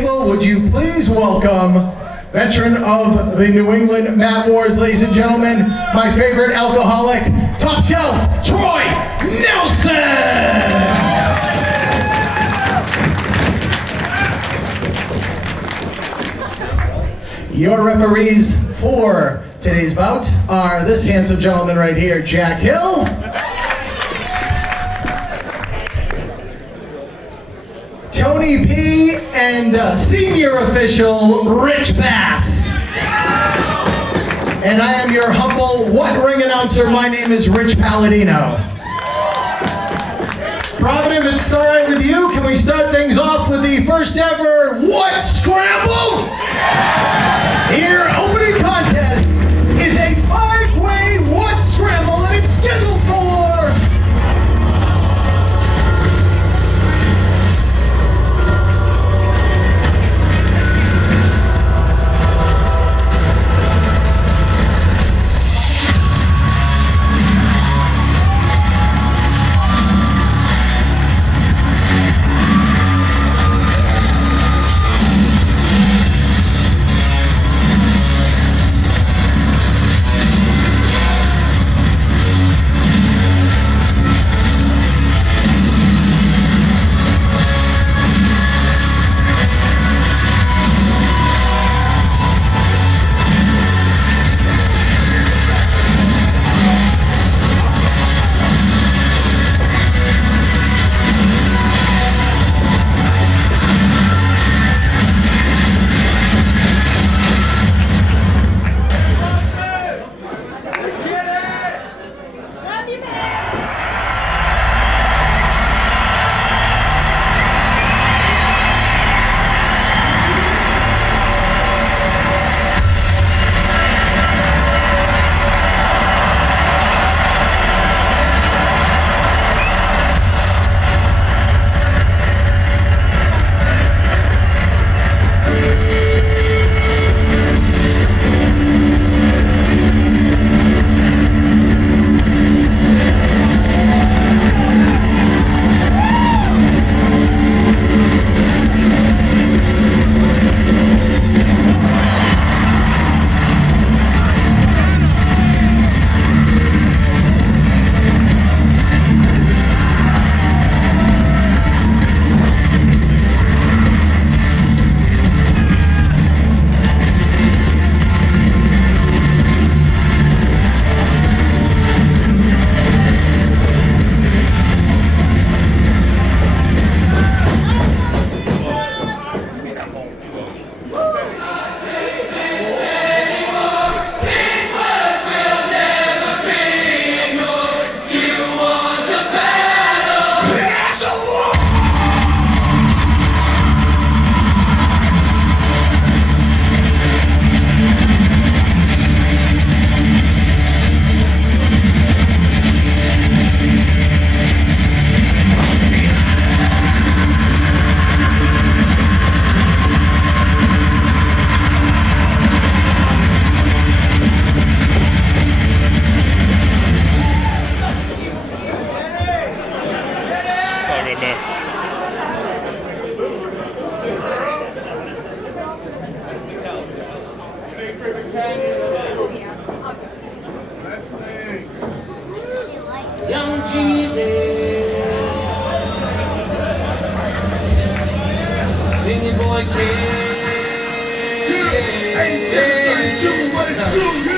table, would you please welcome veteran of the New England Mat Wars, ladies and gentlemen, my favorite alcoholic, top shelf, Troy Nelson! Your referees for today's bouts are this handsome gentleman right here, Jack Hill. Tony P. and senior official, Rich Bass. And I am your humble What Ring announcer. My name is Rich Palladino. Providence, if it's all right with you, can we start things off with the first ever What Scramble? Here, opening contest is a 5-way What Scramble, and it's scheduled for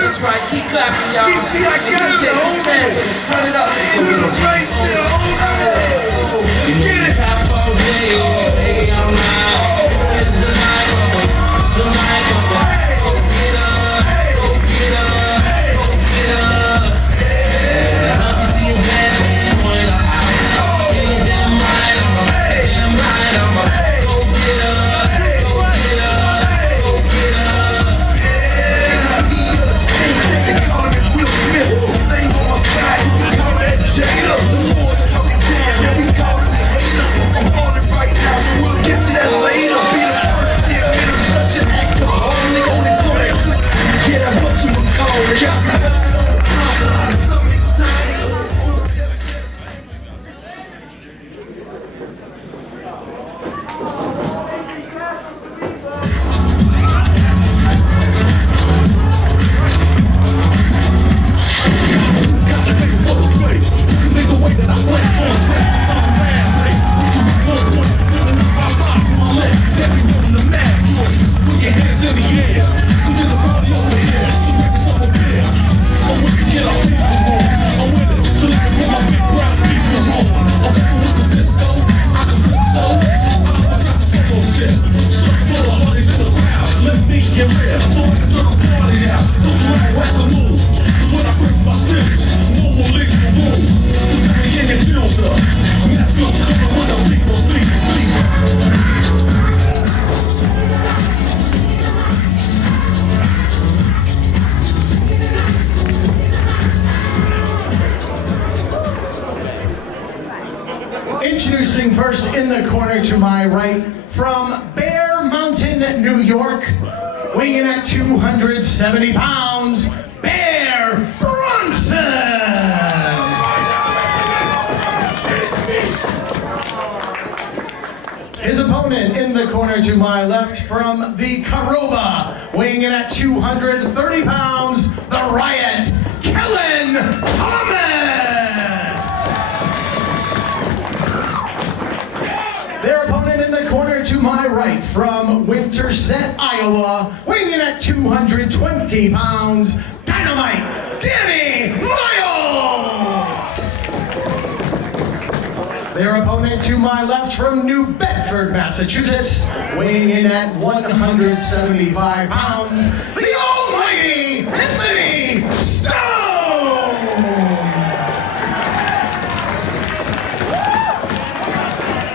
That's right, keep clapping, y'all. Turn it up. Trap all day, all night. This is the night, the night. Go get up, go get up, go get up. Love to see a bad point out. Yeah, damn right, damn right. Go get up, go get up, go get up. They call me Will Smith. They on my Introducing first in the corner to my right, from Bear Mountain, New York, weighing at 270 pounds, Bear Bronson! His opponent in the corner to my left, from the Caroba, weighing in at 230 pounds, the Riot, Kellan Thomas! Their opponent in the corner to my right, from Winterset, Iowa, weighing in at 220 pounds, Dynamite, Danny Miles! Their opponent to my left, from New Bedford, Massachusetts, weighing in at 175 pounds, the almighty Anthony Stone!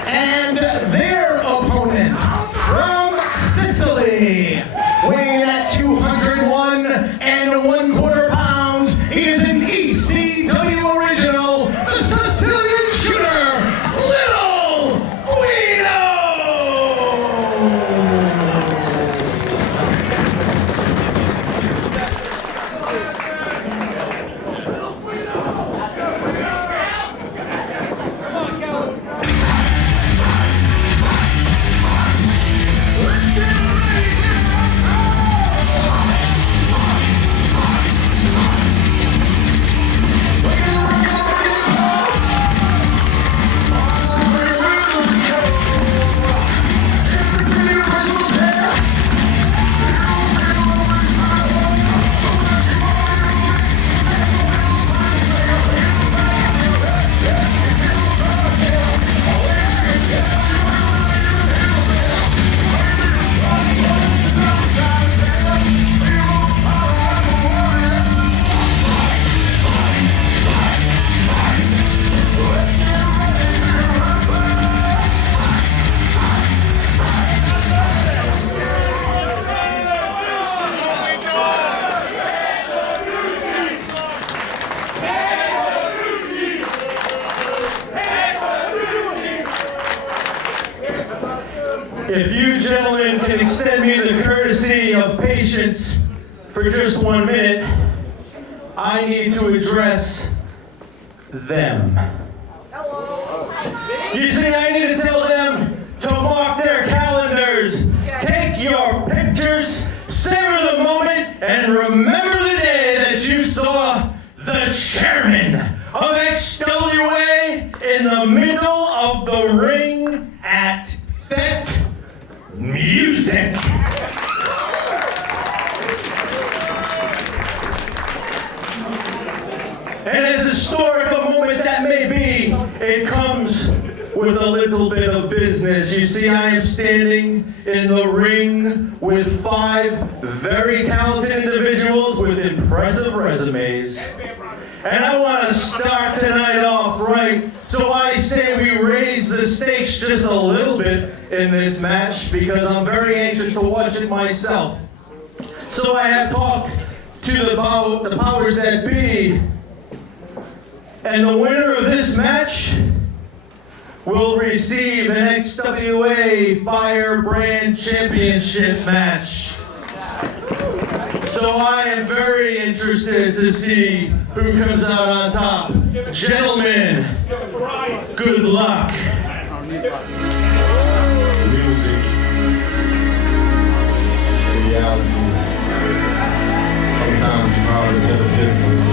And their opponent from Sicily, weighing in at 201 pounds, he is an ECW original, the Sicilian shooter, Little Guido! If you gentlemen can extend me the courtesy of patience for just 1 minute, I need to address them. You see, I need to tell them to mark their calendars, take your pictures, savor the moment, and remember the day that you saw the chairman of XWA in the middle of the ring at Fete Music. And as historic a moment that may be, it comes with a little bit of business. You see, I am standing in the ring with 5 very talented individuals with impressive resumes. And I want to start tonight off right, so I say we raise the stakes just a little bit in this match because I'm very anxious to watch it myself. So I have talked to the powers that be, and the winner of this match will receive an XWA Firebrand Championship match. So I am very interested to see who comes out on top. Gentlemen, good luck. Music, reality. Sometimes it's hard to tell the difference.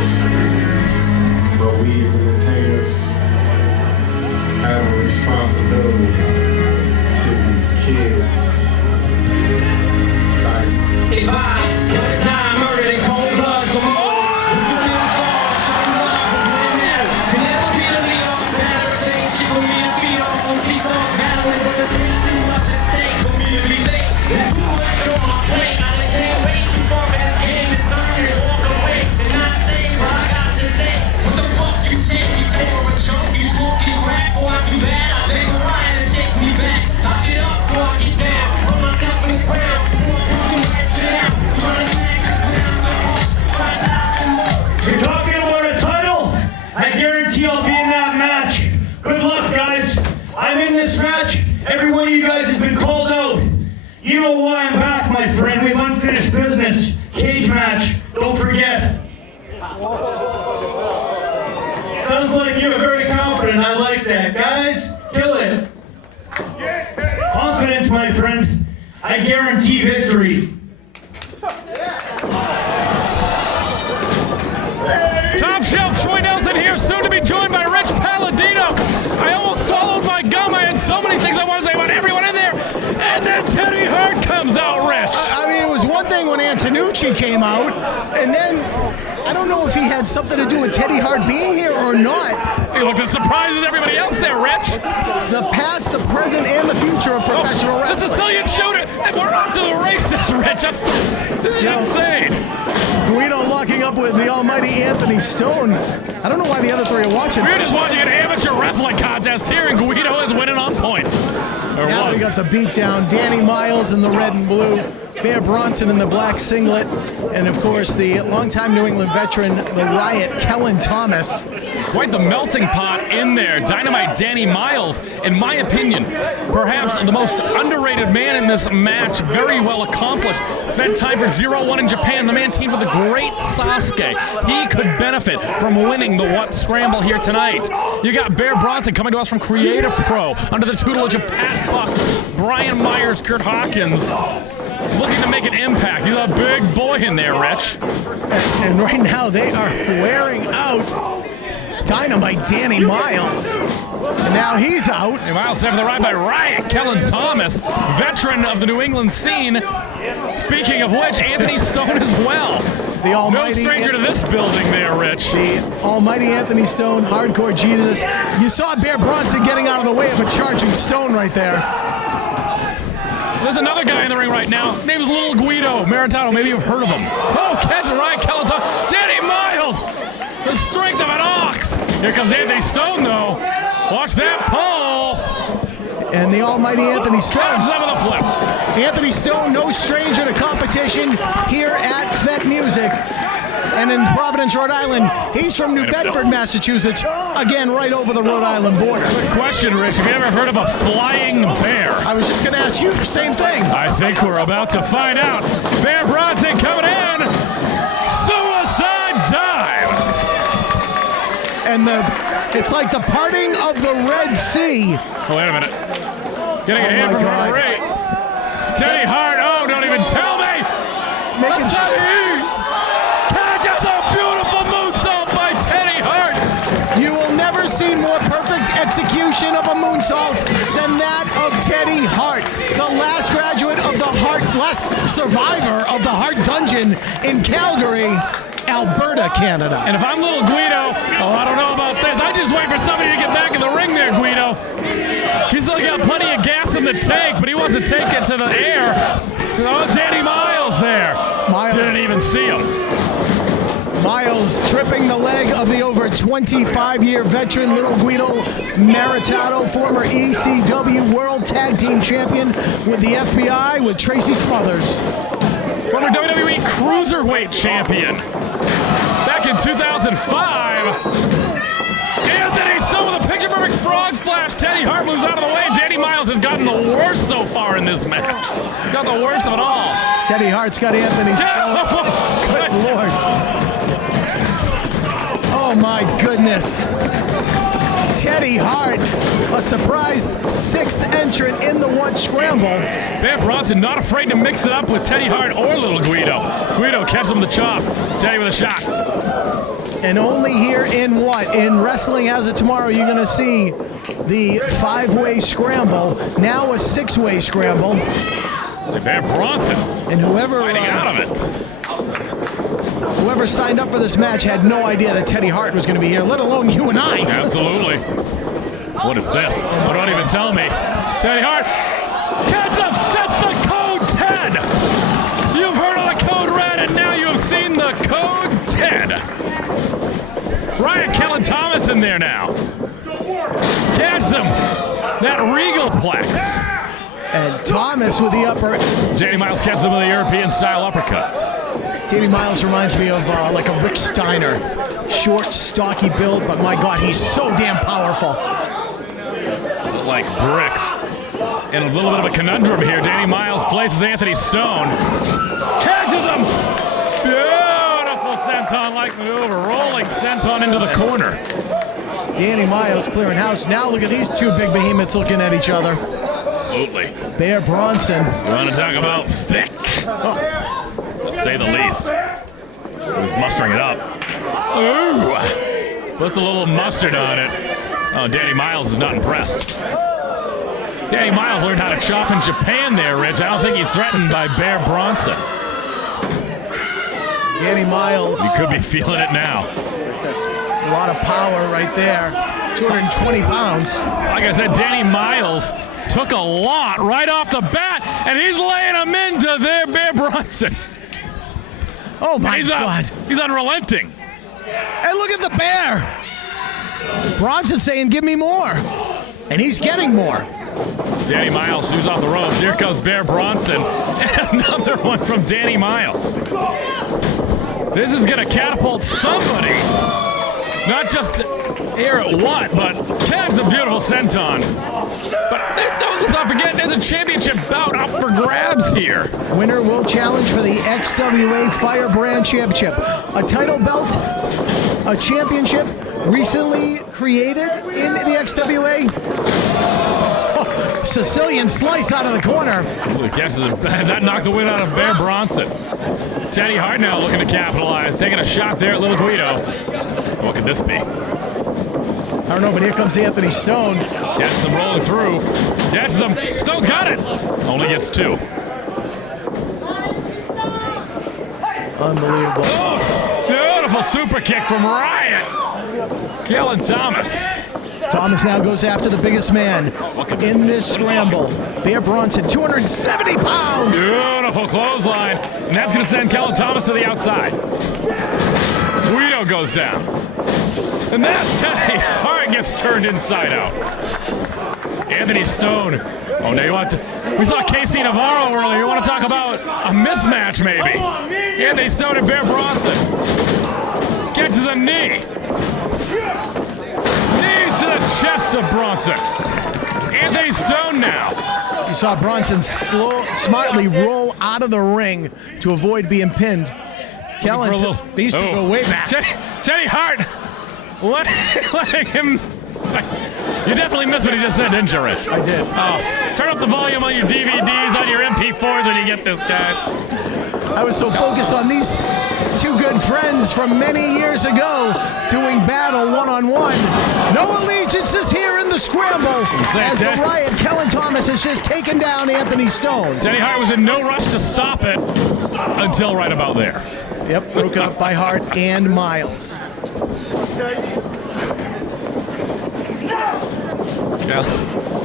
But we as entertainers have a responsibility to these kids. It's like, If I die murdered in cold blood tomorrow, would you feel sorry? Show me love for women now. Can never be the leader. Better things she put me to feet on. See some battling, but there's too much at stake for me to be late. There's too much on my plate. I can't wait too far in this game to turn and walk away and not say what I got to say. What the fuck you take me for a chunk? You smoking crack before I do that? I take a ride and take me back. I get up before I get down. Put myself in the ground. You're talking about a title? I guarantee I'll be in that match. Good luck, guys. I You know why I'm back, my friend. We have unfinished business. Cage match. Don't forget. Sounds like you're very confident. I like that. Guys, kill it. Confidence, my friend. I guarantee victory. Top shelf Troy Nelson here, soon to be joined by Rich Palladino. I almost swallowed my gum. I had so many things I want to say about everyone in there. And then Teddy Hart comes out, Rich. I mean, it was one thing when Antonucci came out, and then I don't know if he had something to do with Teddy Hart being here or not. He looked as surprised as everybody else there, Rich. The past, the present, and the future of professional The wrestling. Sicilian shooter. And we're off to the races, Rich. This is insane. Guido locking up with the almighty Anthony Stone. I don't know why the other three are watching. We're just watching an amateur wrestling contest here, and Guido is winning on points. Or Now we got the beatdown. Danny Miles in the red and blue. Bear Bronson in the black singlet. And of course, the longtime New England veteran, the Riot, Kellan Thomas. Quite the melting pot in there. Dynamite Danny Miles, in my opinion, perhaps the most underrated man in this match. Very well accomplished. Spent time for 0-1 in Japan. The man teamed with the great Sasuke. He could benefit from winning the What Scramble here tonight. You got Bear Bronson coming to us from Creative Pro under the tutelage of Pat Buck, Brian Myers, Kurt Hawkins. Looking to make an impact. He's a big boy in there, Rich. And right now they are wearing out Dynamite Danny Miles. And now he's out. Danny Miles saved the ride by Riot. Kellan Thomas, veteran of the New England scene. Speaking of which, Anthony Stone as well. The No almighty stranger to this building there, Rich. The almighty Anthony Stone, hardcore Jesus. You saw Bear Bronson getting out of the way of a charging Stone right there. There's another guy in the ring right now. His name is Little Guido Maritano. Maybe you've heard of him. Oh, catch Ryan Kellan Thomas. Danny Miles! The strength of an ox. Here comes Anthony Stone, though. Watch that pole. And the almighty Anthony Stone. Catch them with a flip. Anthony Stone, no stranger to competition here at Fete Music. And in Providence, Rhode Island, he's from New Bedford, Massachusetts. Again, right over the Rhode Island border. Good question, Rich. Have you ever heard of a flying bear? I was just going to ask you the same thing. I think we're about to find out. Bear Bronson coming in. Suicide dive. And it's like the parting of the Red Sea. Oh, wait a minute. Getting a hand my from God. the ring. Teddy Hart. Oh, don't even tell me. Making That's a beautiful moonsault by Teddy Hart. You will never see more perfect execution of a moonsault than that of Teddy Hart, the last graduate of the last survivor of the Hart Dungeon in Calgary, Alberta, Canada. And if I'm little Guido, I don't know about this. I just wait for somebody to get back in the ring there, Guido. He's still got plenty of gas in the tank, but he wants to take it to the air. Oh, Danny Miles there. Didn't even see him. Miles tripping the leg of the over 25-year veteran Little Guido Maritano, former ECW World Tag Team Champion with the FBI with Tracy Smothers. Former WWE Cruiserweight Champion. Back in 2005. Anthony Stone with a picture-perfect frog splash. Teddy Hart moves out of the way. Danny Miles has gotten the worst so far in this match. Got the worst of it all. Teddy Hart's got Anthony Stone. Good Lord. Oh my goodness. Teddy Hart, a surprise sixth entrant in the What Scramble. Bear Bronson not afraid to mix it up with Teddy Hart or Little Guido. Guido catches him the chop. Teddy with a shot. And only here in what? In Wrestling Has It Tomorrow, you're going to see the five-way scramble, now a six-way scramble. It's like Bear Bronson And whoever fighting out of it. Whoever signed up for this match had no idea that Teddy Hart was going to be here, let alone you and I. Absolutely. What is this? Oh, don't even tell me. Teddy Hart gets him! That's the code 10! You've heard of the code red, and now you have seen the code 10. Ryan Kellan Thomas in there now. Catch him! That Regal Plex. And Thomas with the upper. Danny Miles catches him with a European-style uppercut. Danny Miles reminds me of like a Rick Steiner. Short, stocky build, but my God, he's so damn powerful. like bricks. In a little bit of a conundrum here, Danny Miles places Anthony Stone. Catches him! Beautiful senton-like maneuver, rolling senton into the corner. Danny Miles clearing house. Now look at these two big behemoths looking at each other. Absolutely. Bear Bronson. You want to talk about thick? To say the least. He's mustering it up. Ooh! Puts a little mustard on it. Oh, Danny Miles is not impressed. Danny Miles learned how to chop in Japan there, Rich. I don't think he's threatened by Bear Bronson. Danny Miles. You could be feeling it now. A lot of power right there. 220 pounds. Like I said, Danny Miles took a lot right off the bat, and he's laying him into there, Bear Bronson. Oh my God. He's unrelenting. And look at the bear. Bronson saying, give me more. And he's getting more. Danny Miles shoots off the ropes. Here comes Bear Bronson. And another one from Danny Miles. This is going to catapult somebody. Not just here at what, but catch the beautiful senton. But let's not forget, there's a championship bout up for grabs here. Winner will challenge for the XWA Firebrand Championship. A title belt, a championship recently created in the XWA. Oh, Sicilian slice out of the corner. That knocked the wind out of Bear Bronson. Teddy Hart now looking to capitalize, taking a shot there at little Guido. What could this be? I don't know, but here comes Anthony Stone. Gets them rolling through. Gets them. Stone's got it. Only gets two. Unbelievable. Oh, beautiful super kick from Riot. Kellan Thomas. Thomas now goes after the biggest man in this scramble. Bear Bronson, 270 pounds. Beautiful clothesline. And that's going to send Kellan Thomas to the outside. Guido goes down. And that Teddy Hart gets turned inside out. Anthony Stone. Oh, now you want to... We saw Casey Navarro earlier. You want to talk about a mismatch, maybe? Anthony Stone and Bear Bronson. Catches a knee. Knees to the chest of Bronson. Anthony Stone now. You saw Bronson smartly roll out of the ring to avoid being pinned. Kellan, these two go way back. Teddy Hart letting him... You definitely missed what he just said, didn't you, Rich? I did. Oh, turn up the volume on your DVDs, on your MP4s when you get this, guys. I was so focused on these two good friends from many years ago doing battle one-on-one. No allegiances here in the scramble as the Riot, Kellan Thomas has just taken down Anthony Stone. Teddy Hart was in no rush to stop it until right about there. Yep, broken up by Hart and Miles. Yeah.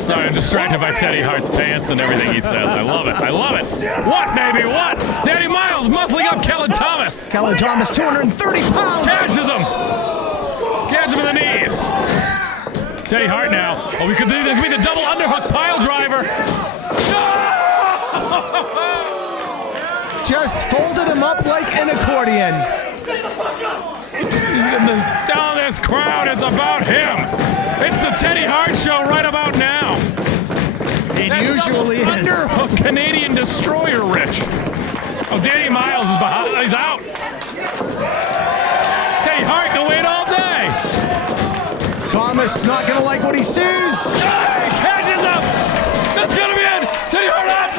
Sorry, I'm distracted by Teddy Hart's pants and everything he says. I love it. I love it. What, baby? What? Danny Miles muscling up Kellan Thomas. Kellan Thomas, 230 pounds. Catches him. Catches him in the knees. Teddy Hart now. Oh, this could be the double underhook pile driver. No! Just folded him up like an accordion. He's getting down this crowd. It's about him. It's the Teddy Hart show right about now. It usually is. Underhook Canadian Destroyer, Rich. Oh, Danny Miles is behind. He's out. Teddy Hart can wait all day. Thomas not going to like what he sees. He catches up. That's going to be it. Teddy Hart up.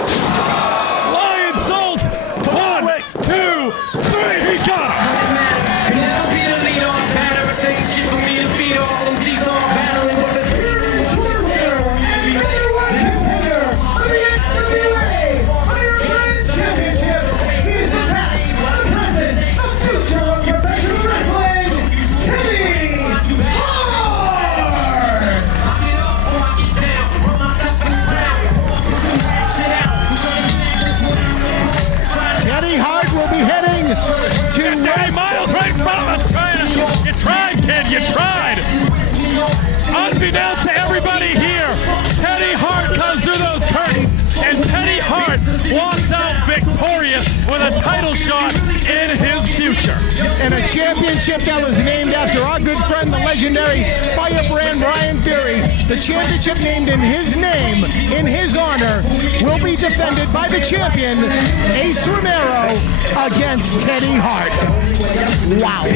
Lion Salt. 1, 2, 3. He got him. To Danny Miles right from us. You tried, kid. You tried. Unbeknownst to everybody here, Teddy Hart comes through those curtains and Teddy Hart walks out victorious with a title shot in his future. And a championship that was named after our good friend, the legendary Firebrand Ryan Fury. The championship named in his name, in his honor, will be defended by the champion, Ace Romero, against Teddy Hart. Wow.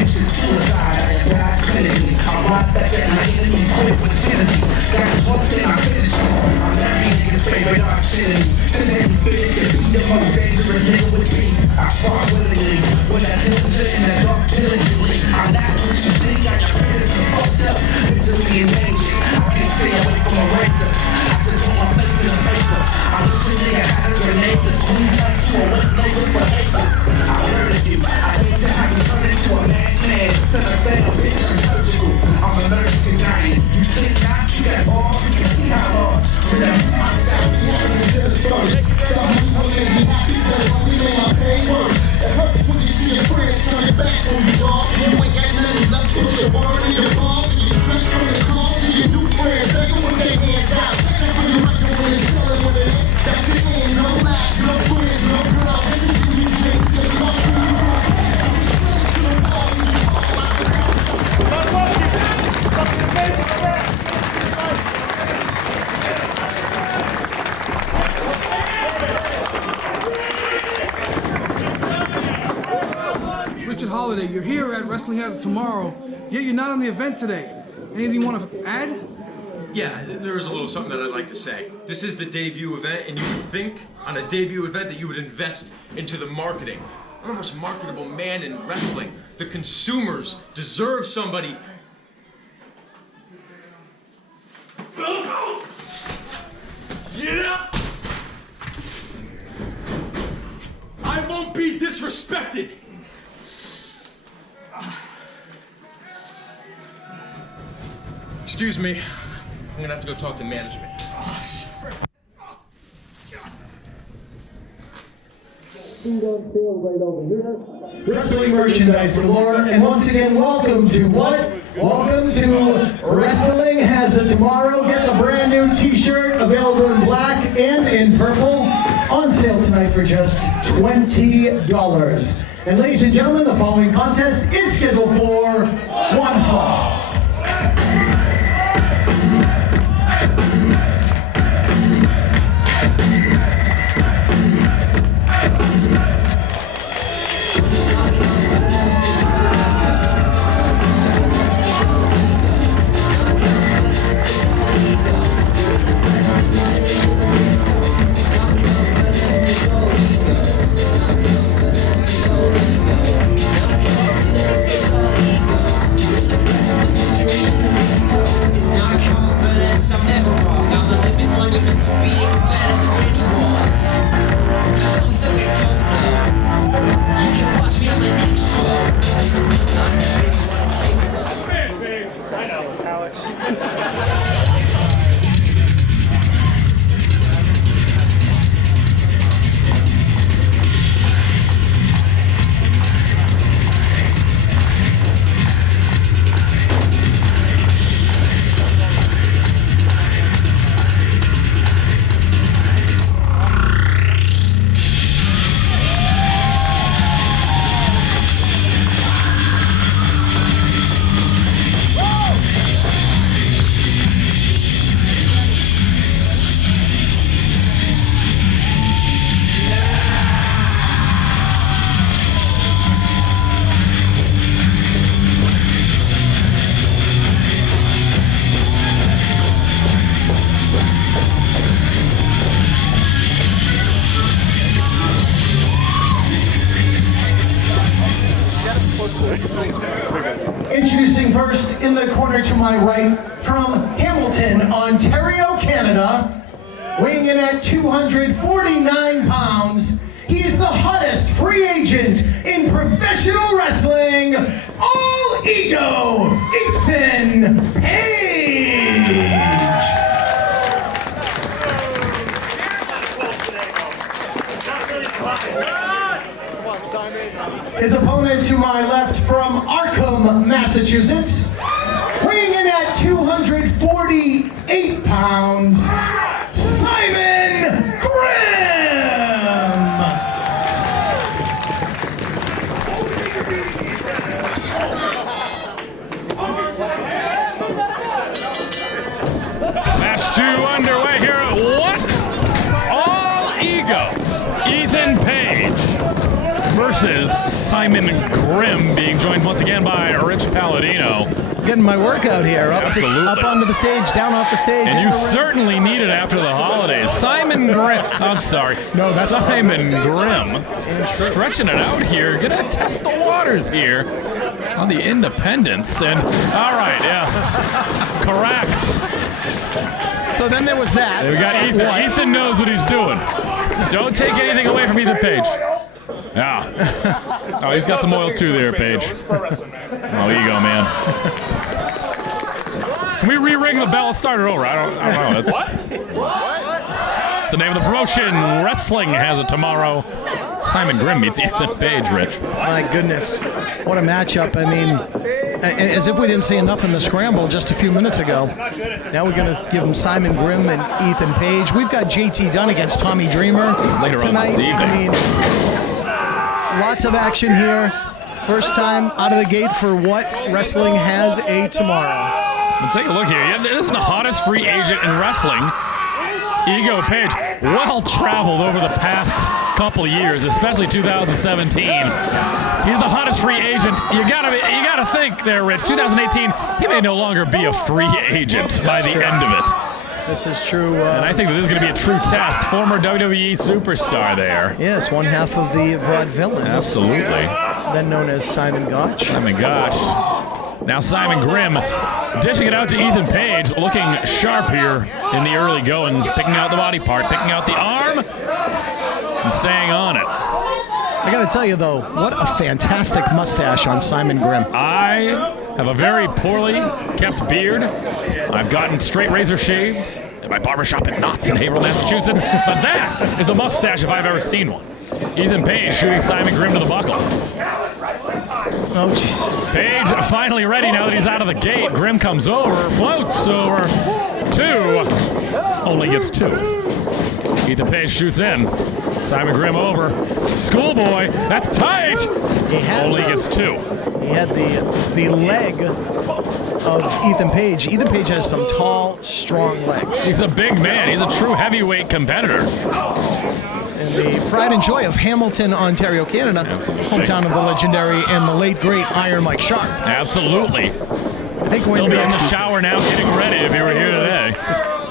You're here at Wrestling Has It Tomorrow, yet you're not on the event today. Anything you want to add? Yeah, there is a little something that I'd like to say. This is the debut event, and you would think on a debut event that you would invest into the marketing. I'm the most marketable man in wrestling. The consumers deserve somebody. Yeah! I won't be disrespected! Excuse me, I'm gonna have to go talk to management. Wrestling merchandise galore, and once again, welcome to what? Welcome to Wrestling Has It Tomorrow. Get the brand new t-shirt, available in black and in purple, on sale tonight for just $20. And ladies and gentlemen, the following contest is scheduled for one fall. Introducing first, in the corner to my right, from Hamilton, Ontario, Canada, weighing in at 249 pounds, he is the hottest free agent in professional wrestling, All Ego, Ethan Page. His opponent to my left, from Arkham, Massachusetts, weighing in at 248 pounds, Simon Grimm. Match 2 underway here. What? All Ego. Ethan Page versus Simon Grimm, being joined once again by Rich Palladino. Getting my workout here. Absolutely. Up onto the stage, down off the stage. And you certainly need it after the holidays. Simon Grimm. I'm sorry. No, that's Simon Grimm. Stretching it out here. Gonna test the waters here on the independence. And all right, yes, correct. So then there was that. We got Ethan. What? Ethan knows what he's doing. Don't take anything away from Ethan Page. Yeah. Oh, he's got some oil too there, Page. Oh, Ego, man. Can we re-ring the bell and start it over? I don't know. That's the name of the promotion. Wrestling has it tomorrow. Simon Grimm meets Ethan Page, Rich. My goodness. What a matchup. I mean, as if we didn't see enough in the scramble just a few minutes ago. Now we're going to give him Simon Grimm and Ethan Page. We've got JT Dunn against Tommy Dreamer Later tonight. on this evening. I mean, lots of action here. First time out of the gate for what wrestling has a tomorrow. Well, take a look here. Yeah, this is the hottest free agent in wrestling. Ego Page, well traveled over the past couple years, especially 2017. He's the hottest free agent. You gotta think there, Rich. 2018, he may no longer be a free agent by the end of it. This is true. And I think that this is going to be a true test. Former WWE superstar there. Yes, one half of the Vaudevillains. Absolutely. Then known as Simon Gotch. Simon Gotch. Now Simon Grimm dishing it out to Ethan Page, looking sharp here in the early going, picking out the body part, picking out the arm, and staying on it. I gotta tell you though, what a fantastic mustache on Simon Grimm. I have a very poorly kept beard. I've gotten straight razor shaves at my barbershop in Knott's in Haverhill, Massachusetts, but that is a mustache if I've ever seen one. Ethan Page shooting Simon Grimm to the buckle. Oh, jeez. Page finally ready now that he's out of the gate. Grimm comes over, floats over. 2. Only gets 2. Ethan Page shoots in. Simon Grimm over. Schoolboy, that's tight. Only gets 2. He had the leg of Ethan Page. Ethan Page has some tall, strong legs. He's a big man. He's a true heavyweight competitor. And the pride and joy of Hamilton, Ontario, Canada, hometown of the legendary and the late great Iron Mike Sharp. Absolutely. I think Still be in the shower now getting ready if you were here today.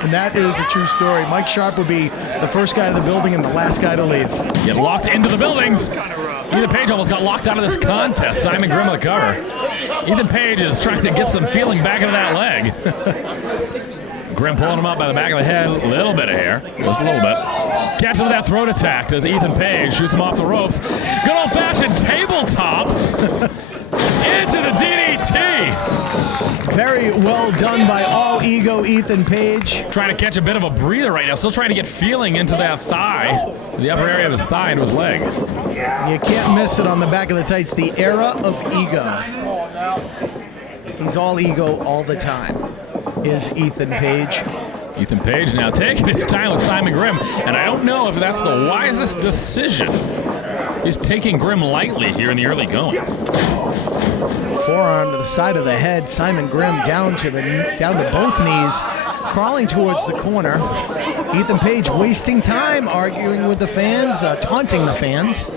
And that is a true story. Mike Sharp would be the first guy to the building and the last guy to leave. Get locked into the buildings. Ethan Page almost got locked out of this contest. Simon Grimm on the cover. Ethan Page is trying to get some feeling back into that leg. Grimm pulling him up by the back of the head. A little bit of hair. Just a little bit. Catches him with that throat attack as Ethan Page shoots him off the ropes. Good old-fashioned tabletop into the DDT. Very well done by all ego Ethan Page. Trying to catch a bit of a breather right now. Still trying to get feeling into that thigh, the upper area of his thigh into his leg. You can't miss it on the back of the tights. The era of ego. He's all ego all the time. Is Ethan Page. Ethan Page now taking his time with Simon Grimm, and I don't know if that's the wisest decision. He's taking Grimm lightly here in the early going. Forearm to the side of the head. Simon Grimm down to both knees, crawling towards the corner. Ethan Page wasting time arguing with the fans, taunting the fans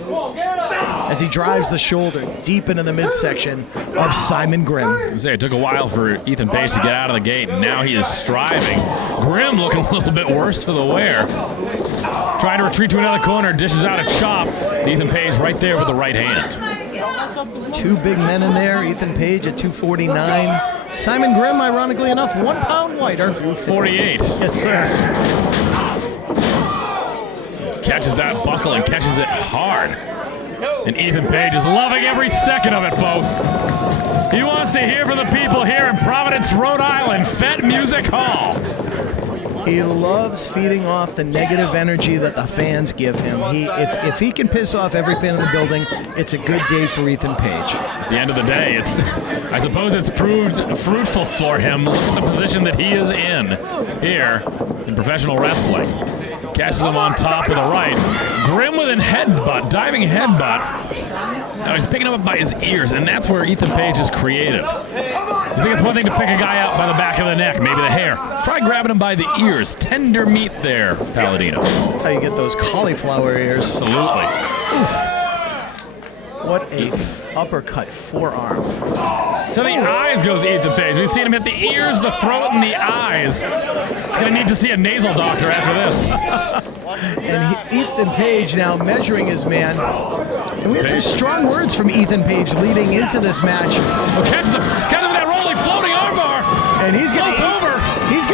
as he drives the shoulder deep into the midsection of Simon Grimm. It took a while for Ethan Page to get out of the gate, and now he is striving. Grimm looking a little bit worse for the wear. Trying to retreat to another corner, dishes out a chop. Ethan Page right there with the right hand. 2 big men in there. Ethan Page at 249. Simon Grimm, ironically enough, 1 pound lighter. 248. Yes, sir. Catches that buckle and catches it hard. And Ethan Page is loving every second of it, folks. He wants to hear from the people here in Providence, Rhode Island, Fete Music Hall. He loves feeding off the negative energy that the fans give him. If he can piss off every fan in the building, it's a good day for Ethan Page. At the end of the day, I suppose it's proved fruitful for him. Look at the position that he is in here in professional wrestling. Catches him on top with a right. Grimm with a headbutt, diving headbutt. Now he's picking him up by his ears, and that's where Ethan Page is creative. I think it's one thing to pick a guy out by the back of the neck, maybe the hair. Try grabbing him by the ears. Tender meat there, Palladino. That's how you get those cauliflower ears. Absolutely. What a uppercut forearm. To the eyes goes Ethan Page. We've seen him hit the ears, the throat, and the eyes. He's going to need to see a nasal doctor after this. And Ethan Page now measuring his man. And we had some strong words from Ethan Page leading into this match. Oh, catches him with that rolling, floating armbar. And he's going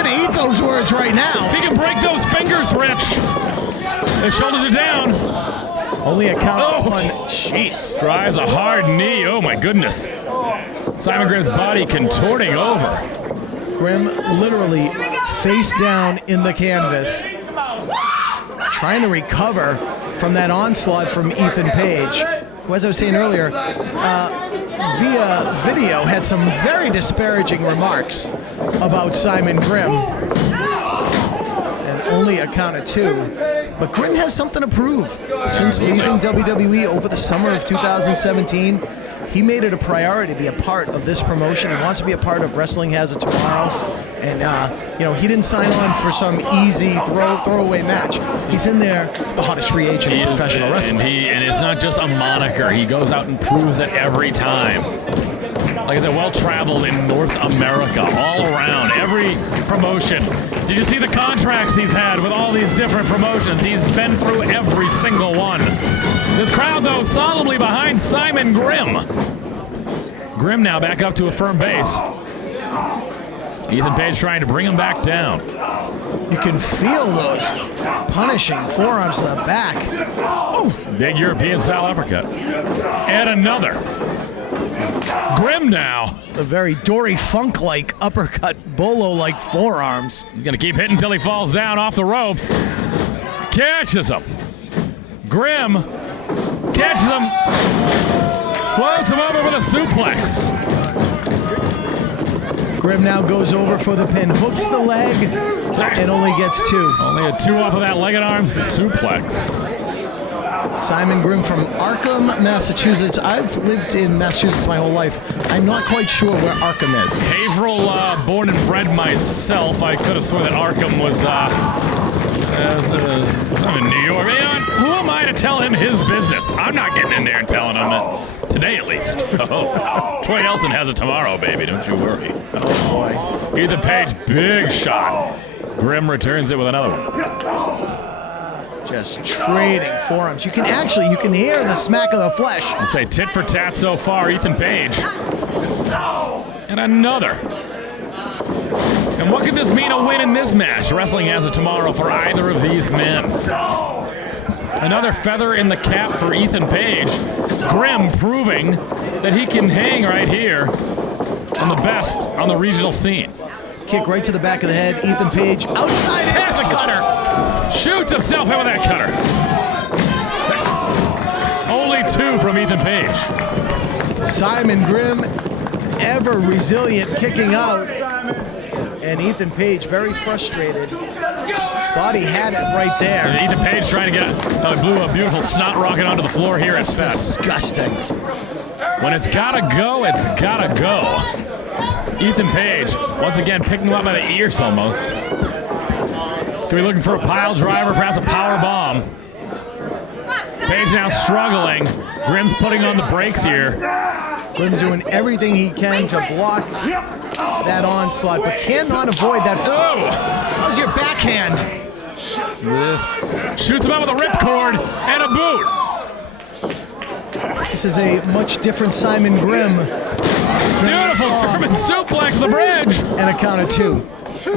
to eat those words right now. If he can break those fingers, Rich. His shoulders are down. Only a count of one. Jeez. Drives a hard knee. Oh, my goodness. Simon Grimm's body contorting over. Grimm literally face down in the canvas, trying to recover from that onslaught from Ethan Page, who, as I was saying earlier, via video had some very disparaging remarks about Simon Grimm. And only a count of 2. But Grimm has something to prove. Since leaving WWE over the summer of 2017, he made it a priority to be a part of this promotion. He wants to be a part of Wrestling Has a Tomorrow. And, he didn't sign on for some easy throwaway match. He's in there, the hottest free agent in professional wrestling. And it's not just a moniker. He goes out and proves it every time. Like I said, well-traveled in North America, all around, every promotion. Did you see the contracts he's had with all these different promotions? He's been through every single one. This crowd, though, solemnly behind Simon Grimm. Grimm now back up to a firm base. Ethan Page trying to bring him back down. You can feel those punishing forearms to the back. Ooh. Big European-style uppercut. And another. Grimm now. A very Dory Funk-like uppercut, Bolo-like forearms. He's going to keep hitting until he falls down off the ropes. Catches him. Grimm catches him. Floats him over with a suplex. Grimm now goes over for the pin, hooks the leg, and only gets 2. Only a 2 off of that leg and arm suplex. Simon Grimm from Arkham, Massachusetts. I've lived in Massachusetts my whole life. I'm not quite sure where Arkham is. Haverhill, born and bred myself. I could have sworn that Arkham was I'm in New York. Man, who am I to tell him his business? I'm not getting in there and telling him it. Today, at least. Oh, Troy Nelson has it tomorrow, baby. Don't you worry. Oh, boy. Ethan Page, big shot. Grimm returns it with another one. Just trading forearms. You can hear the smack of the flesh. I'd say tit for tat so far, Ethan Page. And another. And what could this mean a win in this match? Wrestling Has it Tomorrow for either of these men. Another feather in the cap for Ethan Page. Grimm proving that he can hang right here on the best on the regional scene. Kick right to the back of the head. Ethan Page outside in with the cutter. Shoots himself in with that cutter. Only 2 from Ethan Page. Simon Grimm, ever resilient, kicking out. And Ethan Page very frustrated. Thought he had it right there. And Ethan Page trying to get blew a beautiful snot rocket onto the floor here at Fete. Disgusting. When it's gotta go, it's gotta go. Ethan Page, once again, picking him up by the ears almost. Could be looking for a pile driver, perhaps a power bomb. Page now struggling. Grimm's putting on the brakes here. Grimm's doing everything he can to block that onslaught, but cannot avoid that. Oh! How's your backhand? This shoots him out with a ripcord and a boot. This is a much different Simon Grimm. Beautiful German suplex the bridge. And a count of 2.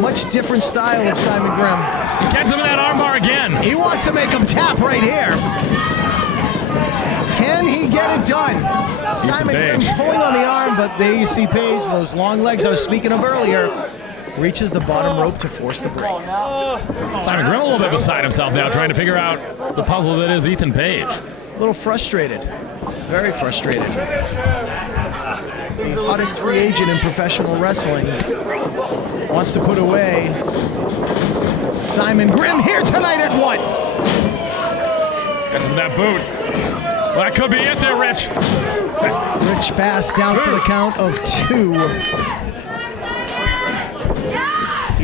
Much different style of Simon Grimm. He gets him in that armbar again. He wants to make him tap right here. Can he get it done? Simon Grimm pulling on the arm, but there you see Page, those long legs I was speaking of earlier, reaches the bottom rope to force the break. Simon Grimm a little bit beside himself now, trying to figure out the puzzle that is Ethan Page. A little frustrated. Very frustrated. The hottest free agent in professional wrestling wants to put away Simon Grimm here tonight at what? Gets him with that boot. Well, that could be it there, Rich. Rich pass down for the count of 2.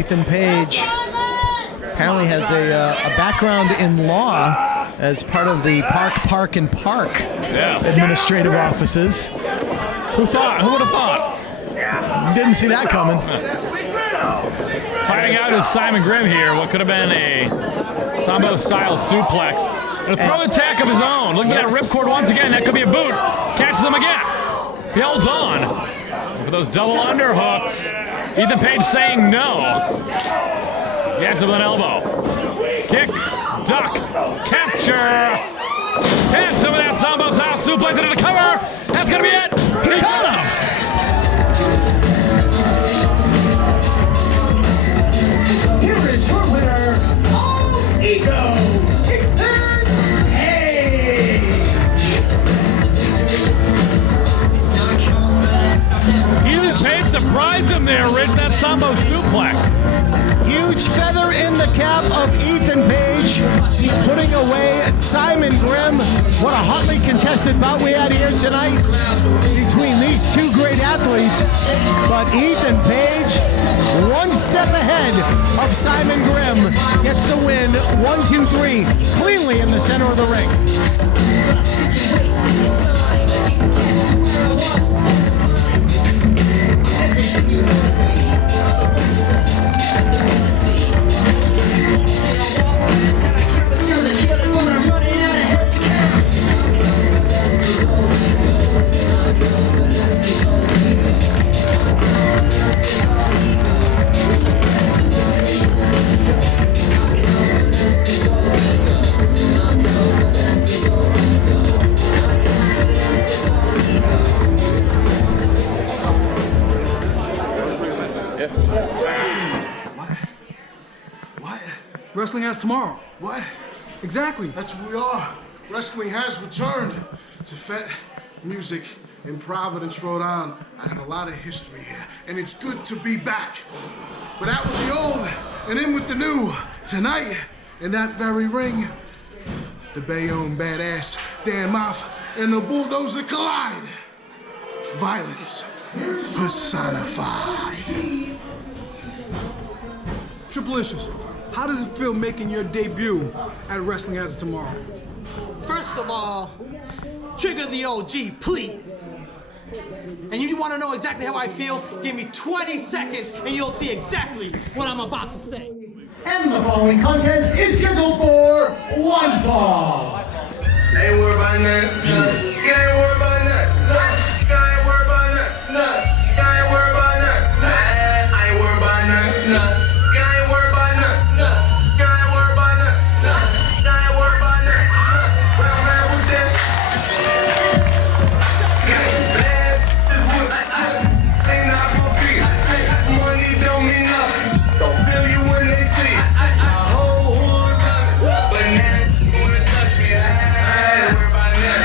Ethan Page apparently has a background in law as part of the Park and Park administrative offices. Who thought? Who would have thought? Didn't see that coming. Fighting out is Simon Grimm here. What could have been a Sambo-style suplex. And a throw attack of his own. Look at that ripcord once again. That could be a boot. Catches him again. He holds on. And for those double underhooks, Ethan Page saying no. Gets him with an elbow. Kick, duck, capture. Hits him with that Sambo-style suplex into the cover. That's going to be it. He got him. Here is your winner, Ethan Ethan Page surprised him there, Rich, that Sambo suplex. Huge feather in the cap of Ethan Page, putting away Simon Grimm. What a hotly contested bout we had here tonight between these two great athletes. But Ethan Page, one step ahead of Simon Grimm, gets the win, 1, 2, 3, cleanly in the center of the ring. Wrestling has tomorrow. What? Exactly. That's what we are. Wrestling has returned to Fete Music in Providence, Rhode Island. I have a lot of history here, and it's good to be back. But out with the old and in with the new. Tonight, in that very ring, the Bayonne badass Dan Maff and the bulldozer collide. Violence personified. Triplicious, how does it feel making your debut at Wrestling Has It Tomorrow? First of all, trigger the OG, please. And you want to know exactly how I feel? Give me 20 seconds and you'll see exactly what I'm about to say. And the following contest is scheduled for one fall. Ain't worried about that. Ain't worried about that. Ain't worried about that. Ain't worried about that. I ain't worried about that. Ain't worried about that. Ain't worried about that. Ain't worried about that. Well, man, what's that? Got you bad. This what ain't not gonna be. Money don't mean nothing. Don't feel you when they see. My whole hood love it. But now you wanna touch me. I ain't worried about that.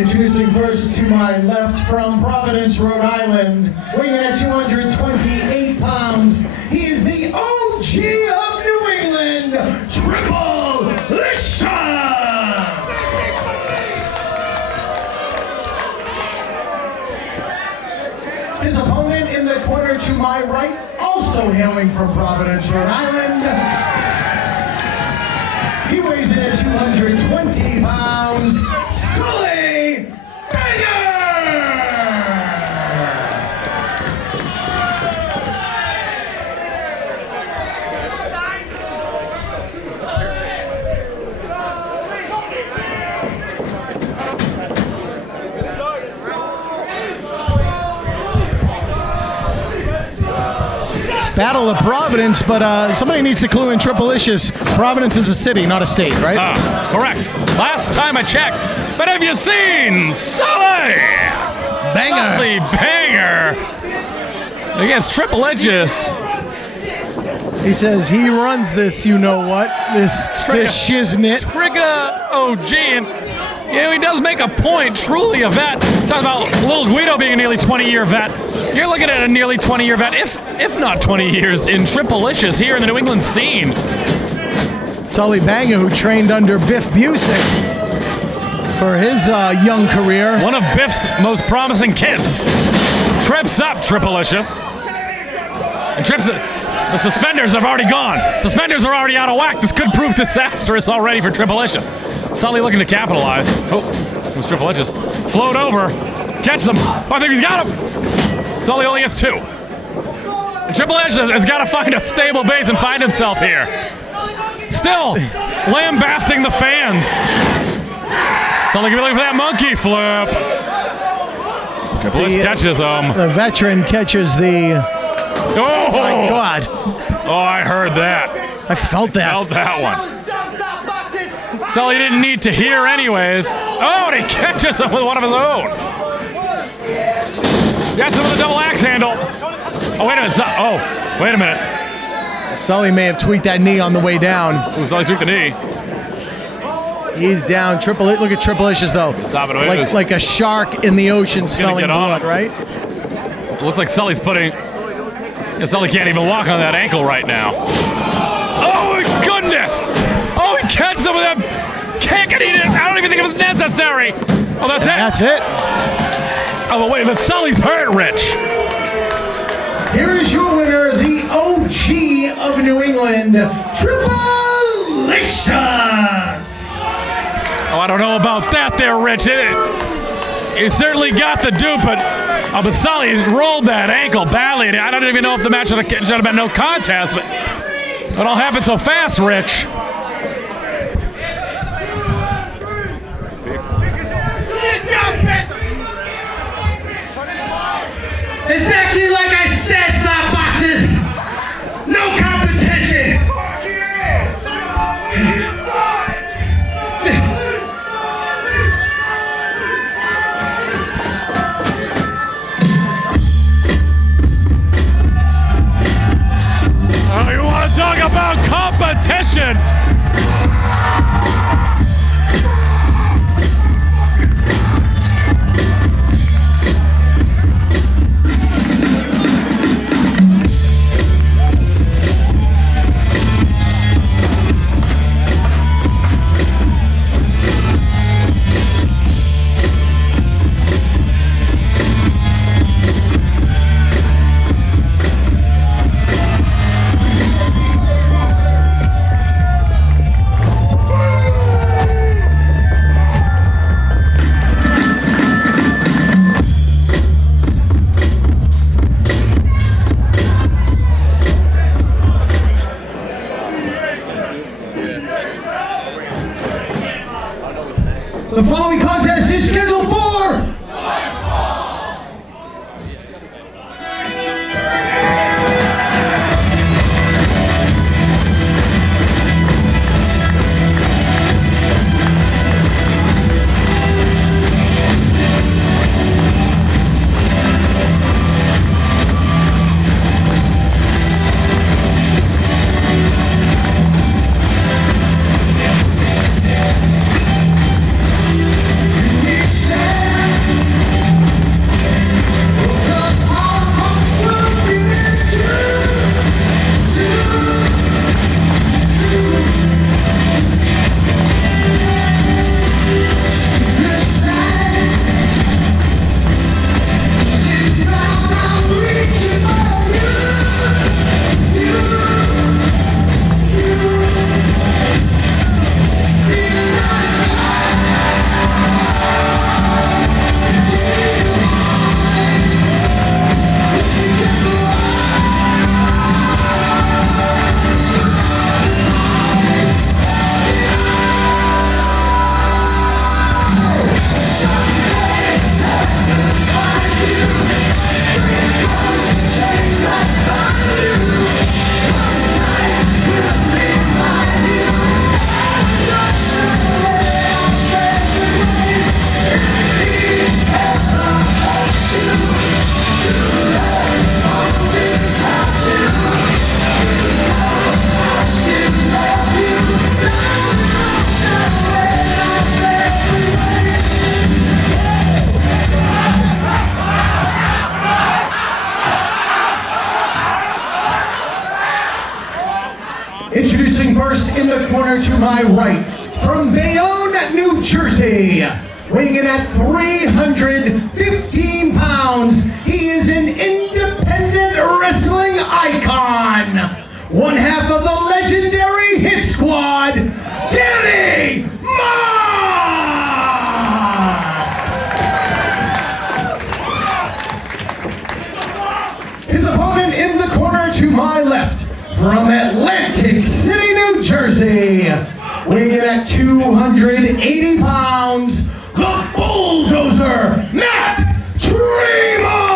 Introducing first to my left from Providence, Rhode Island, weighing in at 228 pounds, he is the OG of New England, Tripleicious! His opponent in the corner to my right, also hailing from Providence, Rhode Island, he weighs in at 220 pounds, Sully! Battle of Providence, but somebody needs to clue in Tripleicious. Providence is a city, not a state, right? Correct. Last time I checked. But have you seen Sully? Banger. Sully banger against Tripleicious. He says he runs this, you know what? This shiznit. Trigga OG. And he does make a point. Truly a vet. Talk about little Guido being a nearly 20-year vet. You're looking at a nearly 20-year vet, if not 20 years, in Tripleicious here in the New England scene. Sully Banger, who trained under Biff Busick for his young career. One of Biff's most promising kids. Trips up Tripleicious. And trips it. The suspenders have already gone. Suspenders are already out of whack. This could prove disastrous already for Tripleicious. Sully looking to capitalize. Oh, it was Tripleicious. Float over. Catch him. Oh, I think he's got him. Sully only gets 2. And Tripleicious has got to find a stable base and find himself here. Still lambasting the fans. Sully gonna be looking for that monkey flip. Tripleicious catches him. The veteran catches the... Oh my God. Oh, I heard that. I felt that. Felt that one. Sully didn't need to hear anyways. Oh, and he catches him with one of his own. Yes, with a double axe handle. Oh, wait a minute. Oh, wait a minute. Sully may have tweaked that knee on the way down. Ooh, Sully tweaked the knee. He's down. Look at Tripleicious, though. Stop it. Like a shark in the ocean smelling blood, right? It looks like Sully's putting... Yeah, Sully can't even walk on that ankle right now. Oh, my goodness! Oh, he catches him with that kick, and I don't even think it was necessary. Oh, that's it. That's it. Oh, but wait, but Sully's hurt, Rich. Here is your winner, the OG of New England, Tripleicious. Oh, I don't know about that there, Rich. He certainly got the dupe, but Sully rolled that ankle badly. I don't even know if the match should have been no contest, but it all happened so fast, Rich. Exactly like I said, Flop Boxes. No competition. Oh, you want to talk about competition? The following contest is scheduled for We said Introducing first in the corner to my right, from Bayonne, New Jersey, weighing in at 315 pounds, he is an independent wrestling icon. One half of the legendary Hit Squad, Danny Maff! His opponent in the corner to my left, from Atlantic City, New Jersey, weighing in at 280 pounds, the Bulldozer, Matt Tremont!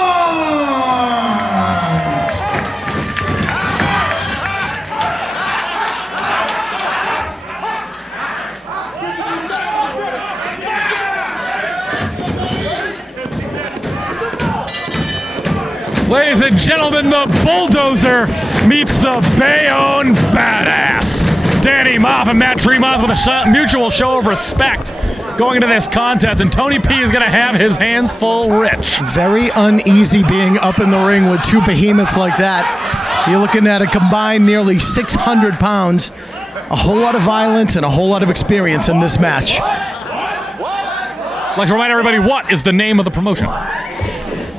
Ladies and gentlemen, the Bulldozer meets the Bayonne Badass. Danny Maff and Matt Tremont with a mutual show of respect going into this contest, and Tony P is going to have his hands full rich. Very uneasy being up in the ring with two behemoths like that. You're looking at a combined nearly 600 pounds, a whole lot of violence and a whole lot of experience in this match. I'd like to remind everybody, what is the name of the promotion?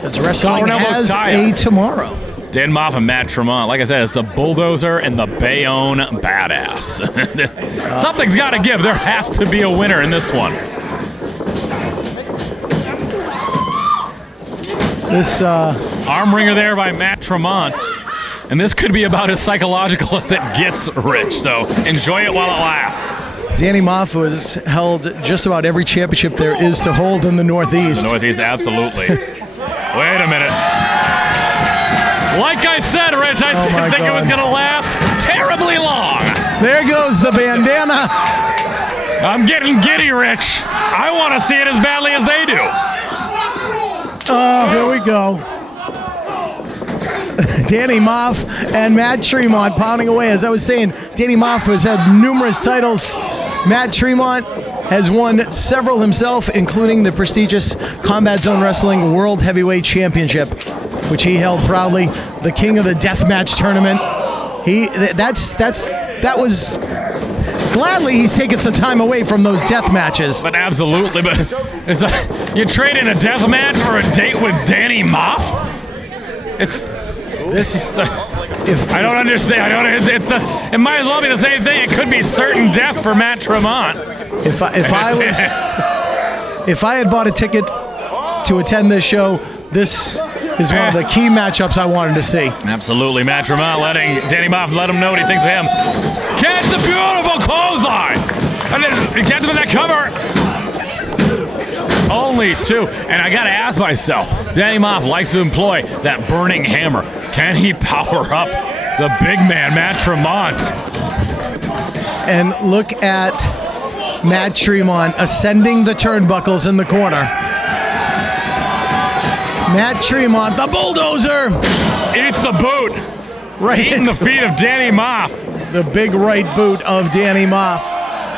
As wrestling has a tomorrow. Dan Maff and Matt Tremont. Like I said, it's the Bulldozer and the Bayonne Badass. Something's got to give. There has to be a winner in this one. This arm wringer there by Matt Tremont. And this could be about as psychological as it gets, Rich. So enjoy it while it lasts. Danny Maff has held just about every championship there is to hold in the Northeast. The Northeast, absolutely. Wait a minute. Like I said, Rich, I didn't think it was going to last terribly long. There goes the bandana. I'm getting giddy, Rich. I want to see it as badly as they do. Oh, here we go. Danny Maff and Matt Tremont pounding away. As I was saying, Danny Maff has had numerous titles. Matt Tremont has won several himself, including the prestigious Combat Zone Wrestling World Heavyweight Championship, which he held proudly. The king of the deathmatch tournament. That was gladly he's taken some time away from those death matches. But absolutely, but you trade in a death match for a date with Danny Maff? I don't understand. It might as well be the same thing. It could be certain death for Matt Tremont. If I had bought a ticket to attend this show, this is one of the key matchups I wanted to see. Absolutely, Matt Tremont letting Danny Maff let him know what he thinks of him. Catch the beautiful clothesline, and then get him in that cover. Only two, and I gotta ask myself, Danny Maff likes to employ that burning hammer. Can he power up the big man, Matt Tremont? And look at Matt Tremont ascending the turnbuckles in the corner. Matt Tremont, the Bulldozer! Eats the boot. Right. Eating the feet of Danny Maff. The big right boot of Danny Maff.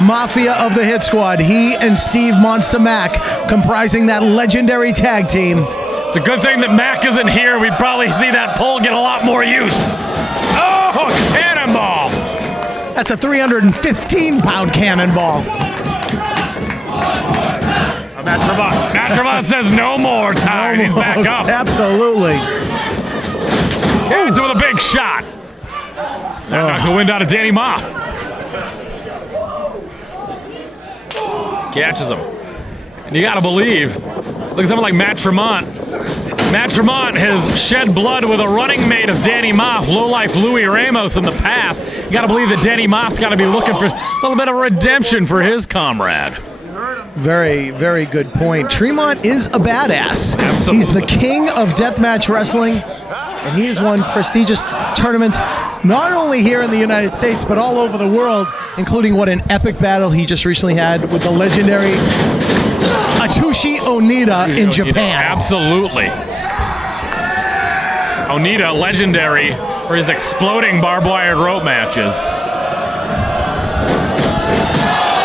Mafia of the Hit Squad, he and Steve Monster Mac comprising that legendary tag team. It's a good thing that Mac isn't here. We'd probably see that pole get a lot more use. Oh, cannonball! That's a 315-pound cannonball. Matt Tremont says no more time. He's back up. Absolutely. Hits him with a big shot. That knocked the wind out of Danny Maff. Catches him. And you gotta believe, look at someone like Matt Tremont. Matt Tremont has shed blood with a running mate of Danny Maff, lowlife Louis Ramos in the past. You gotta believe that Danny Maff's gotta be looking for a little bit of redemption for his comrade. Very, very good point. Tremont is a badass. Absolutely. He's the king of deathmatch wrestling, and he has won prestigious tournaments not only here in the United States, but all over the world, including what an epic battle he just recently had with the legendary Atsushi Onita in Japan. Absolutely. Onita, legendary for his exploding barbed wire rope matches.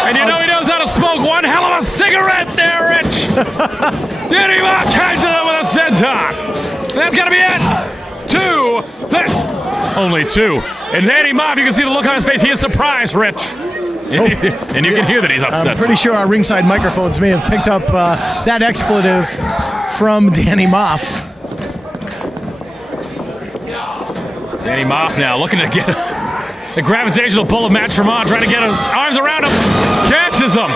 And you know he knows how to smoke one hell of a cigarette there, Rich. Danny Maff catches it with a senton. That's gonna be it. 2. Only 2. And Danny Maff, you can see the look on his face. He is surprised, Rich. And you can hear that he's upset. I'm pretty sure our ringside microphones may have picked up that expletive from Danny Maff. Danny Maff now looking to get the gravitational pull of Matt Tremont, trying to get his arms around him. Catches him.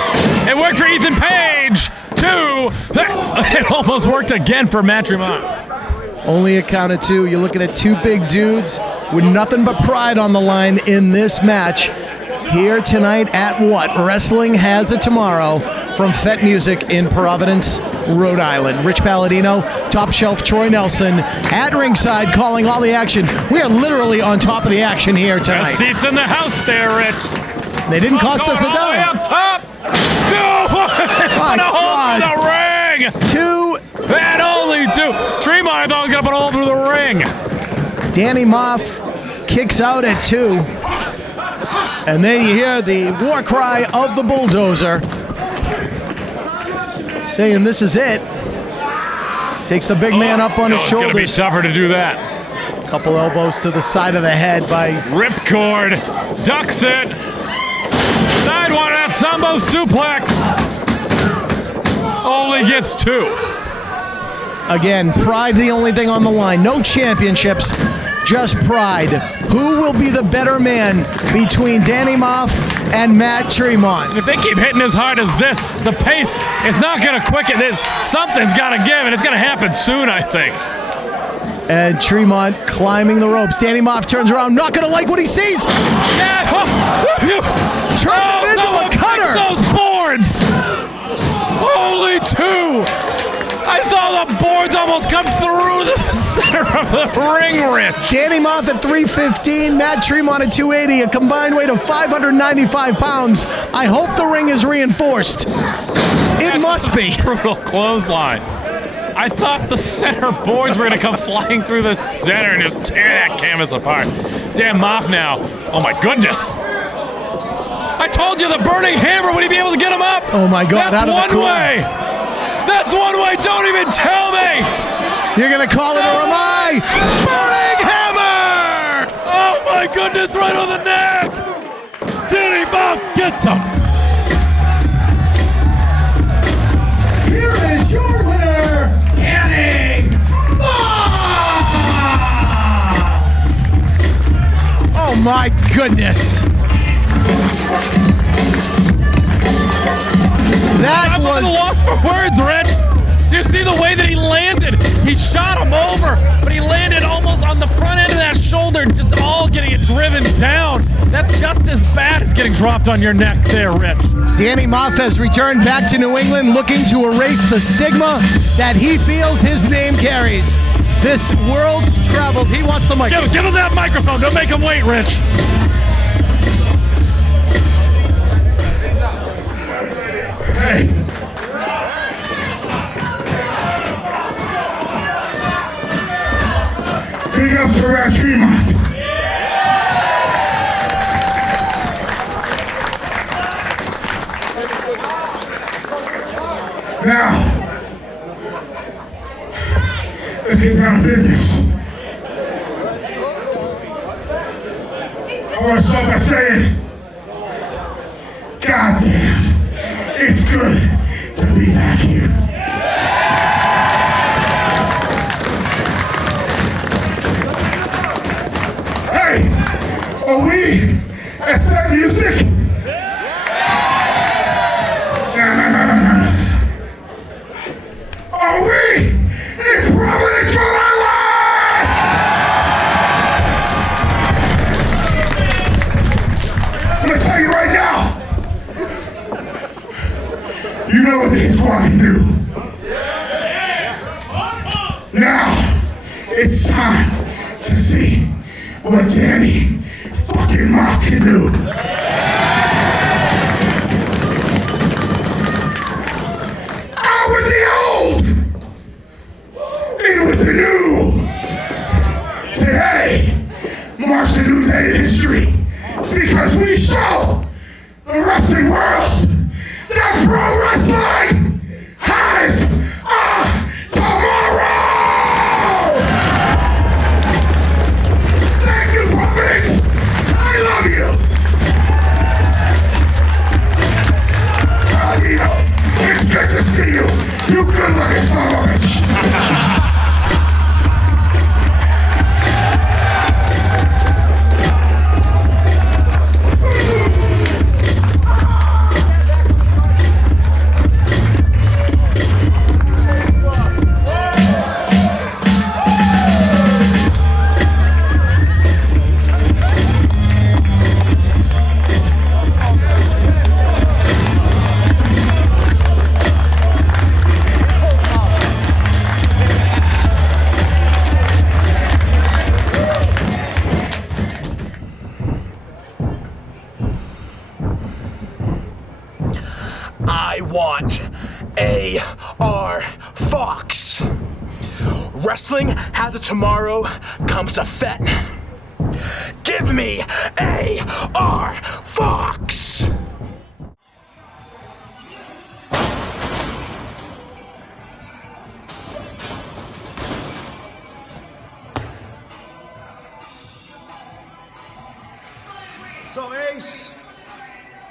It worked for Ethan Page. 2. It almost worked again for Matt Tremont. Only a count of 2. You're looking at 2 big dudes with nothing but pride on the line in this match. Here tonight at what? Wrestling Has a Tomorrow from Fete Music in Providence, Rhode Island. Rich Palladino, Top Shelf Troy Nelson at ringside calling all the action. We are literally on top of the action here tonight. Best seats in the house there, Rich. They didn't cost us a All the way dime. up top. Put a hole through the ring. 2. And only 2. Tremont, I thought was going to put a hole through the ring. Danny Maff kicks out at 2. And then you hear the war cry of the bulldozer saying this is it. Takes the big man up on his It's going to be shoulders. tougher to do that. Couple elbows to the side of the head by Ripcord. Ducks it. Sidewalk, that Sambo suplex. Only gets 2. Again, pride the only thing on the line. No championships, just pride. Who will be the better man between Danny Maff and Matt Tremont? If they keep hitting as hard as this, the pace is not going to quicken. Something's got to give, and it's going to happen soon, I think. And Tremont climbing the ropes. Danny Maff turns around, not going to like what he sees. Yeah. Turn it into a cutter. Those boards. Only 2. I saw the boards almost come through the center of the ring, Rich. Danny Maff at 315, Matt Tremont at 280, a combined weight of 595 pounds. I hope the ring is reinforced. It must be. Brutal clothesline. I thought the center boards were going to come flying through the center and just tear that canvas apart. Damn Maff now. Oh my goodness. I told you the burning hammer, would he be able to get him up? Oh my God, That's out of the one corner. way. That's one way, don't even tell me. You're going to call it or am I? Burning hammer! Oh my goodness, right on the neck. Danny Maff gets him. Here is your winner, Danny Maff! Oh my goodness. That I'm was... at a loss for words, Rich. Do you see the way that he landed? He shot him over, but he landed almost on the front end of that shoulder, just all getting it driven down. That's just as bad as getting dropped on your neck there, Rich. Danny Maff has returned back to New England looking to erase the stigma that he feels his name carries. This world traveled. He wants the mic. Give him that microphone. Don't make him wait, Rich. Hey. Big ups for Matt Tremont. Now, let's get down to business. I want to start by saying, God damn. It's good to be back here. Hey, are we at Fete Music? No. Are we in Providence, Rhode Island? I'm gonna tell you right now. You know what this squad can do. Now, it's time to see what Danny fucking Maff can do. Out with the old, in with the new. Today marks a new day in history because we show the wrestling world that pro wrestling has a tomorrow! Thank you, I want A.R. Fox. Wrestling has a tomorrow, comes to Fete. Give me A.R. Fox! So Ace,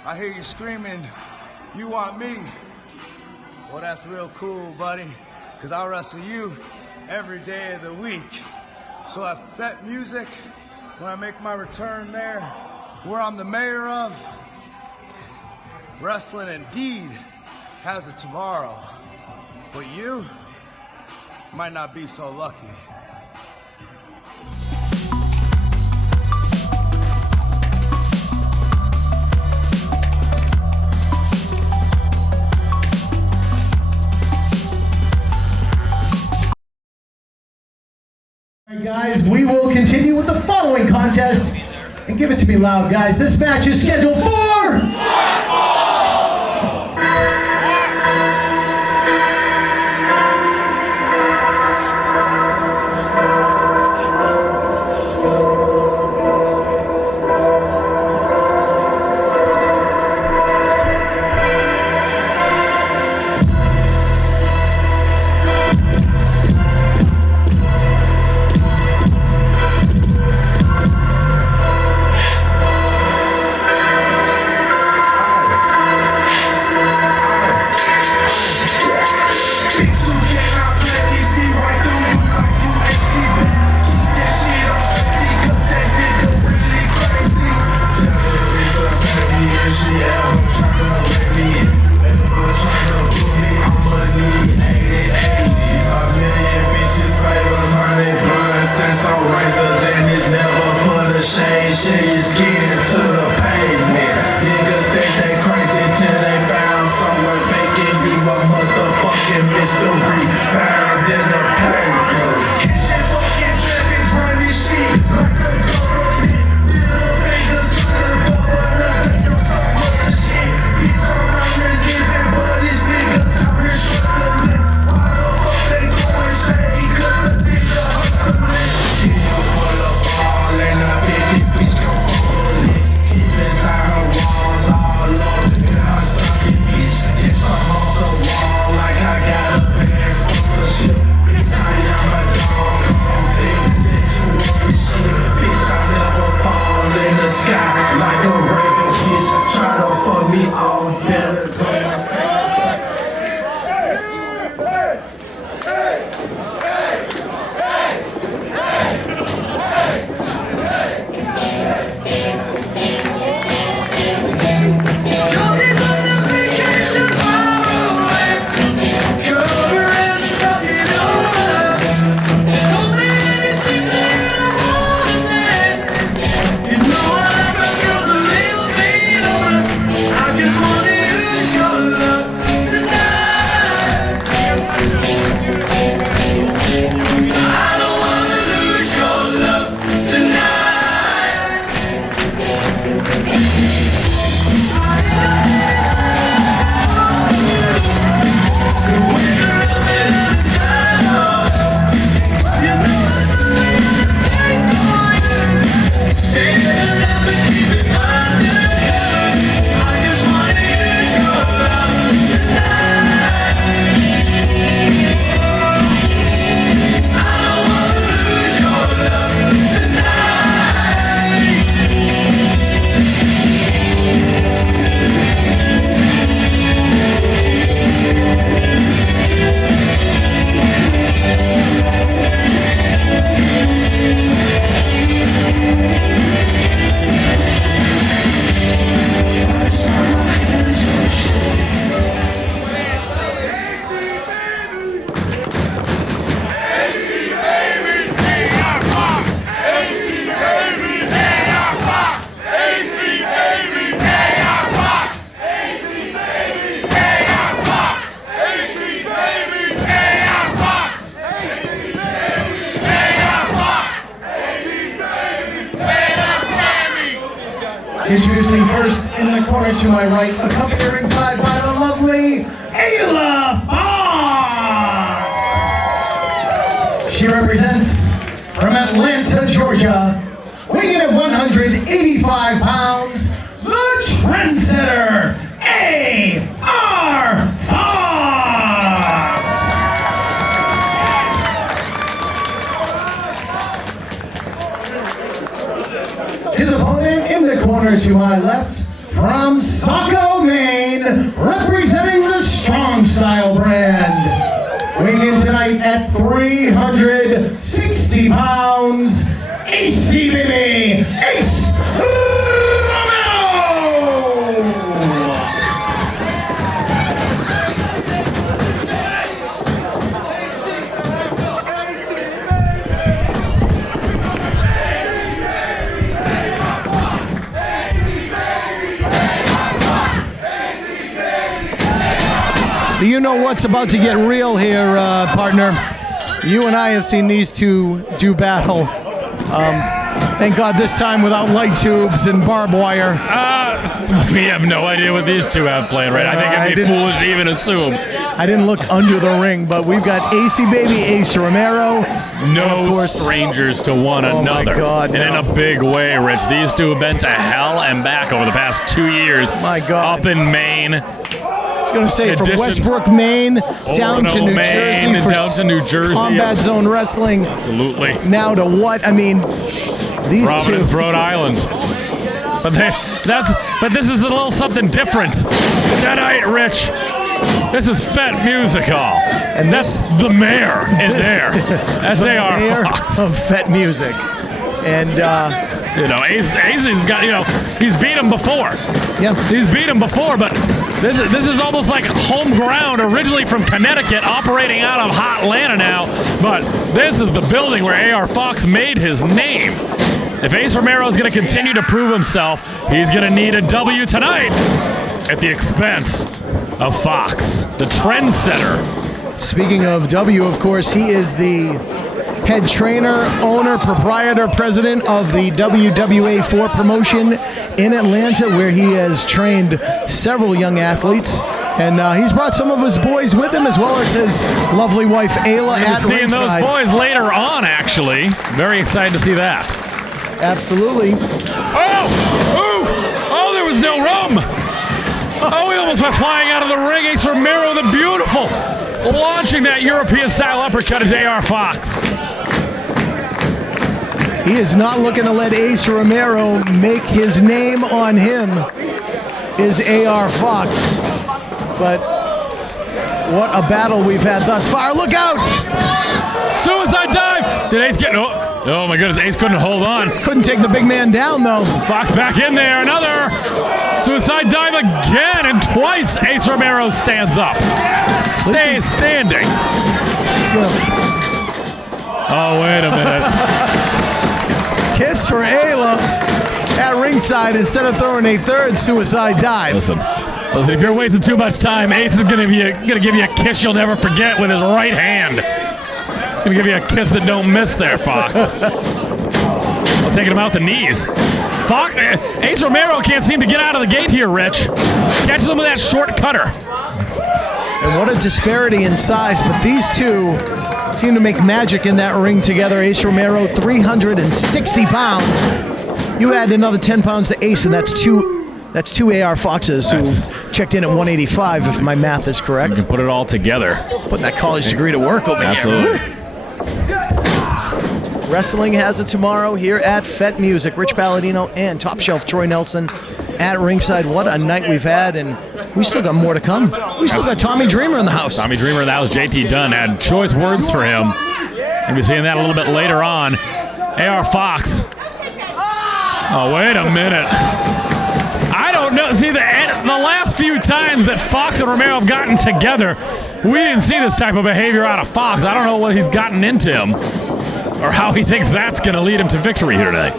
I hear you screaming, you want me? Well, that's real cool, buddy, because I'll wrestle you every day of the week. So at Fete Music, when I make my return there, where I'm the mayor of, wrestling indeed has a tomorrow. But you might not be so lucky. All right, guys, we will continue with the following contest. And give it to me loud, guys. This match is scheduled for... Introducing first in the corner to my right, accompanied ringside by the lovely Ayla Fox. She represents from Atlanta, Georgia, weighing at 185 pounds, the trendsetter, A.R. Fox. His opponent in the corner to my left, from Saco, Maine, representing the Strong Style brand. Weighing in tonight at 360 pounds, Ace baby, Ace Romero! Do you know what's about to get real here, partner? You and I have seen these two do battle. Thank God this time without light tubes and barbed wire. We have no idea what these two have planned, right? I think it'd be foolish to even assume. I didn't look under the ring, but we've got AC baby, Ace Romero. No strangers to one another. My God, and in a big way, Rich. These two have been to hell and back over the past 2 years. My God. Up in Maine. I was going to say, from Westbrook, Maine, down to New Jersey for New Jersey. Combat Zone Wrestling. Absolutely. Now to what? I mean, these Providence, two. Rhode Island. But this is a little something different. Tonight, Rich. This is Fete Music Hall. And that's the mayor in there. That's A.R. Fox. Of Fete Music. And, you know, Ace has got, you know, he's beat him before. Yeah. He's beat him before, but this is almost like home ground, originally from Connecticut, operating out of Hot Atlanta now. But this is the building where A.R. Fox made his name. If Ace Romero is going to continue to prove himself, he's going to need a W tonight at the expense of Fox, the trendsetter. Speaking of W, of course, he is the head trainer, owner, proprietor, president of the WWA4 promotion in Atlanta, where he has trained several young athletes. And he's brought some of his boys with him, as well as his lovely wife, Ayla, at ringside. Seeing those boys later on, actually. Very excited to see that. Absolutely. Oh, there was no room. Oh, he almost went flying out of the ring. Ace Romero, the beautiful, launching that European-style uppercut at A.R. Fox. He is not looking to let Ace Romero make his name on him, is A.R. Fox. But what a battle we've had thus far. Look out! Suicide dive! Did Ace get... Oh my goodness, Ace couldn't hold on. Couldn't take the big man down, though. Fox back in there. Another suicide dive again, and twice Ace Romero stands up. Stays standing. Oh, wait a minute. Kiss for Ayla at ringside instead of throwing a third suicide dive. Listen, if you're wasting too much time, Ace is gonna give you a kiss you'll never forget with his right hand. Gonna give you a kiss that don't miss there, Fox. I'll take him out the knees. Fox, Ace Romero can't seem to get out of the gate here, Rich. Catches him with that short cutter. And what a disparity in size, but these two seem to make magic in that ring together. Ace Romero, 360 pounds. You add another 10 pounds to Ace, and that's two A.R. Foxes who checked in at 185, if my math is correct. You can put it all together. Putting that college degree to work over Absolutely. here. Wrestling has it tomorrow here at Fete Music. Rich Palladino and Top Shelf Troy Nelson at ringside. What a night we've had, and we still got more to come. We still got Tommy Dreamer in the house. Tommy Dreamer in the house. JT Dunn had choice words for him. We'll be seeing that a little bit later on. A.R. Fox. Oh, wait a minute. I don't know. See, the last few times that Fox and Romero have gotten together, we didn't see this type of behavior out of Fox. I don't know what he's gotten into him or how he thinks that's going to lead him to victory here today.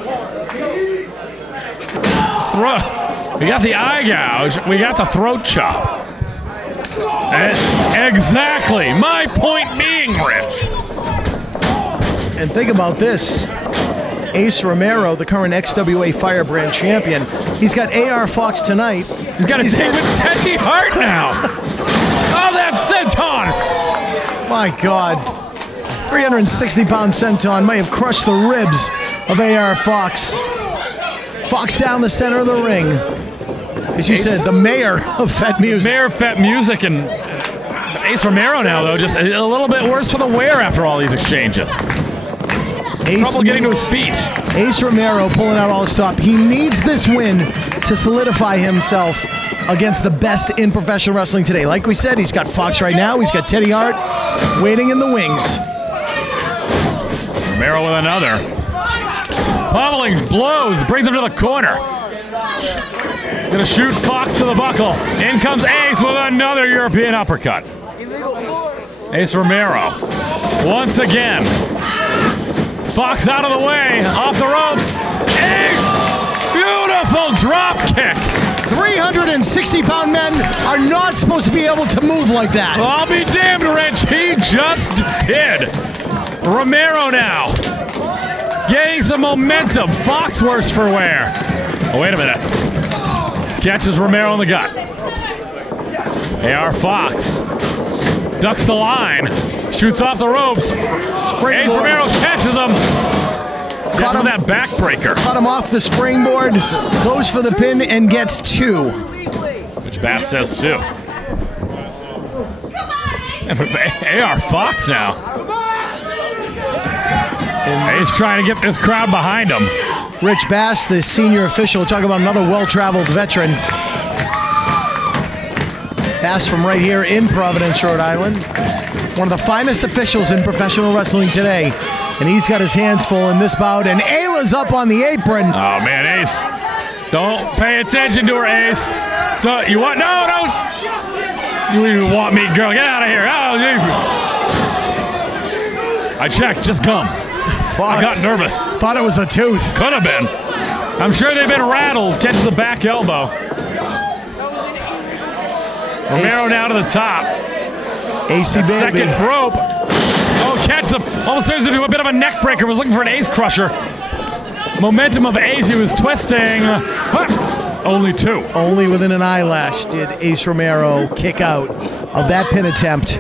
We got the eye gouge. We got the throat chop. Exactly. My point being, Rich. And think about this. Ace Romero, the current XWA Firebrand champion. He's got AR Fox tonight. He's got a date with Teddy Hart now. Oh, that senton! My God. 360-pound senton might have crushed the ribs of AR Fox. Fox down the center of the ring. As you said, the mayor of Fete Music. Mayor of Fete Music, and Ace Romero now, though, just a little bit worse for the wear after all these exchanges. Trouble getting to his feet. Ace Romero pulling out all the stop. He needs this win to solidify himself against the best in professional wrestling today. Like we said, he's got Fox right now. He's got Teddy Hart waiting in the wings. Romero with another. Pummeling blows, brings him to the corner. Gonna shoot Fox to the buckle. In comes Ace with another European uppercut. Ace Romero, once again. Fox out of the way, off the ropes. Ace! Beautiful drop kick. 360-pound men are not supposed to be able to move like that. Well, I'll be damned, Rich. He just did. Romero now. Getting some momentum. Fox worse for wear. Oh, wait a minute. Catches Romero in the gut. AR Fox ducks the line. Shoots off the ropes. Ace Romero catches him. Caught him that backbreaker. Cut him off the springboard. Goes for the pin and gets 2. Which Bass says 2. AR Fox now. And Ace trying to get this crowd behind him. Rich Bass, the senior official, talk about another well-traveled veteran. Bass from right here in Providence, Rhode Island. One of the finest officials in professional wrestling today. And he's got his hands full in this bout, and Ayla's up on the apron. Oh, man, Ace. Don't pay attention to her, Ace. You want? No, don't. You even want me, girl. Get out of here. Oh, I checked, just gum. Fox I got nervous. Thought it was a tooth. Could have been. I'm sure they've been rattled. Catches the back elbow. Romero now to the top. AC baby. Second rope. Oh, catches him. Almost turns into a bit of a neck breaker. Was looking for an ace crusher. Momentum of Ace. He was twisting. Only 2. Only within an eyelash did Ace Romero kick out of that pin attempt.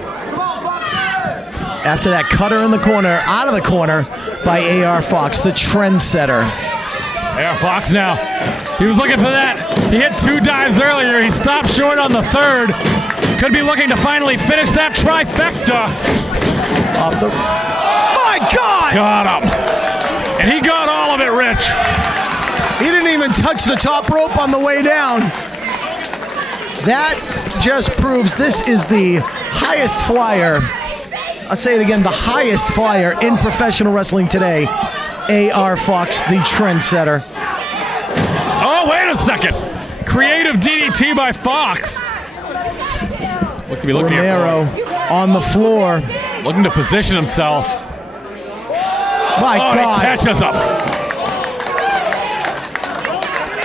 After that cutter in the corner, out of the corner by AR Fox, the trendsetter. AR Fox now. He was looking for that. He hit 2 dives earlier. He stopped short on the 3rd. Could be looking to finally finish that trifecta. Off the... My God! Got him. And he got all of it, Rich. He didn't even touch the top rope on the way down. That just proves this is the highest flyer. I'll say it again, the highest flyer in professional wrestling today. AR Fox, the trendsetter. Oh, wait a second. Creative DDT by Fox. Look to be looking Romero on the floor. Looking to position himself. My God. He catches up.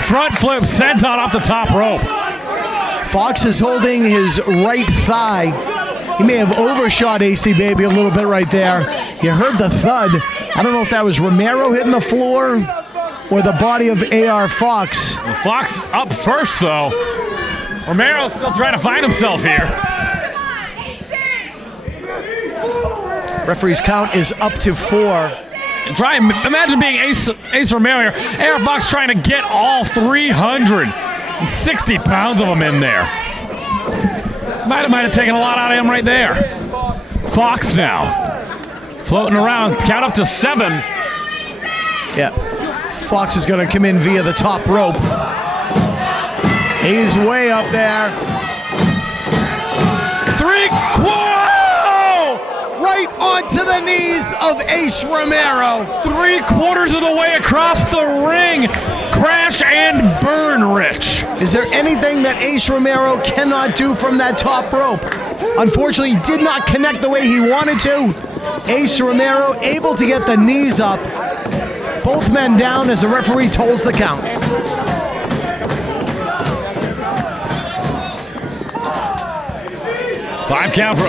Front flip senton off the top rope. Fox is holding his right thigh. He may have overshot AC Baby a little bit right there. You heard the thud. I don't know if that was Romero hitting the floor or the body of AR Fox. Well, Fox up first, though. Romero still trying to find himself here. Referee's count is up to 4. Imagine being Ace Romero here. AR Fox trying to get all 360 pounds of him in there. Might have taken a lot out of him right there. Fox now. Floating around. Count up to 7. Yeah. Fox is going to come in via the top rope. He's way up there. 3 quarters! Right onto the knees of Ace Romero. 3/4 of the way across the ring. Crash and burn, Rich. Is there anything that Ace Romero cannot do from that top rope? Unfortunately, he did not connect the way he wanted to. Ace Romero able to get the knees up. Both men down as the referee tolls the count. Five count for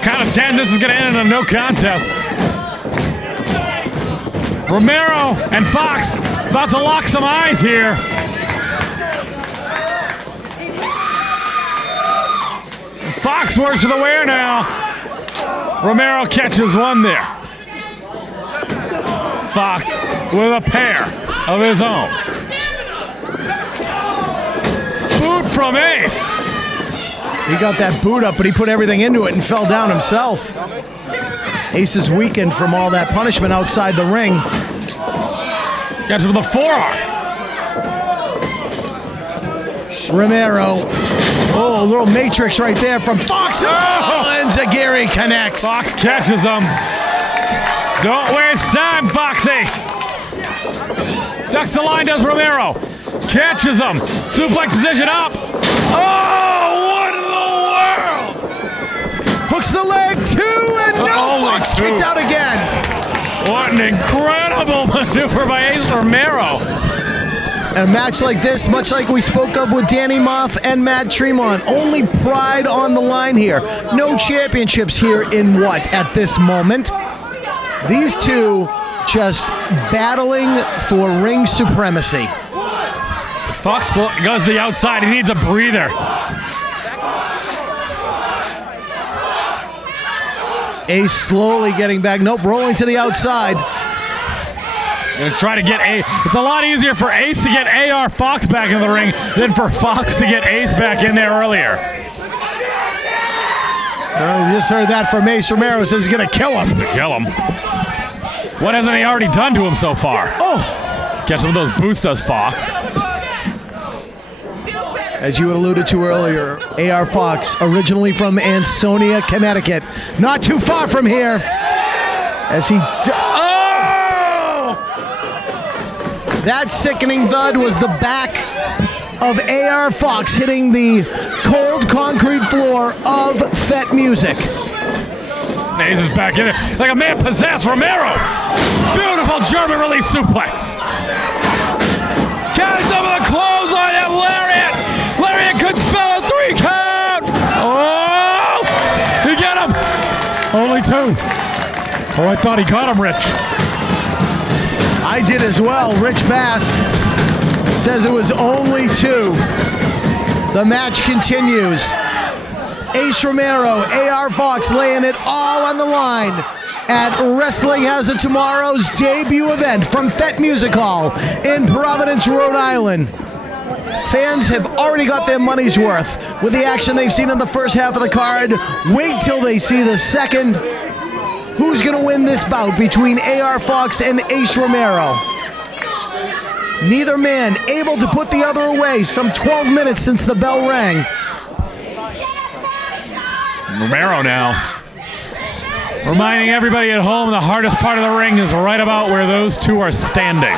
count of 10. This is going to end in a no contest. Romero and Fox about to lock some eyes here. Fox works for the wear now. Romero catches one there. Fox with a pair of his own. Boot from Ace. He got that boot up, but he put everything into it and fell down himself. Ace is weakened from all that punishment outside the ring. Gets him with a forearm. Romero. Oh, a little matrix right there from Fox. Oh, and Zagiri connects. Fox catches him. Don't waste time, Foxy. Ducks the line, does Romero. Catches him. Suplex position up. Oh, what in the world? Hooks the leg, two, and no, Fox kicked out again. What an incredible maneuver by Ace Romero. A match like this, much like we spoke of with Danny Maff and Matt Tremont, only pride on the line here. No championships here in what at this moment? These two just battling for ring supremacy. Fox goes to the outside. He needs a breather. Ace slowly getting back. Nope, rolling to the outside. Gonna try to get It's a lot easier for Ace to get AR Fox back in the ring than for Fox to get Ace back in there earlier. You just heard that from Ace Romero. Says he's gonna kill him. Kill him. What hasn't he already done to him so far? Oh! Catch some of those boots, does Fox. As you had alluded to earlier, AR Fox, originally from Ansonia, Connecticut. Not too far from here. As he... That sickening thud was the back of AR Fox hitting the cold concrete floor of Fete Music. Ace is back in it like a man possessed. Romero. Beautiful German release suplex. Catches him with a clothesline and Lariat. Lariat could spell a 3 count. Oh! He got him. Only 2. Oh, I thought he got him, Rich. I did as well. Rich Bass says it was only 2. The match continues. Ace Romero, AR Fox laying it all on the line at Wrestling Has It Tomorrow's debut event from Fete Music Hall in Providence, Rhode Island. Fans have already got their money's worth with the action they've seen in the first half of the card. Wait till they see the second. Who's going to win this bout between AR Fox and Ace Romero? Neither man able to put the other away. Some 12 minutes since the bell rang. Romero now. Reminding everybody at home the hardest part of the ring is right about where those two are standing.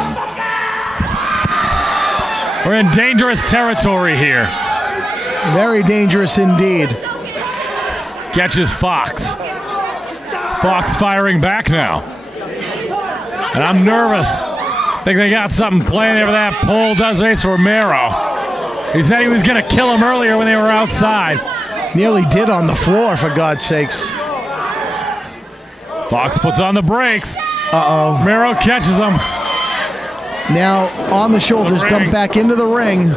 We're in dangerous territory here. Very dangerous indeed. Catches Fox. Fox firing back now. And I'm nervous. Think they got something planned there for that pole, does Ace Romero. He said he was going to kill him earlier when they were outside. Nearly did on the floor, for God's sakes. Fox puts on the brakes. Uh-oh. Romero catches him. Now on the shoulders, dumped back into the ring.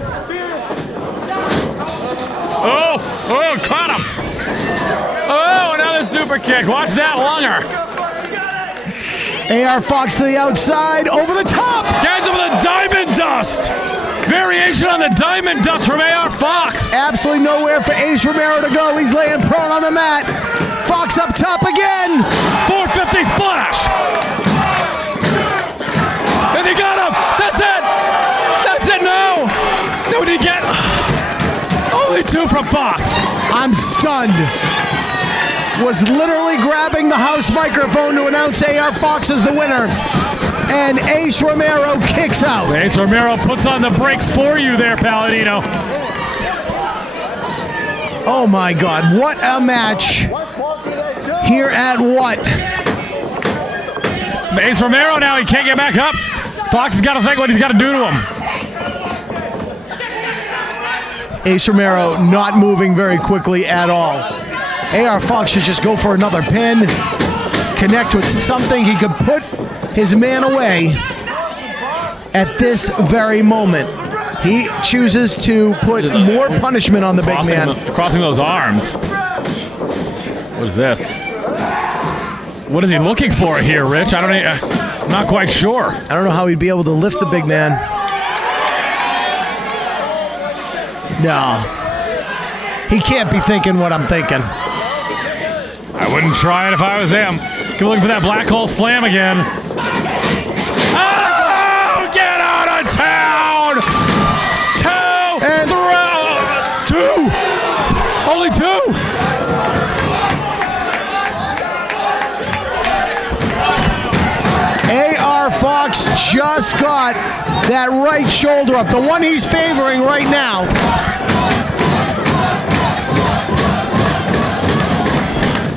Oh, caught him. Oh, another super kick. Watch that lunger. AR Fox to the outside, over the top. Gets him with a diamond dust. Variation on the diamond dust from AR Fox. Absolutely nowhere for Ace Romero to go. He's laying prone on the mat. Fox up top again. 450 splash. And he got him. That's it. That's it. No. No, did he get? Only 2 from Fox. I'm stunned. Was literally grabbing the house microphone to announce AR Fox as the winner. And Ace Romero kicks out. Ace Romero puts on the brakes for you there, Palladino. Oh my God, what a match. Here at what? Ace Romero now, he can't get back up. Fox has got to think what he's got to do to him. Ace Romero not moving very quickly at all. AR Fox should just go for another pin. Connect with something he could put his man away at this very moment. He chooses to put more punishment on the big man. Crossing those arms. What is this? What is he looking for here, Rich? I'm not quite sure. I don't know how he'd be able to lift the big man. No. He can't be thinking what I'm thinking. I wouldn't try it if I was him. Keep looking for that black hole slam again. Oh, get out of town! Two! Only two! A.R. Fox just got that right shoulder up, the one he's favoring right now.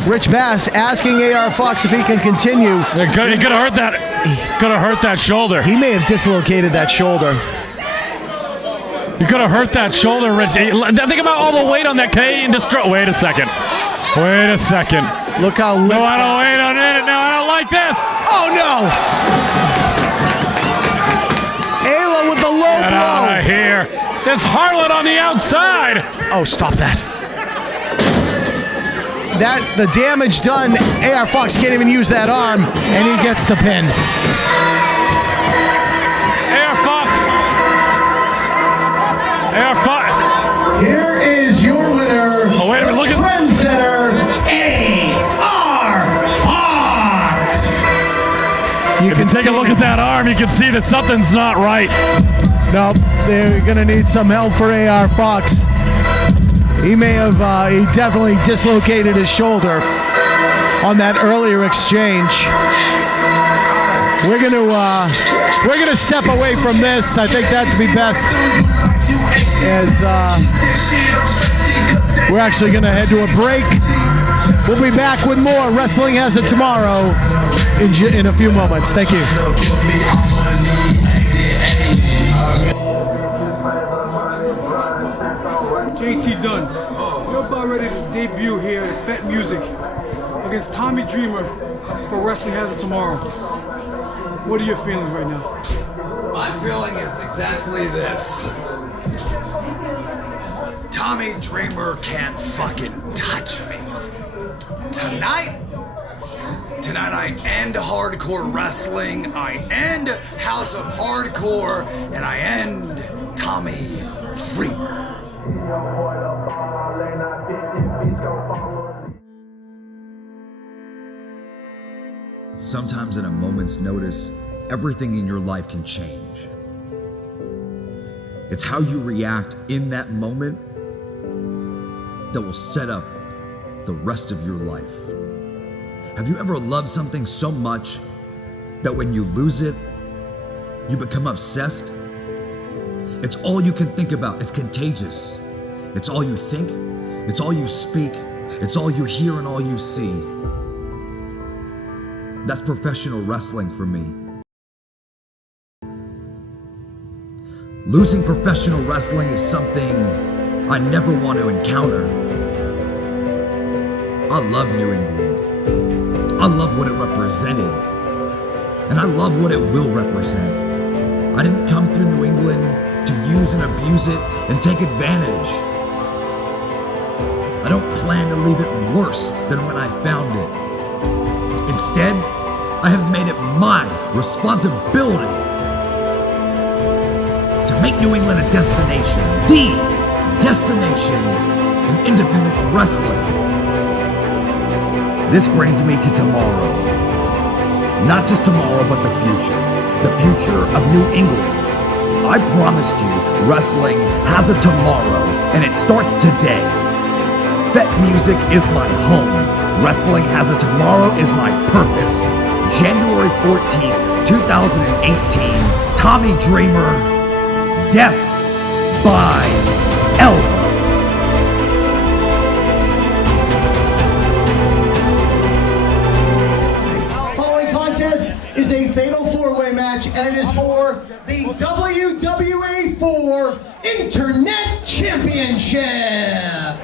Rich Bass asking A.R. Fox if he can continue. He could have hurt that. Could have hurt that shoulder. He may have dislocated that shoulder. You could have hurt that shoulder, Rich. Think about all the weight on that Canadian destroy. Wait a second. Wait a second. Look how No, I don't wait a minute. No, I don't like this. Oh no! Ayla with the low Get blow. out of here. There's Harlan on the outside. Oh, stop that. The damage done. A.R. Fox can't even use that arm, and he gets the pin. A.R. Fox. A.R. Fox. Here is your winner. Oh, wait a minute. Look at Trendsetter A.R. Fox. If you take a look at that arm, you can see that something's not right. Nope, they're gonna need some help for A.R. Fox. He may have, he definitely dislocated his shoulder on that earlier exchange. We're gonna step away from this. I think that'd be best. As we're actually gonna head to a break. We'll be back with more Wrestling Has It Tomorrow in a few moments. Thank you. JT Dunn, we're about ready to debut here at Fete Music against Tommy Dreamer for Wrestling Has It Tomorrow. What are your feelings right now? My feeling is exactly this. Tommy Dreamer can't fucking touch me. Tonight I end hardcore wrestling, I end House of Hardcore, and I end Tommy Dreamer. Sometimes at a moment's notice, everything in your life can change. It's how you react in that moment that will set up the rest of your life. Have you ever loved something so much that when you lose it, you become obsessed? It's all you can think about. It's contagious. It's all you think. It's all you speak. It's all you hear and all you see. That's professional wrestling for me. Losing professional wrestling is something I never want to encounter. I love New England. I love what it represented. And I love what it will represent. I didn't come through New England to use and abuse it and take advantage. I don't plan to leave it worse than when I found it. Instead, I have made it my responsibility to make New England a destination, the destination in independent wrestling. This brings me to tomorrow. Not just tomorrow, but the future of New England. I promised you wrestling has a tomorrow, and it starts today. Fete Music is my home. Wrestling Has a Tomorrow is my purpose. January 14th, 2018, Tommy Dreamer, Death by Elbow. Following contest is a fatal four-way match, and it is for the WWA 4 Internet Championship.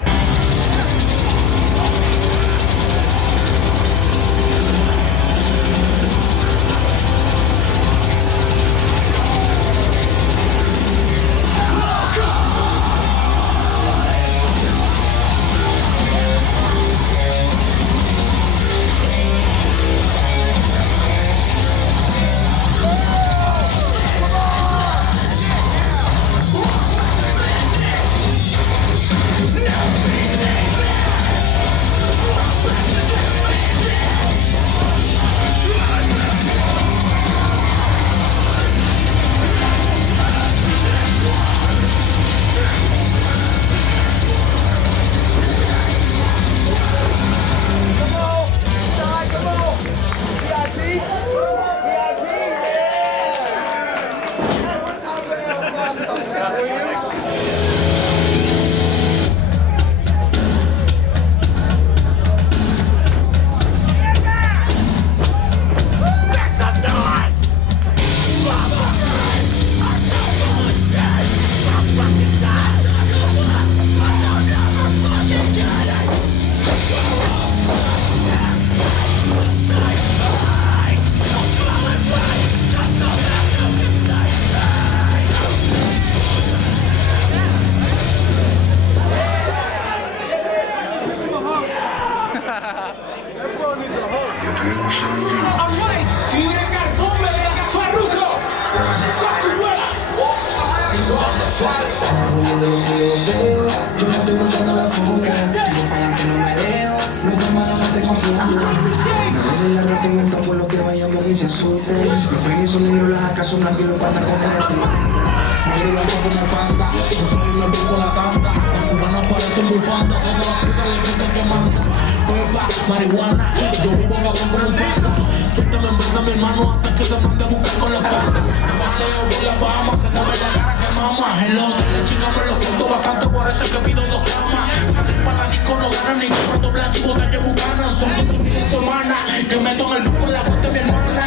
deseo. Yo no estoy buscando la fuga. Tiro para adelante, no me dejo. No es malo, no te confundas. Me duele la rata y me por lo que vayamos y se asusten. Los penis son negros, las acá son blancos y los pandas con el negro blanco como panda. Yo soy el con la tanda. Las cubanas parecen bufanda. Todas las putas le gustan que manda. Pepa, marihuana. Yo vivo cabrón como un panda. Suéltame en brenda, mi hermano, hasta que te mande a buscar con la pata. Paseo por las Bahamas, se te ve la cara que mama. Hello, dale chingame los puntos bastante, por eso es que pido 2 camas. Salen para la disco, no ganan ningún plato blanco y botas que bucanan. Son 15.000 semanas, que meto en el buco en la cuenta de mi hermana.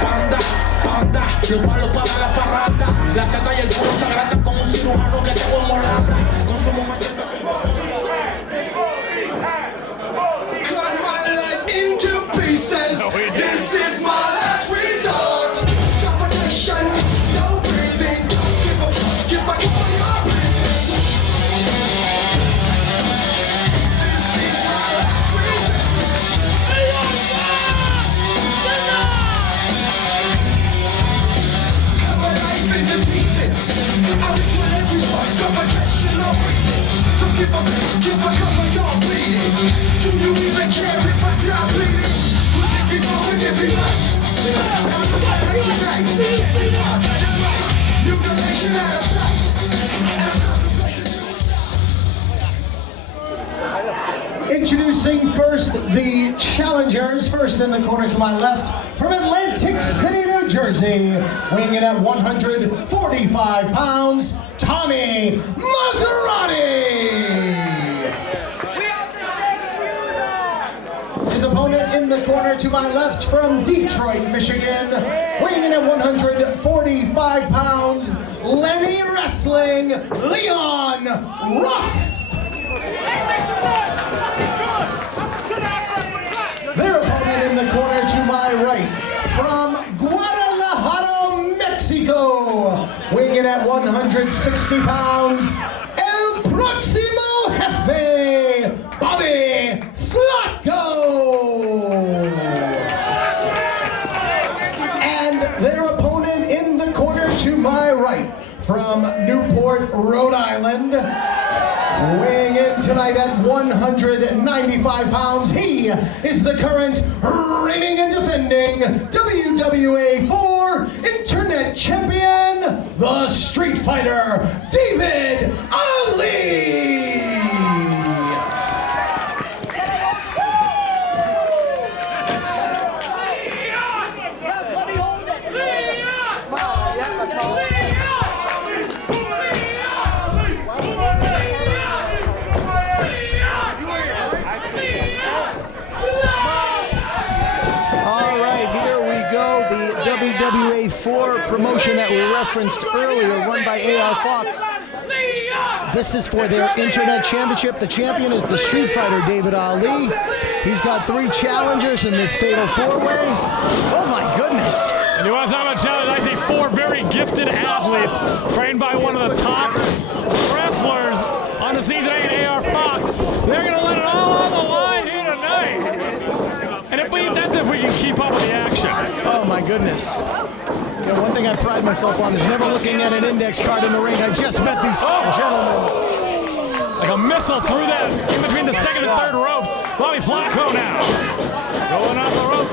Panda, panda, los palos para la parranda. La teta y el culo se agrandan como un cirujano que tengo en Holanda. Consumo machete con banda. Cut my life into pieces. This is my last resort. Suffocation, no breathing. Don't give a fuck if I call your breathing. This is my last resort. Cut my life into pieces. I reach my every spot. Suffocation, no breathing. Don't give a fuck if I call your bleeding. Do you even care if I die bleeding? We'll take it forward if you like. Chances are better right. Mutilation out of sight. Introducing first the challengers. First in the corner to my left, from Atlantic City, New Jersey, weighing in at 145 pounds, Tommy Maserati. His opponent in the corner to my left, from Detroit, Michigan, weighing in at 145 pounds, Lenny Wrestling, Leon Ruff. Their opponent in the corner to my right, from Guadalajara, Mexico, weighing in at 160 pounds, El Próximo Jefe, Bobby Flacco. And their opponent in the corner to my right, from Newport, Rhode Island, weighing in tonight at 195 pounds, he is the current reigning and defending WWA 4 Internet Champion, the Street Fighter, David Ali! WWA 4 promotion that we referenced earlier, run by AR Fox. This is for their Internet Championship. The champion is the Street Fighter, David Ali. He's got 3 challengers in this fatal 4-way. Oh my goodness. And you want to talk about challenge? I see 4 very gifted athletes trained by one of the top wrestlers on the scene today in AR Fox. They're going to let it all on the line here tonight. And that's if we can keep up with the action. Oh my goodness. Yeah, one thing I pride myself on is never looking at an index card in the ring. I just met these gentlemen. Like a missile through that, in between the second and third ropes. Bobby Flacco now. Going off the rope.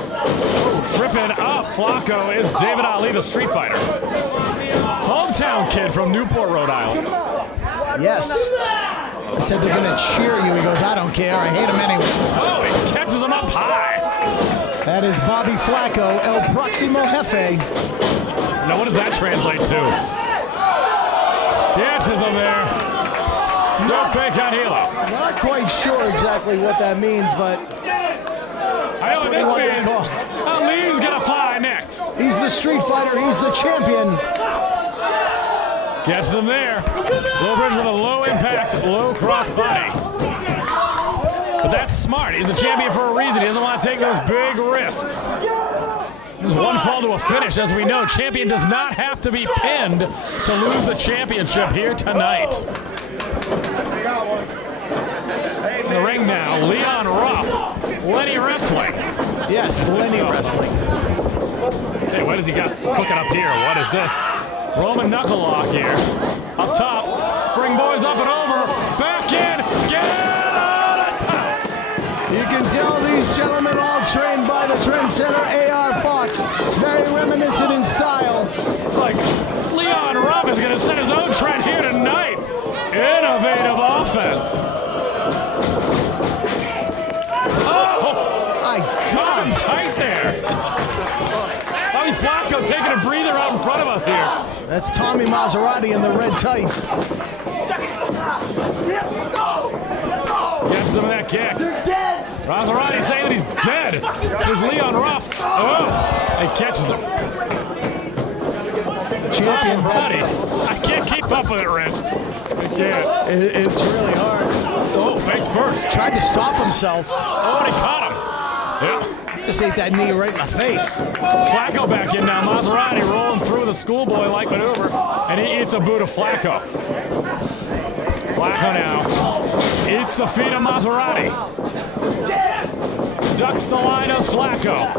Tripping up. Flacco is David Ali, the Street Fighter. Hometown kid from Newport, Rhode Island. Yes. I said they're going to cheer you. He goes, I don't care. I hate him anyway. Oh, he catches him up high. That is Bobby Flacco, El Próximo Jefe. Now, what does that translate to? Catches him there. Not quite sure exactly what that means, but I know what this means. Ali's gonna fly next. He's the Street Fighter. He's the champion. Catches him there. Low bridge with a low impact, low cross body. But that's smart. He's the champion for a reason. He doesn't want to take those big risks. There's one fall to a finish, as we know. Champion does not have to be pinned to lose the championship here tonight. In the ring now, Leon Ruff, Lenny Wrestling. Yes, Lenny Wrestling. Hey, what has he got cooking up here? What is this? Roman knuckle lock here. Up top, Springboards up and over. Back in. Get out of time. You can tell these gentlemen all trained by the trendsetter A.R. Fox. Very reminiscent in style. It's like Leon Ruff is going to set his own trend here tonight. Innovative offense. My Caught him tight there. Tommy Flacco taking a breather out in front of us here. That's Tommy Maserati in the red tights. Gets some of that kick. Maserati saying that he's dead. Here's Leon Ruff. Oh, he catches him. Champion. I can't keep up with it, Rich. I can't. It's really hard. Oh, face first. Tried to stop himself. Oh, and he caught him. Yeah. Just ate that knee right in the face. Flacco back in now. Maserati rolling through the schoolboy-like maneuver, and he eats a boot of Flacco. Flacco now eats the feet of Maserati. Ducks the line of Flacco.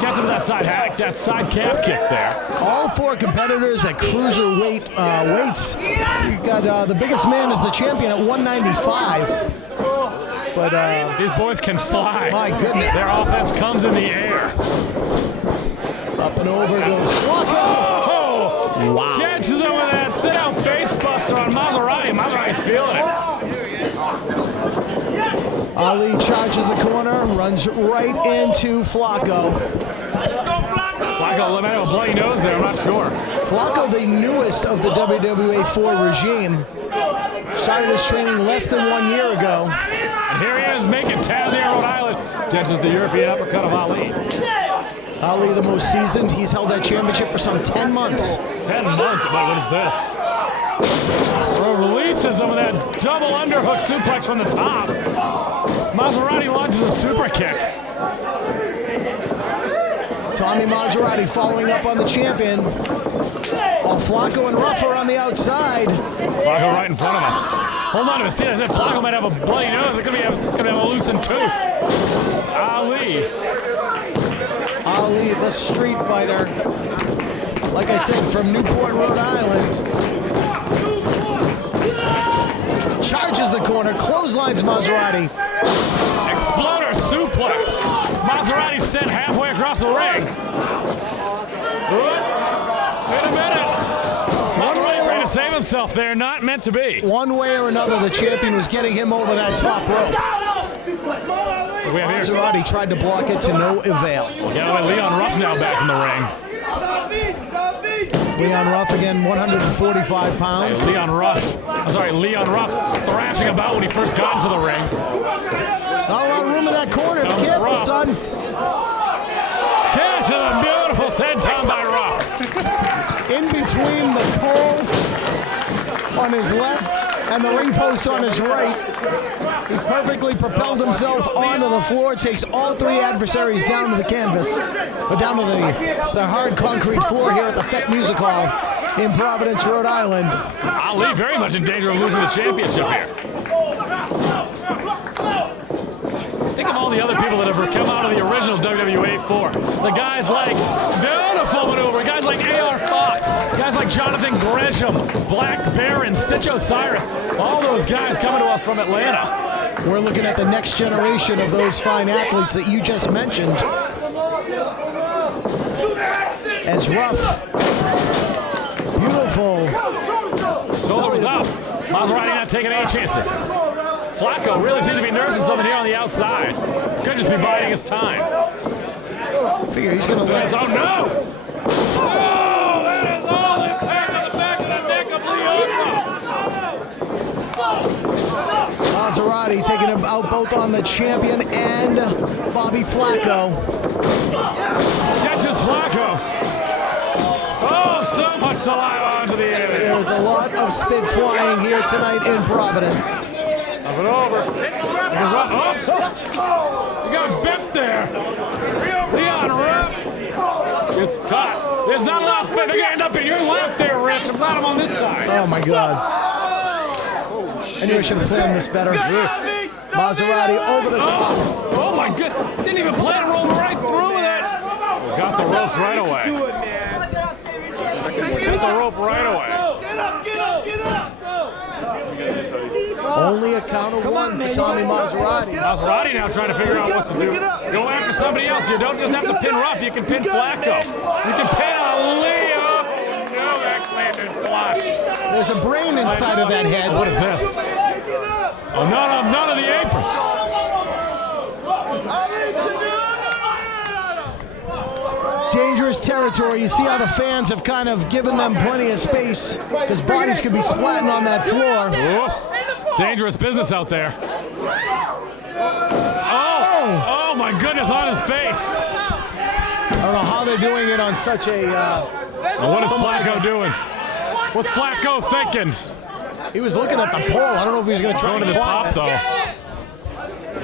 Gets him that side hack, that side calf kick there. All four competitors at cruiserweight weights. You got the biggest man is the champion at 195. But these boys can fly. My goodness. Their offense comes in the air. Up and over goes Flacco. Oh! Wow. Catches him with that sit-out face buster on Maserati. Maserati's feeling it. Ali charges the corner, runs right into Flacco. Flacco might have a bloody nose there, I'm not sure. Flacco, the newest of the WWA 4 regime, started his training less than 1 year ago. And here he is making Tassie, Rhode Island. Catches the European uppercut of Ali. Ali, the most seasoned, he's held that championship for some 10 months. 10 months? But what is this? Releases him with that double underhook suplex from the top. Maserati launches a super kick. Tommy Maserati following up on the champion. While Flacco and Ruff are on the outside. Flacco right in front of us. Hold on to his team. I said Flacco might have a bloody nose. It could have a loosened tooth. Ali, the street fighter. Like I said, from Newport, Rhode Island. Charges the corner, clotheslines Maserati. exploder suplex. Maserati sent halfway across the ring. Wait a minute. Maserati trying to save himself there. Not meant to be. One way or another, the champion was getting him over that top rope. Maserati tried to block it to no avail. We'll get away Leon Ruff now back in the ring. Leon Ruff again, 145 pounds. Hey, Leon Ruff thrashing about when he first got into the ring. Not a lot of room in that corner. Be careful, son. Catch of the beautiful senton by Ruff. In between the pole on his left and the ring post on his right, he perfectly propelled himself onto the floor, takes all three adversaries down to the canvas, but down to the hard concrete floor here at the Fete Music Hall in Providence, Rhode Island. Ali very much in danger of losing the championship here. Think of all the other people that have come out of the original WWA 4. The guys like Beautiful Maneuver, guys like A.R. Fox, guys like Jonathan Gresham, Black Baron, Stitch Osiris. All those guys coming to us from Atlanta. We're looking at the next generation of those fine athletes that you just mentioned. As Ruff, beautiful. Shoulders up. Maserati not taking any chances. Flacco really seems to be nursing something here on the outside. Could just be biding his time. Figure he's going to let. Oh no! Oh, that is all impact on the back of the neck of Leon. Maserati taking him out both on the champion and Bobby Flacco. Catches Flacco. Oh, so much saliva onto the air. There's a lot of spit flying here tonight in Providence. Up and over. Oh, you got bent there. Leon Ruff gets caught. There's not a lot of spit. They're going to end up in your lap there, Rich. I'm glad I'm on this side. Oh, my God. I knew I should have planned this better. Maserati over the top. Oh, my goodness. Didn't even plan to roll right through with it. Got the ropes right away. Do it, man. Got the rope right away. Get up, get up, get up. Only a count of one for Tommy Maserati. Maserati now trying to figure out what to do. Go after somebody else. You don't just have to pin Ruff. You can pin Flacco. You can pin Leo. No, that landed flush. There's a brain inside of that head. What is this? Oh, none of the apron. Dangerous territory. You see how the fans have kind of given them plenty of space because bodies could be splatting on that floor. Ooh. Dangerous business out there. Oh my goodness, on his face. I don't know how they're doing it on such a... what is Flacco doing? What's Flacco thinking? He was looking at the pole. I don't know if he was going to try to the top, though.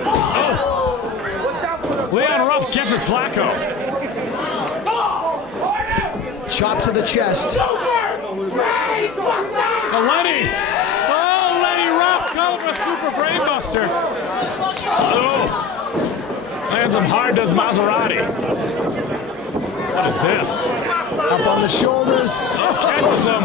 Oh. Leon Ruff catches Flacco. Chop to the chest. Lenny! Oh, Lenny Ruff called for a super brainbuster. Oh. Lands him hard, does Maserati. What is this? Up on the shoulders. Catches him.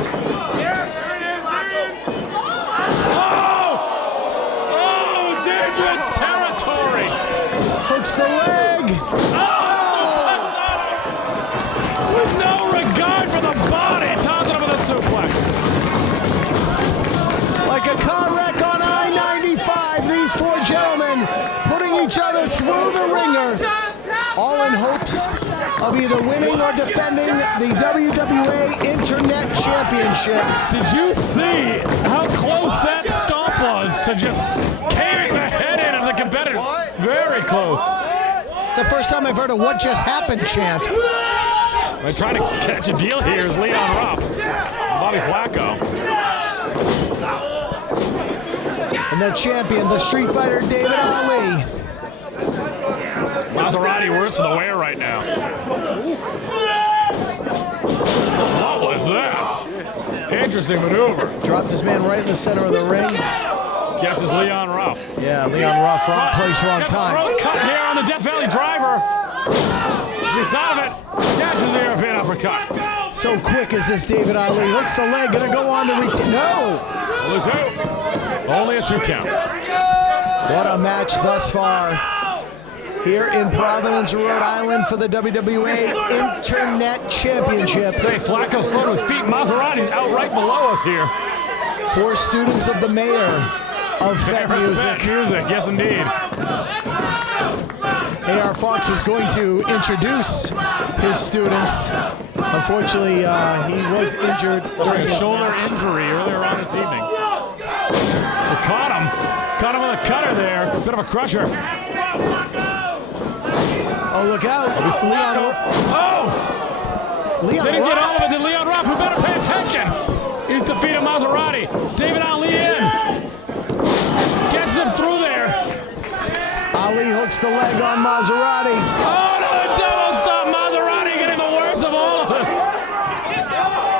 Oh, dangerous territory. Hooks the leg. With no regard for the body, tosses him with a suplex. Like a car wreck on I-95, these four gentlemen putting each other through the ringer, all in hopes of either winning or defending the WWA Internet Championship. Did you see how close that stomp was to just caving the head in of the competitor? Very close. It's the first time I've heard a "what just happened" chant. They're trying to catch a deal here is Leon Ruff. Bobby Flacco. And the champion, the Street Fighter, David Ali. Maserati worse for the wear right now. What was that? Interesting maneuver. Dropped his man right in the center of the ring. Catches Leon Ruff. Yeah, Leon Ruff, wrong place, wrong time. Cut here on the Death Valley driver. Gets out of it. Catches the European uppercut. So quick is this David Ali. Hooks the leg, gonna go on to No! Only two. Only a 2 count. What a match thus far. Here in Providence, Rhode Island for the WWA Internet Championship. Say, Flacco's slow to his feet. Maserati's out right below us here. 4 students of the mayor of Fete Music. Yes, indeed. A.R. Fox was going to introduce his students. Unfortunately, he was injured during a shoulder injury earlier on this evening. We caught him with a cutter there. Bit of a crusher. Oh, look out. Leon. Oh! Leon Didn't Ruff. get all of it. Did Leon Ruff? Who better pay attention? He's defeated Maserati. David Ali in. Gets him through there. Ali hooks the leg on Maserati. Oh, another double stop. Maserati getting the worst of all of us.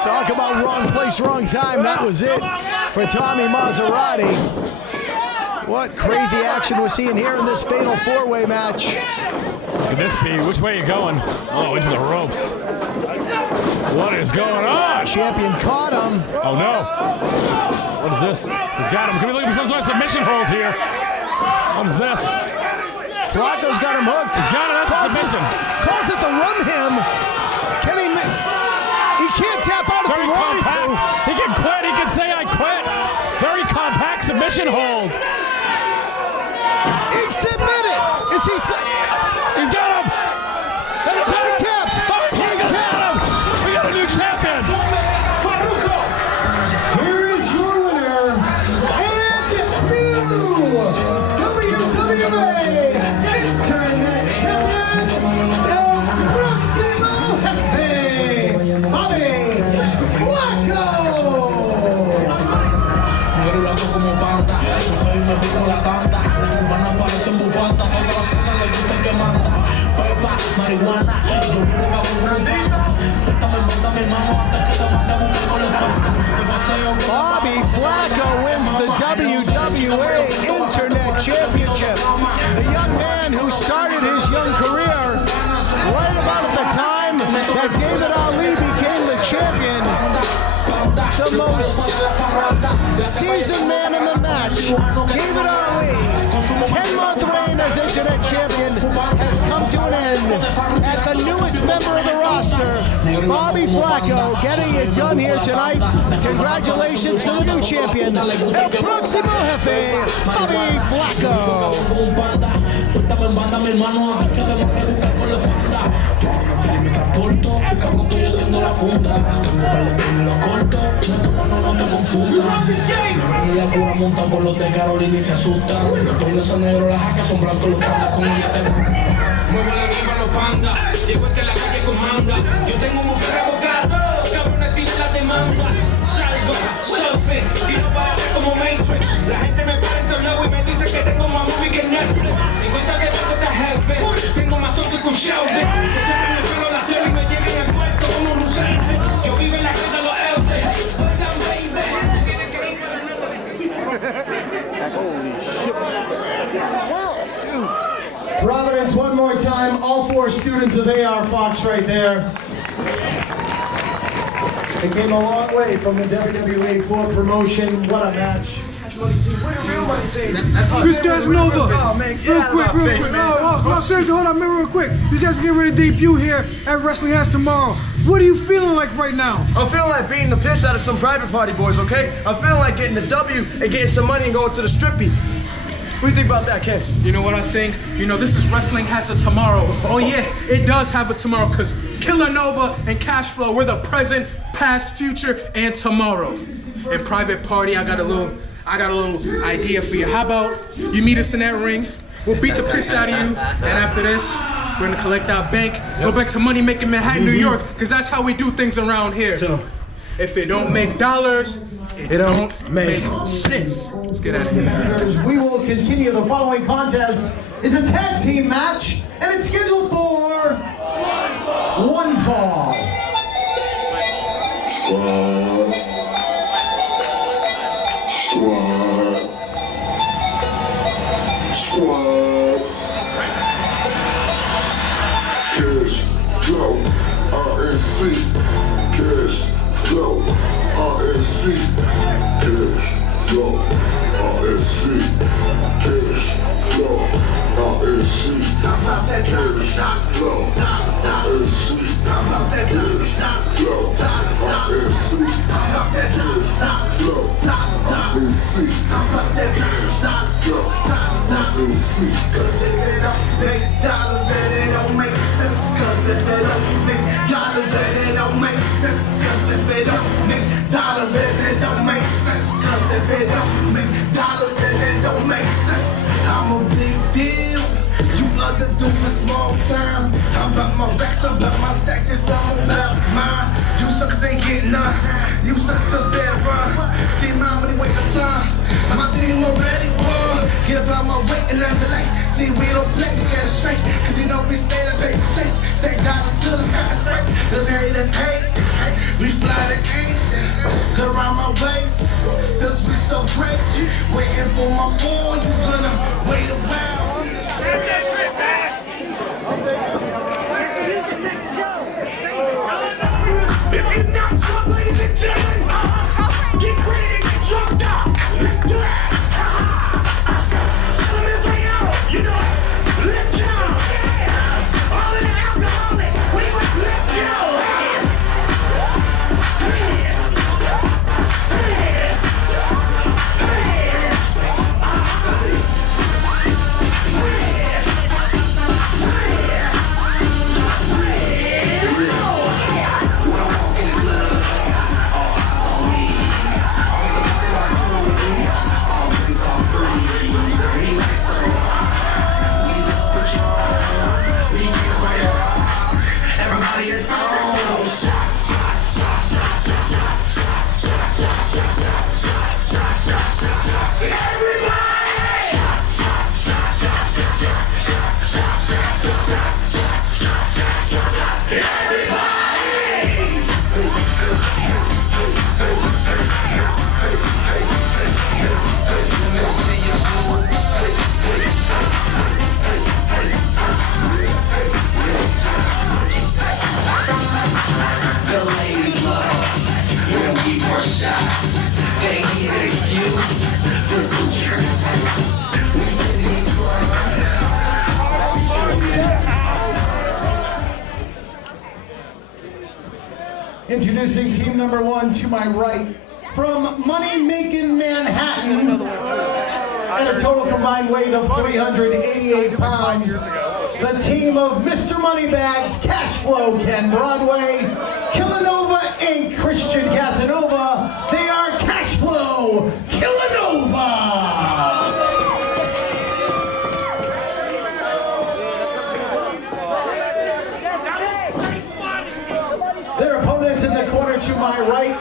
Talk about wrong place, wrong time. That was it for Tommy Maserati. What crazy action we're seeing here in this fatal 4-way match. Could this be? Which way are you going? Oh, into the ropes. What is going on? Champion caught him. Oh, no. What is this? He's got him. Can we look for some sort of submission hold here? What is this? Flacco's got him hooked. He's got it. That's submission. Calls it the run him. Can he? He can't tap out if he wanted to. He can quit. He can say, I quit. Very compact submission hold. He submitted. Is he? He's got him. And he's tapped. He got him. We got a new champion. Here is your winner and new WWA Internet Champion, El Próximo Jefe, Bobby Flacco. Como banda, yo soy un con la tanda. Cubana parecen bufanda, todas las putas les gusta que manda. Pepa, marihuana, yo vivo cabronita. Suéltame, mándame mano antes que te mande a buscar con el pan. Bobby Flacco wins the WWA Internet Championship. The young man who started his young career right about at the time that David Ali became the champion. the most seasoned man in the match, David Ali. 10-month reign as Internet Champion has come to an end. At the newest member of the roster, Bobby Flacco, getting it done here tonight. Congratulations to the new champion, El Próximo Jefe, Bobby Flacco. Muevo la riba los panda, llego es que la calle comanda. Yo tengo un bufete de abogado, cabrones tienen las demandas. Salgo, surfe, tiro para ver como Matrix. La gente me para en todos lados y me dice que tengo más movie que Netflix. Y cuenta que tengo esta jefe, tengo más toque con Shelby. Se sienten en el pelo la tele y me llegan en el puerto como un Rusel. Yo vivo en la casa de los Eldes. Oigan, baby, tienen que ir para la NASA. Holy shit. Well, dude. Providence, one more time. All 4 students of AR Fox right there. They came a long way from the WWE 4 promotion. What a match. Chris Casanova, real quick. No, seriously, hold on, man, real quick. You guys are getting ready to debut here at Wrestling Has Tomorrow. What are you feeling like right now? I'm feeling like beating the piss out of some private party boys, okay? I'm feeling like getting the W and getting some money and going to the strippy. What do you think about that, Ken? You know what I think? You know, this is Wrestling Has a Tomorrow. Oh yeah, it does have a tomorrow, because Kellanova and Cashflow, we're the present, past, future, and tomorrow. In Private Party, I got a little idea for you. How about you meet us in that ring, we'll beat the piss out of you, and after this, we're gonna collect our bank, go back to Money Making Manhattan, New York, because that's how we do things around here. If it don't make dollars, it don't make sense. Let's get out of here. We will continue. The following contest is a tag team match, and it's scheduled for one fall. Squad. Cash flow, RNC. Cash flow, RNC. Cash flow, RNC. Cash flow, RNC. How about that dirty shot flow? RNC. How about that dirty shot flow? RNC. How about that dirty shot flow? RNC. How about that dirty shot flow? Cause if it don't make dollars, then it don't make sense. Cause if it don't make dollars, then it don't make sense. Cause if it don't make dollars, then it don't make sense. Cause if it don't make dollars, then it don't make sense. I'm a big deal. You other dudes are small time. I'm about my racks, I'm about my stacks, it's all about mine. You suckers ain't getting none. You suckers just better run. See my money wait the time. My team already won. Get up out my way and I'm the light. See we don't play, we get it straight. Cause you know we stay the paper chase. Say dollars to the sky straight. Cause haters hate. We fly the eight around my waist. Cause we so great. Waiting for my phone, you gonna wait a while. If you're not drunk, ladies and gentlemen, get ready to get drunk up. Let's do it. You know it. Let's go. All of the alcoholic. Let's go. Introducing team number 1 to my right. From money-making Manhattan, at a total combined weight of 388 pounds, the team of Mr. Moneybags, Cashflow, Ken Broadway, Casanova, Inc., Christian Casanova. They are Cashflow, Casanova. Their opponents in the corner to my right,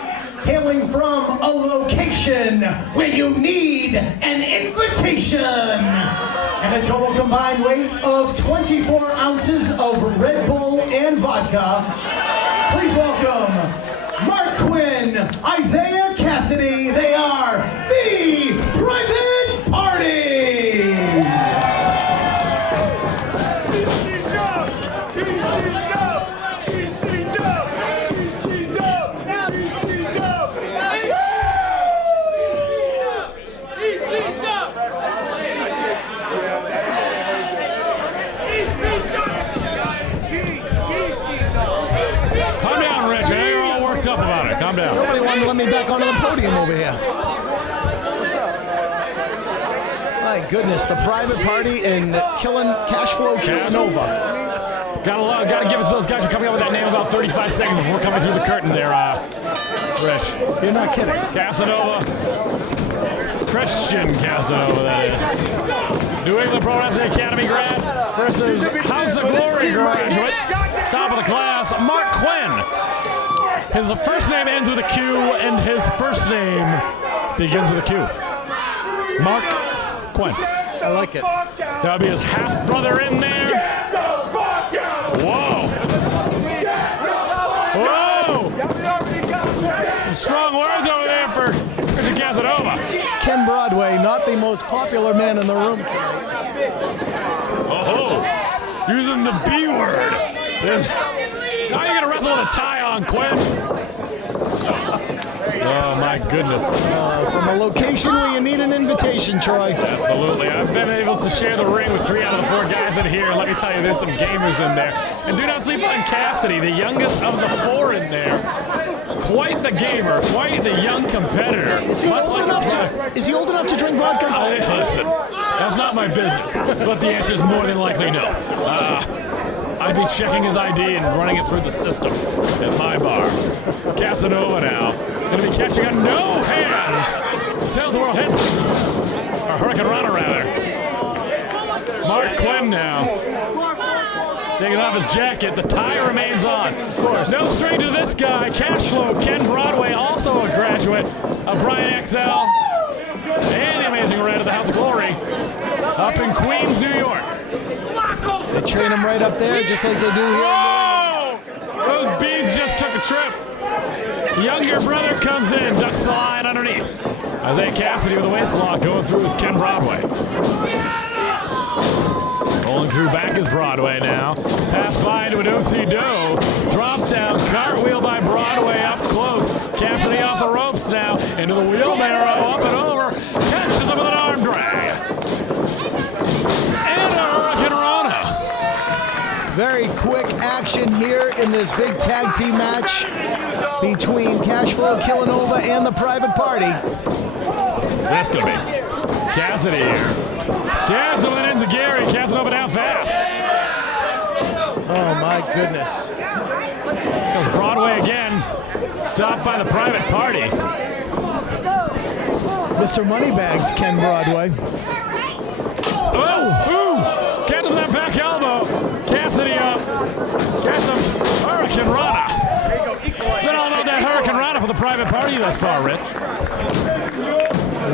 hailing from a location where you need an invitation. And a total combined weight of 24 ounces of Red Bull and vodka. Please welcome Mark Quinn, Isaiah Cassidy. They are the Private Party. Calm down, Rich. I know you're all worked up about it. Calm down. Nobody wanted to let me back onto the podium over here. My goodness, the Private Party and Cashflow Casanova. Gotta give it to those guys who are coming up with that name about 35 seconds before coming through the curtain there, Rich. You're not kidding. Casanova. Christian Casanova, that is. New England Pro Wrestling Academy grad versus House of Glory graduate. Top of the class, Mark Quinn. His first name ends with a Q, and his first name begins with a Q. Mark Quinn. I like it. That would be his half-brother in there. Whoa. Whoa. Some strong words over there for Christian Casanova. Ken Broadway, not the most popular man in the room tonight. Oh, using the B word. Now you're gonna wrestle with a tie on, Quinn. Oh my goodness. From a location where you need an invitation, Troy. Absolutely. I've been able to share the ring with 3 out of the 4 guys in here. Let me tell you, there's some gamers in there. And do not sleep on Cassidy, the youngest of the 4 in there. Quite the gamer, quite the young competitor. Is he old enough to drink vodka? Listen, that's not my business. But the answer is more than likely no. I'd be checking his ID and running it through the system at my bar. Casanova now. Gonna be catching a no hands. Tails the world hits. Or Hurricane Rana, rather. Mark Quinn now. Taking off his jacket. The tie remains on. Of course. No stranger to this guy. Cashflow, Ken Broadway, also a graduate of Brian XL. And the Amazing Red of the House of Glory. Up in Queens, New York. They train him right up there, just like they do here. Whoa! Those beads just took a trip. Younger brother comes in, ducks the line underneath. Isaiah Cassidy with a waist lock going through his Ken Broadway. Rolling through back is Broadway now. Pass by into an OC-do. Drop down, cartwheel by Broadway up close. Cassidy off the ropes now. Into the wheelbarrow, up and over. Catches him with an arm drag. And a Hurricane Rana. Very quick action here in this big tag team match between Cashflow Casanova and the Private Party. That's gonna be Cassidy here. Casanova with an enziguri. Casanova down fast. Oh my goodness. Goes Broadway again. Stopped by the Private Party. Mr. Moneybags, Ken Broadway. Oh, ooh! Catch him with that back elbow. Cassidy up. Catch him. Hurricane Rana. It's been all about that Hurricane Rana for the Private Party thus far, Rich.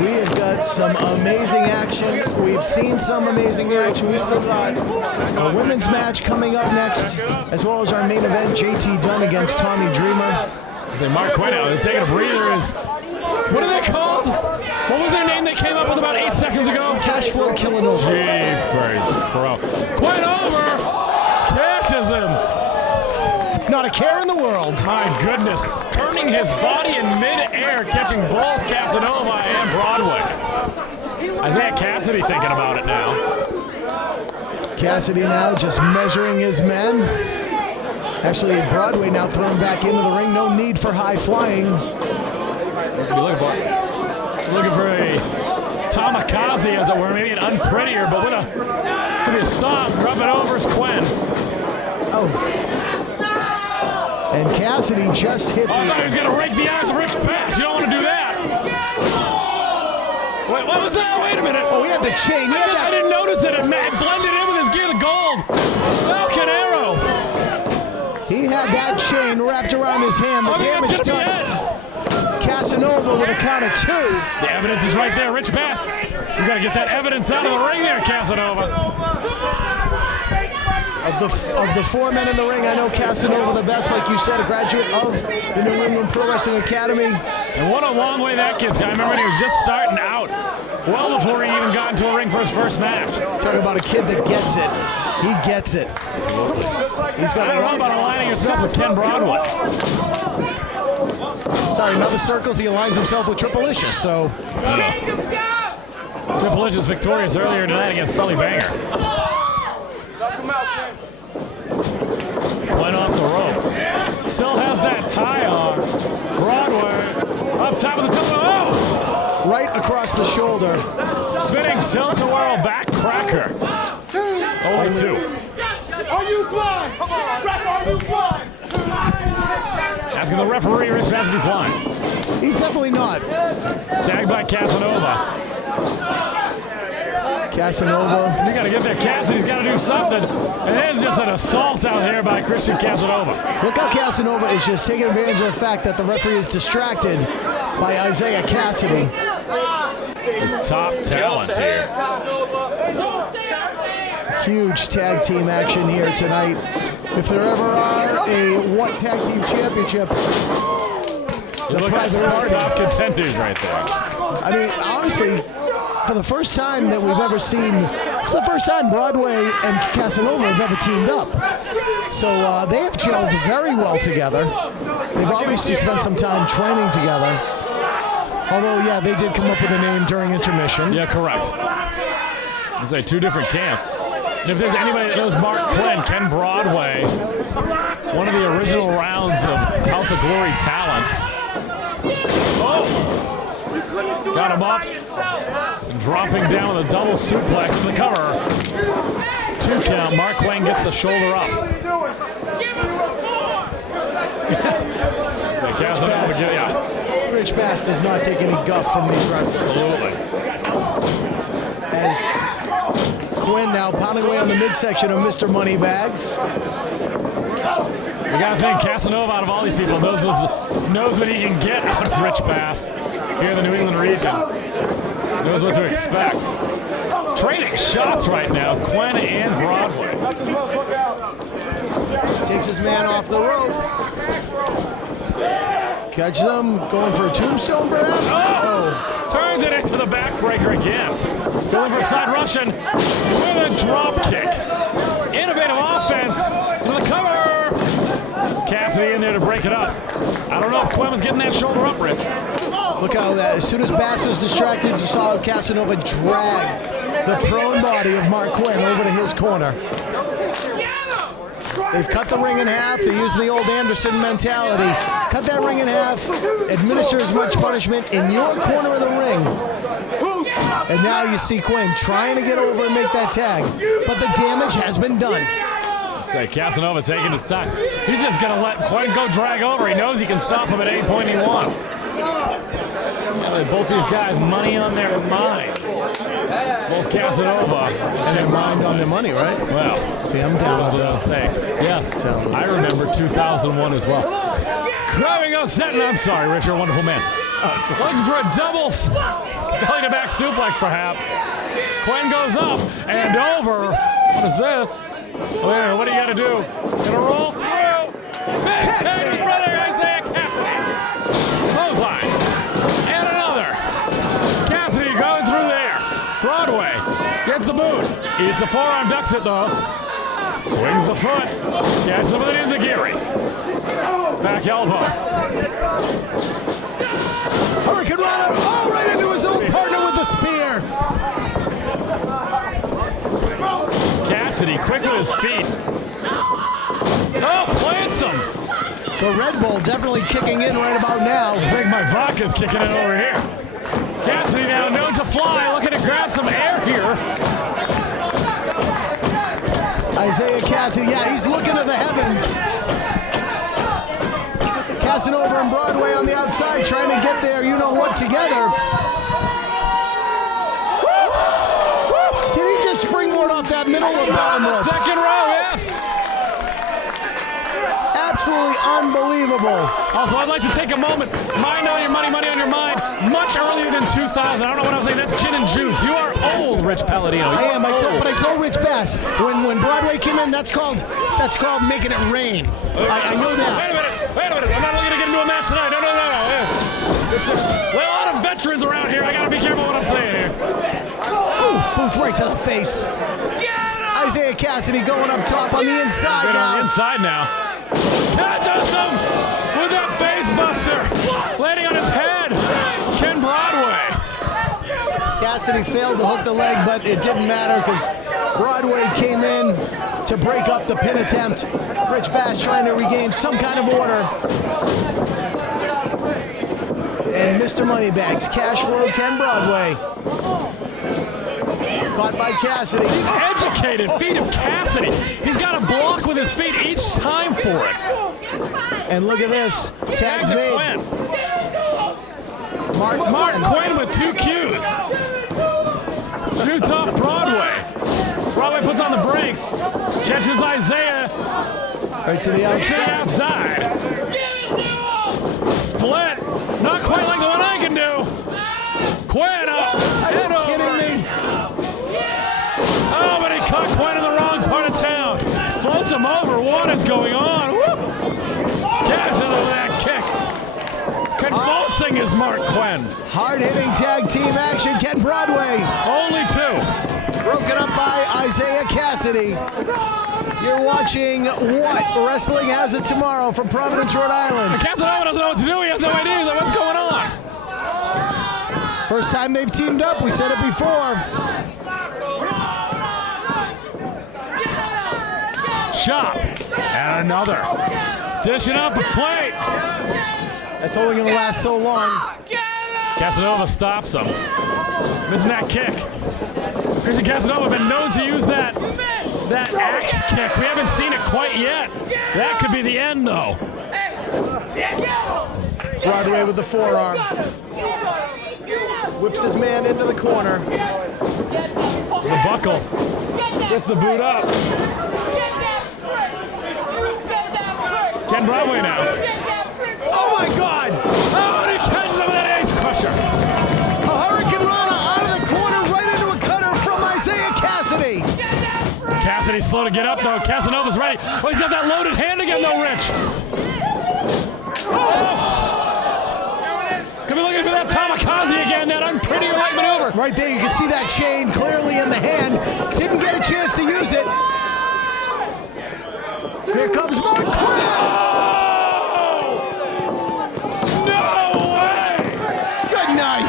We have got some amazing action. We've seen some amazing action. We've still got a women's match coming up next, as well as our main event, JT Dunn against Tommy Dreamer. I say Mark Quinn out. Taking a breather is, what are they called? What was their name they came up with about 8 seconds ago? Cashflow Casanova. Jeepers crow. Quinn over. Catches him. Not a care in the world. My goodness. Turning his body in mid-air, catching both Casanova and Broadway. Isaiah Cassidy thinking about it now. Cassidy now just measuring his men. Actually, Broadway now thrown back into the ring. No need for high flying. Looking for a Tamakaze, as it were, maybe an unprettier, but could be a stomp. Drop it over is Quinn. Oh. And Cassidy just hit I thought he was going to rake the eyes of Rich Pass. You don't want to do that. Wait, what was that? Wait a minute. Oh, he had the chain. I didn't notice it. It blended in with his gear of gold. Falcon Arrow. He had that chain wrapped around his hand. The damage done. Casanova with a count of 2. The evidence is right there. Rich Pass. You got to get that evidence out of the ring there, Casanova. Of the 4 men in the ring, I know Casanova the best, like you said, a graduate of the New England Pro Wrestling Academy. And what a long way that kid's got. I remember when he was just starting out, well before he even got into a ring for his first match. Talking about a kid that gets it. He gets it. Absolutely. He's got I don't know about aligning yourself with Ken Broadway. Sorry, in other circles, he aligns himself with Triplicious, so. Triplicious victorious earlier tonight against Sully Banger. Went off the rope. Still has that tie on. Broadway up top of the tilt. Oh! Right across the shoulder. Spinning tilt-a-whirl back cracker. Only 2. Are you blind? Come on, ref, are you blind? Asking the referee Rich Pass if he's blind. He's definitely not. Tagged by Casanova. Casanova. You got to get there. Cassidy's got to do something. And it's just an assault out here by Christian Casanova. Look how Casanova is just taking advantage of the fact that the referee is distracted by Isaiah Cassidy. His top talent here. Huge tag team action here tonight. If there ever are a What Tag Team Championship, Look at the top contenders right there. I mean, honestly, for the first time that we've ever seen, it's the first time Broadway and Casanova have ever teamed up. So they have gelled very well together. They've obviously spent some time training together. Although, yeah, they did come up with a name during intermission. Yeah, correct. I say 2 different camps. And if there's anybody that knows Mark Quinn, Ken Broadway, one of the original rounds of House of Glory talents. Oh! Got him up. And dropping down with a double suplex to the cover. 2 count. Mark Quinn gets the shoulder up. Rich Bass does not take any guff from these wrestlers. Absolutely. As Quinn now pounding away on the midsection of Mr. Moneybags. You gotta think Casanova, out of all these people, knows what he can get out of Rich Bass here in the New England region. Knows what to expect. Trading shots right now, Quinn and Broadway. Takes his man off the ropes. Catches him, going for a tombstone perhaps? Oh! Turns it into the backbreaker again. Going for a side Russian with a drop kick. Innovative offense to the cover. Cassidy in there to break it up. I don't know if Quinn was getting that shoulder up, Rich. Look how that, as soon as Bass was distracted, you saw Casanova dragged the prone body of Mark Quinn over to his corner. They've cut the ring in half. They're using the old Anderson mentality. Cut that ring in half. Administer as much punishment in your corner of the ring. And now you see Quinn trying to get over and make that tag. But the damage has been done. Say Casanova taking his time. He's just going to let Quinn go drag over. He knows he can stop him at any point he wants. Both these guys, money on their mind. Both Casanova and their mind on their money, right? Well, see, I'm down with that. Say, yes, I remember 2001 as well. Grabbing a set, and I'm sorry, Rich, you're a wonderful man. Looking for a double belly-to-back suplex, perhaps. Quinn goes up and over. What is this? Wait, what do you got to do? Gonna roll through. Big take, brother Isaiah Cassidy. Clothesline. And another. Cassidy going through there. Broadway gets the boot. Eats a forearm, ducks it though. Swings the foot. Catches him with an enziguri. Back elbow. Hurricane Rana, oh, right into his own partner with the spear. Cassidy quick with his feet. Oh, plants him. The Red Bull definitely kicking in right about now. I think my vodka's kicking in over here. Cassidy now known to fly, looking to grab some air here. Isaiah Cassidy, yeah, he's looking to the heavens. Casanova and Broadway on the outside trying to get there, you know what, together. Did he just springboard off that middle of bottom rope? Second row, yes. Absolutely unbelievable. Also, I'd like to take a moment. Mind on your money, money on your mind. Much earlier than 2000. I don't know what I was saying. That's gin and juice. You are old, Rich Palladino. I am. But I told Rich Bass when Broadway came in, that's called making it rain. I know that. Wait a minute. I'm not looking to get into a match tonight. No. Well, a lot of veterans around here. I gotta be careful what I'm saying here. Ooh, boot right to the face. Isaiah Cassidy going up top on the inside now. On the inside now. Catches him with that face buster. Landing on his head. Ken Broadway. Cassidy failed to hook the leg, but it didn't matter because Broadway came in to break up the pin attempt. Rich Bass trying to regain some kind of order. And Mr. Moneybags, cash flow, Ken Broadway. Caught by Cassidy. He's educated feet of Cassidy. He's got a block with his feet each time for it. And look at this. Tags made. Mark Quinn with 2 Qs. Shoots off Broadway. Broadway puts on the brakes. Catches Isaiah. Right to the outside. Split. Not quite like the one I can do. Quinn up. Are you kidding me? Oh, but he caught Quinn in the wrong part of town. Floats him over. What is going on? Woo! Catches him with that kick. Convulsing is Mark Quinn. Hard-hitting tag team action, Ken Broadway. Only 2. Broken up by Isaiah Cassidy. You're watching What Wrestling Has It Tomorrow from Providence, Rhode Island. Casanova doesn't know what to do. He has no idea. He's like, what's going on? First time they've teamed up. We said it before. Chop. And another. Dishing up a plate. That's only going to last so long. Casanova stops him. Missing that kick. Christian Casanova been known to use that axe kick. We haven't seen it quite yet. That could be the end, though. Broadway with the forearm. Whips his man into the corner. The buckle. Gets the boot up. Ken Broadway now. Oh my God! Oh, and he catches him with that ace crusher. A Hurricane Rana out of the corner, right into a cutter from Isaiah Cassidy. Cassidy's slow to get up, though. Casanova's ready. Oh, he's got that loaded hand again, though, Rich. Could be looking for that Tomikaze again, that unpretty right maneuver. Right there, you can see that chain clearly in the hand. Didn't get a chance to use it. Here comes Mark Quinn. No way! Good night.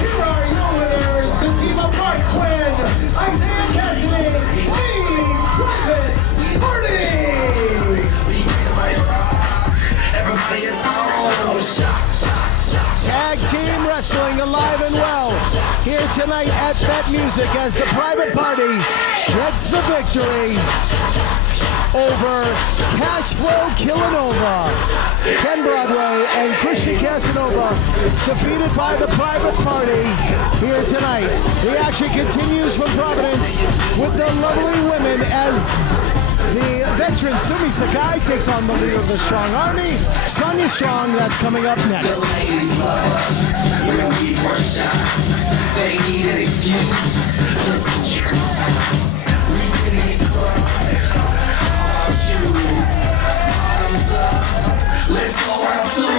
Here are your winners, the team of Mark Quinn, Isaiah Cassidy, Team Private Party! Tag Team Wrestling alive and well here tonight at Fete Music as the Private Party gets the victory over Cashflow Killanova. Ken Broadway and Christian Casanova defeated by the Private Party here tonight. The action continues from Providence with the lovely women as the veteran Sumie Sakai takes on the leader of the Strong Army, Sonya Strong. That's coming up next. They need an excuse. Let's go round two.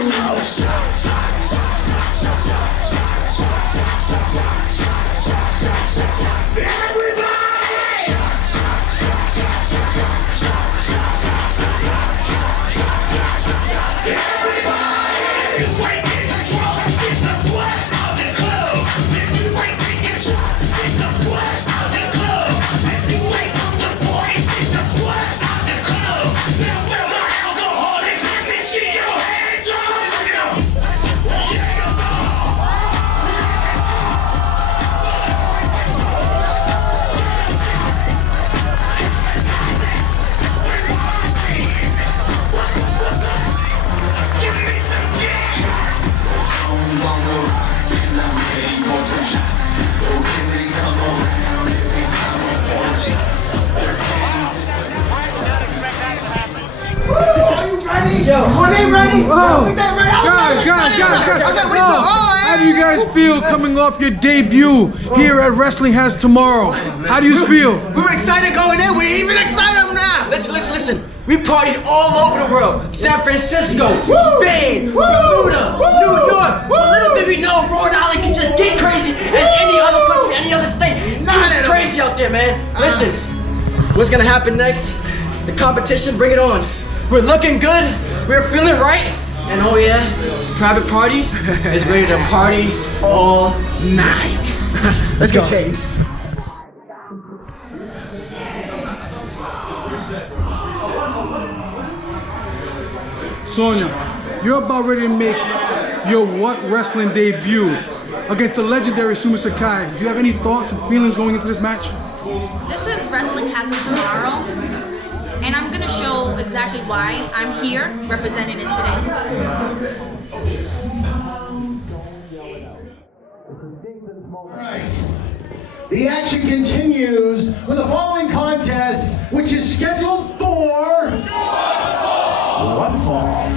on the rocks and I'm ready for some shots. The women come around every time I pour shots. Their hands in the I did not expect that to happen. Are you ready? Yo, are they ready? Whoa. Guys. How do you guys feel coming off your debut here at Wrestling Has Tomorrow? How do you feel? We were excited going in. We're even excited now. Listen. We partied all over the world. San Francisco, Spain, Bermuda, New York. But little did we know Rhode Island can just get crazy as any other country, any other state. It's crazy out there, man. Listen, what's gonna happen next? The competition, bring it on. We're looking good. We're feeling right. And oh yeah, Private Party is ready to party all night. Let's get changed. Sonya, you're about ready to make your What Wrestling debut against the legendary Sumie Sakai. Do you have any thoughts and feelings going into this match? This is Wrestling Has a Tomorrow, and I'm gonna show exactly why I'm here representing it today. Alright. The action continues with the following contest, which is scheduled for one fall.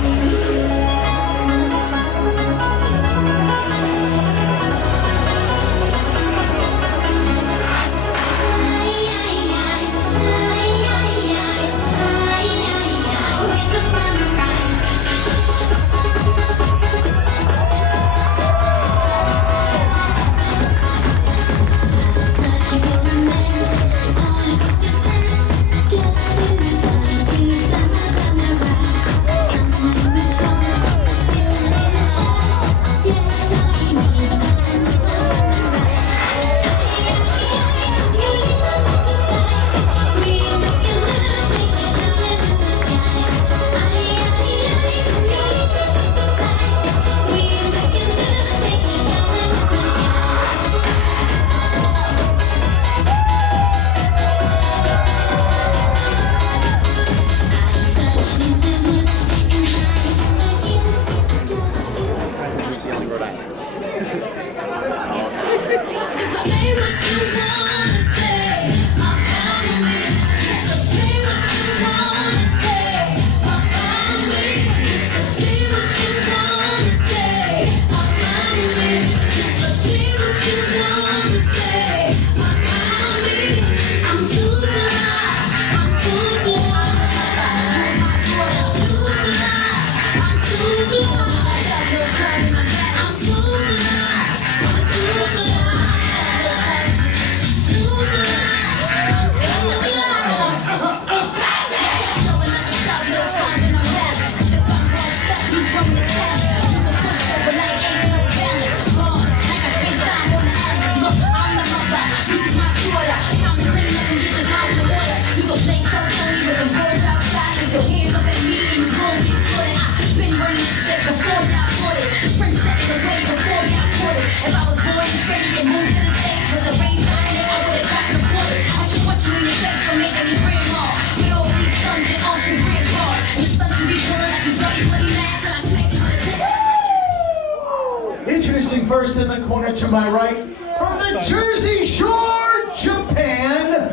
Introducing first in the corner to my right, from the Jersey Shore, Japan,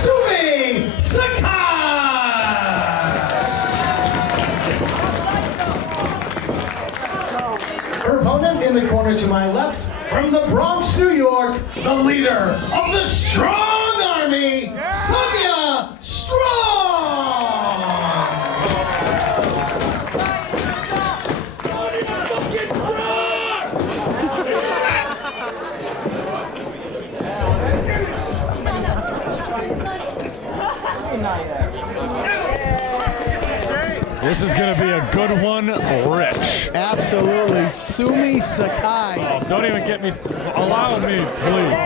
Sumie Sakai! Her opponent in the corner to my left, from the Bronx, New York, the leader of the Strong Army, Sonya Strong! This is going to be a good one, Rich. Absolutely. Sumie Sakai. Oh, don't even get me. Allow me, please.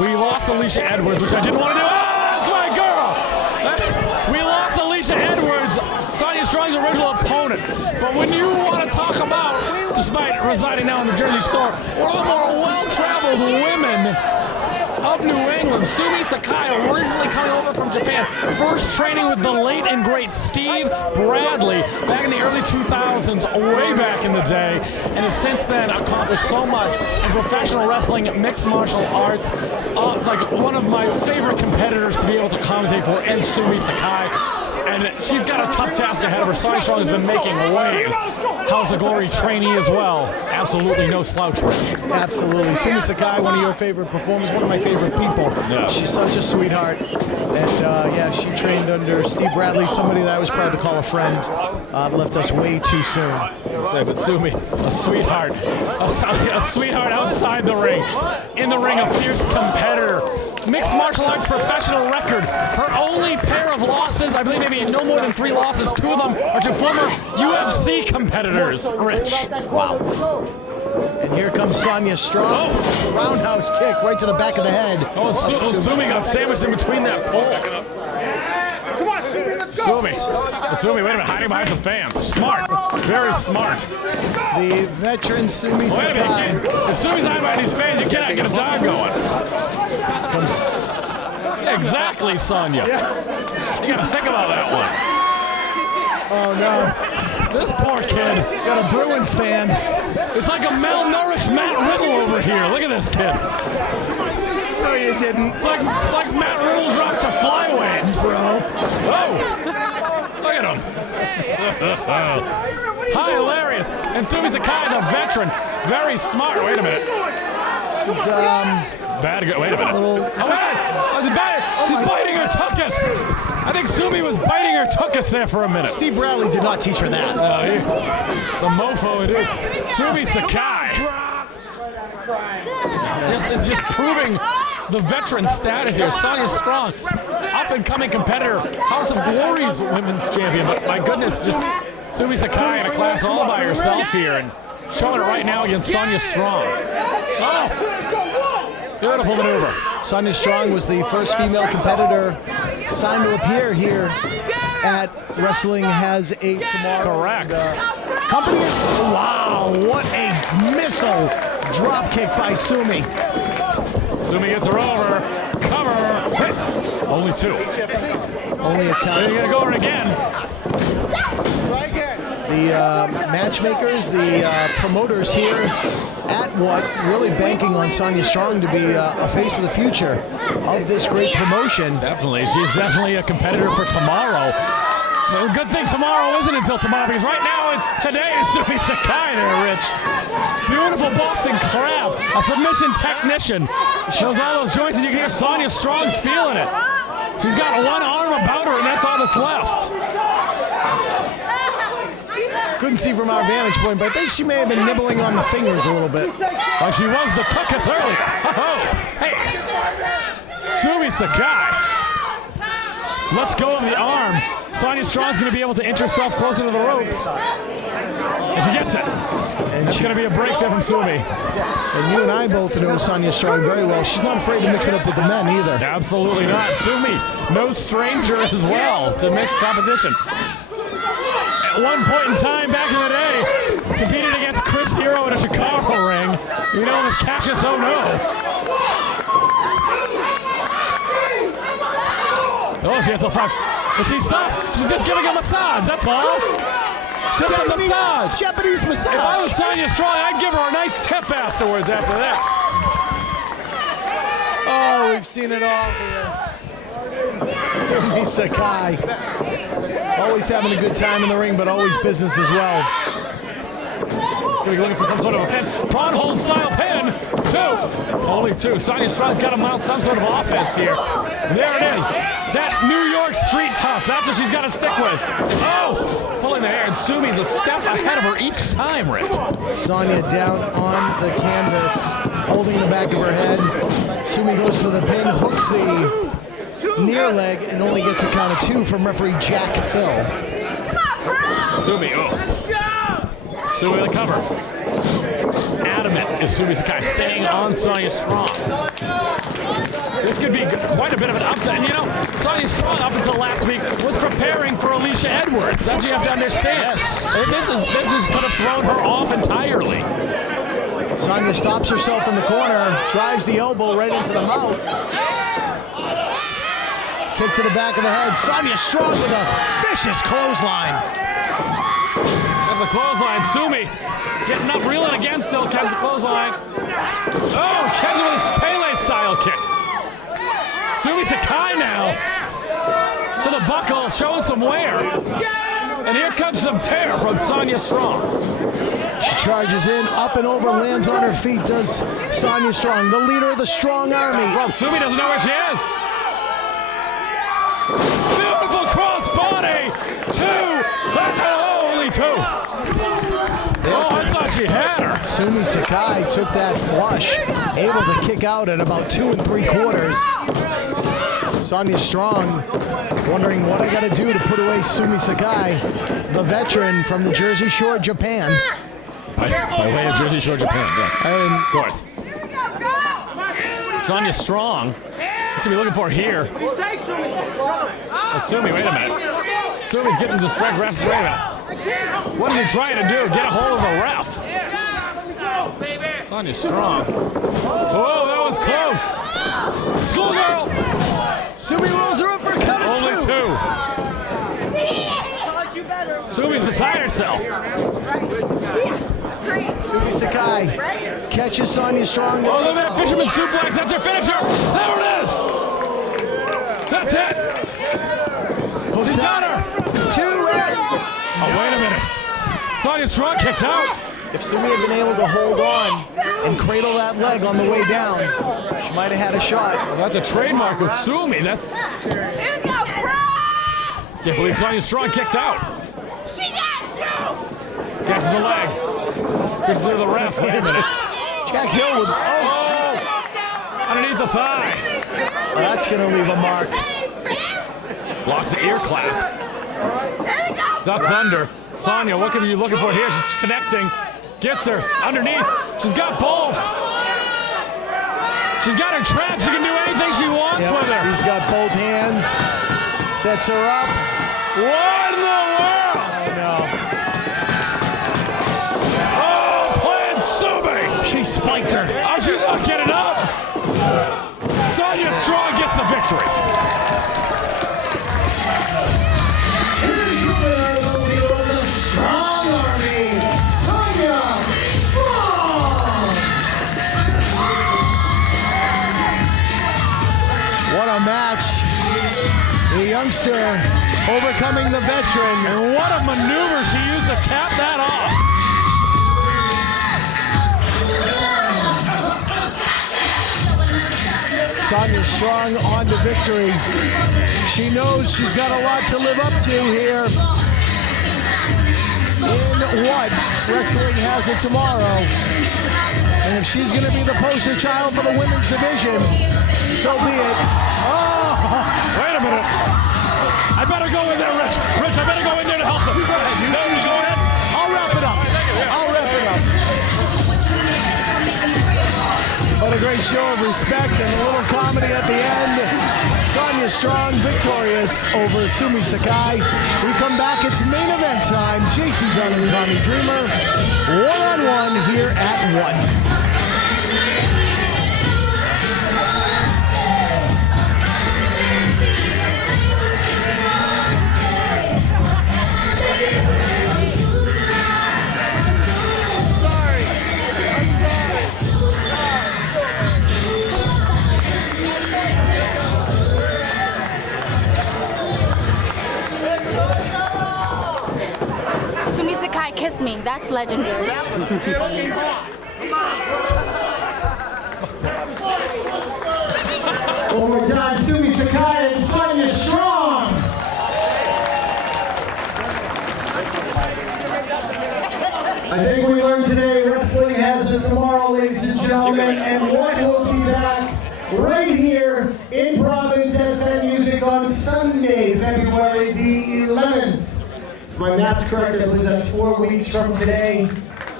We lost Alicia Edwards, which I didn't want to do. Oh, that's my girl. We lost Alicia Edwards, Sonya Strong's original opponent. But when you want to talk about, despite residing now in the Jersey Shore, one of the more well-traveled women of New England. Sumie Sakai, originally coming over from Japan. First training with the late and great Steve Bradley back in the early 2000s, way back in the day, and has since then accomplished so much in professional wrestling, mixed martial arts. Like one of my favorite competitors to be able to commentate for is Sumie Sakai. And she's got a tough task ahead of her. Sonya Strong has been making waves. House of Glory trainee as well. Absolutely no slouch, Rich. Absolutely. Sumie Sakai, one of your favorite performers, one of my favorite people. Yeah. She's such a sweetheart. And yeah, she trained under Steve Bradley, somebody that I was proud to call a friend. Left us way too soon. Say, but Sumie, a sweetheart. A sweetheart outside the ring. In the ring, a fierce competitor. Mixed martial arts professional record. Her only pair of losses, I believe maybe no more than 3 losses. 2 of them are to former UFC competitors. Rich. Wow. And here comes Sonya Strong. Oh. Roundhouse kick right to the back of the head. Oh, Sumie got sandwiched in between that pole. Come on, Sumie, let's go. Sumie, wait a minute, hiding behind some fans. Smart, very smart. The veteran Sumie Sakai. Wait a minute, if Sumie's hiding behind these fans, you cannot get a dive going. Exactly, Sonya. Yeah. You gotta think about that one. Oh no. This poor kid. Got a Bruins fan. It's like a malnourished Matt Riddle over here. Look at this kid. No, you didn't. It's like Matt Riddle dropped to flyweight, bro. Oh, look at him. Hilarious. And Sumie Sakai, the veteran, very smart. Wait a minute. She's bad. Wait a minute. He's biting her tuchus. I think Sumie was biting her tuchus there for a minute. Steve Bradley did not teach her that. The mofo it is. Sumie Sakai. Is just proving the veteran status here. Sonya Strong, up and coming competitor, House of Glory's women's champion. But my goodness, just Sumie Sakai in a class all by herself here and showing it right now against Sonya Strong. Oh, beautiful maneuver. Sonya Strong was the first female competitor signed to appear here at Wrestling Has a Tomorrow. Correct. Company is, wow, what a missile drop kick by Sumie. Sumie gets her over. Cover. Hit. Only 2. Only a count. You're gonna go over again. The matchmakers, the promoters here at What, really banking on Sonya Strong to be a face of the future of this great promotion. Definitely. She's definitely a competitor for tomorrow. Well, good thing tomorrow isn't until tomorrow, because right now it's today is Sumie Sakai there, Rich. Beautiful Boston Crab, a submission technician. Shows all those joints, and you can hear Sonya Strong's feeling it. She's got one arm about her, and that's all that's left. Couldn't see from our vantage point, but I think she may have been nibbling on the fingers a little bit. Like she was the tuchus earlier. Hey, Sumie Sakai. Let's go of the arm. Sonya Strong's going to be able to inch herself closer to the ropes. And she gets it. And it's going to be a break there from Sumie. And you and I both know Sonya Strong very well. She's not afraid to mix it up with the men either. Absolutely not. Sumie, no stranger as well to mixed competition. At one point in time back in the day, competed against Chris Hero in a Chicago ring. You know him as Cassius Ono. Oh, she has a fuck. But she's stopped. She's just giving a massage, that's all. Just a massage. Japanese massage. If I was Sonya Strong, I'd give her a nice tip afterwards after that. Oh, we've seen it all here. Sumie Sakai. Always having a good time in the ring, but always business as well. Gonna be looking for some sort of a pin. Prawn hold style pin. 2. Only 2. Sonya Strong's got to mount some sort of offense here. There it is. That New York street tough. That's what she's got to stick with. Oh! Pulling the hair, and Sumie's a step ahead of her each time, Rich. Sonya down on the canvas, holding the back of her head. Sumie goes for the pin, hooks the near leg, and only gets a count of 2 from referee Jack Hill. Sumie, Sumie with a cover. Adamant is Sumie Sakai, staying on Sonya Strong. This could be quite a bit of an upset. And you know, Sonya Strong up until last week was preparing for Alicia Edwards. That's what you have to understand. Yes. This is could have thrown her off entirely. Sonya stops herself in the corner, drives the elbow right into the mouth. Kick to the back of the head. Sonya strong with a vicious clothesline. There's the clothesline. Sumie getting up, reeling again, still catches the clothesline. Oh, catches with his Pele style kick. Sumie Sakai now to the buckle, showing some wear. And here comes some tear from Sonya Strong. She charges in, up and over, lands on her feet, does Sonya Strong, the leader of the Strong Army. Well, Sumie doesn't know where she is. Beautiful cross body. Two. Oh, only two. Oh, I thought she had her. Sumie Sakai took that flush, able to kick out at about 2 3/4. Sonya Strong wondering what I got to do to put away Sumie Sakai, the veteran from the Jersey Shore, Japan. By way of Jersey Shore, Japan, yes. Of course. Sonya Strong. What are we looking for here? Sumie, wait a minute. Sumie's getting distracted. Refs, wait a minute. What are you trying to do? Get a hold of the ref. Sonya Strong. Oh, that was close. Schoolgirl. Sumie rolls her up for a count of Only two. Sumie's beside herself. Sumie Sakai catches Sonya Strong. Oh, look at that fisherman suplex. That's her finisher. There it is. That's it. Hooks got her. 2 and... Oh, wait a minute. Sonya Strong kicked out. If Sumie had been able to hold on and cradle that leg on the way down, she might have had a shot. Well, that's a trademark with Sumie. That's... Can't believe Sonya Strong kicked out. She got two. Gets the leg. Gets to the ref. Wait a minute. Jack Hill with... Oh! Underneath the thigh. Well, that's going to leave a mark. Blocks the ear claps. Ducks under. Sonya, what are you looking for here? She's connecting. Gets her underneath. She's got both. She's got her trapped. She can do anything she wants with her. She's got both hands. Sets her up. What in the world? Oh, no. Oh, playing Sumie. She spiked her. Oh, she's not getting up. Sonya Strong gets the victory. Strong Army, Sonya Strong! What a match. The youngster overcoming the veteran. And what a maneuver she used to cap that off. Sonya Strong on to victory. She knows she's got a lot to live up to here in what wrestling has it tomorrow. And if she's going to be the poster child for the women's division, so be it. Oh! Wait a minute. I better go in there, Rich. Rich, I better go in there to help them. You go ahead. Go ahead. I'll wrap it up. I'll wrap it up. What a great show of respect and a little comedy at the end. Sonya Strong victorious over Sumie Sakai. We come back, it's main event time. JT Dunn and Tommy Dreamer, one-on-one here at 1. Sumie Sakai kissed me. That's legendary. One more time, Sumie Sakai and Sonya Strong. I think we learned today wrestling has it tomorrow, ladies and gentlemen, and one will be back right here in Providence at Fete Music on Sunday, February the 11th. If my math's correct, I believe that's 4 weeks from today.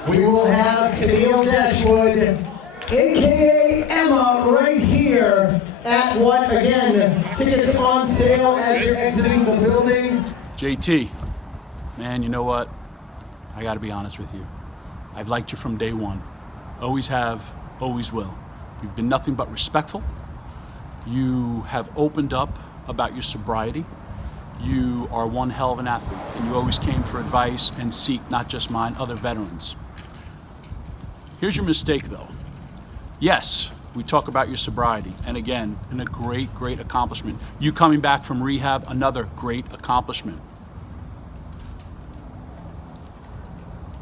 We will have Tennille Dashwood, aka Emma, right here at what? Again, tickets on sale as you're exiting the building. JT, man, you know what? I gotta be honest with you. I've liked you from day one. Always have, always will. You've been nothing but respectful. You have opened up about your sobriety. You are one hell of an athlete, and you always came for advice and seek, not just mine, other veterans. Here's your mistake, though. Yes, we talk about your sobriety, and again, a great, great accomplishment. You coming back from rehab, another great accomplishment.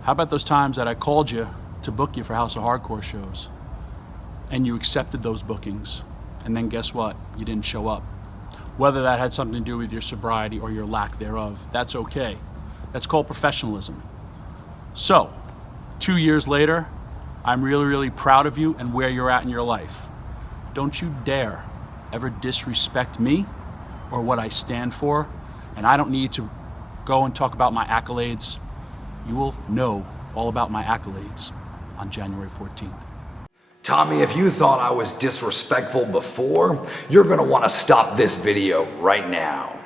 How about those times that I called you to book you for House of Hardcore shows, and you accepted those bookings, and then guess what? You didn't show up. Whether that had something to do with your sobriety or your lack thereof, that's okay. That's called professionalism. So, 2 years later, I'm really, really proud of you and where you're at in your life. Don't you dare ever disrespect me or what I stand for, and I don't need to go and talk about my accolades. You will know all about my accolades on January 14th. Tommy, if you thought I was disrespectful before, you're gonna wanna stop this video right now.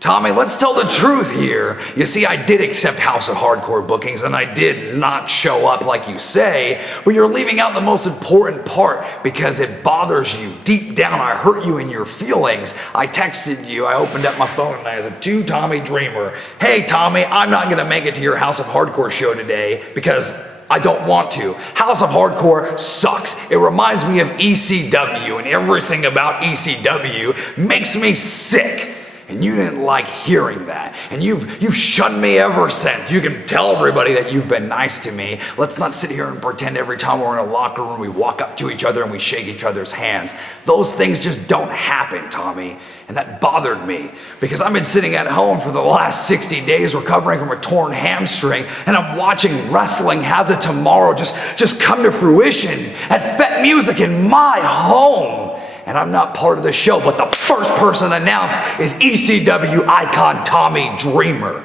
Tommy, let's tell the truth here. You see, I did accept House of Hardcore bookings and I did not show up like you say, but you're leaving out the most important part because it bothers you. Deep down, I hurt you in your feelings. I texted you, I opened up my phone and I said, to Tommy Dreamer, hey Tommy, I'm not gonna make it to your House of Hardcore show today because I don't want to. House of Hardcore sucks. It reminds me of ECW, and everything about ECW makes me sick. And you didn't like hearing that. And you've shunned me ever since. You can tell everybody that you've been nice to me. Let's not sit here and pretend every time we're in a locker room we walk up to each other and we shake each other's hands. Those things just don't happen, Tommy. And that bothered me because I've been sitting at home for the last 60 days recovering from a torn hamstring, and I'm watching Wrestling Has a Tomorrow just come to fruition at Fete Music in my home. And I'm not part of the show, but the first person announced is ECW icon Tommy Dreamer.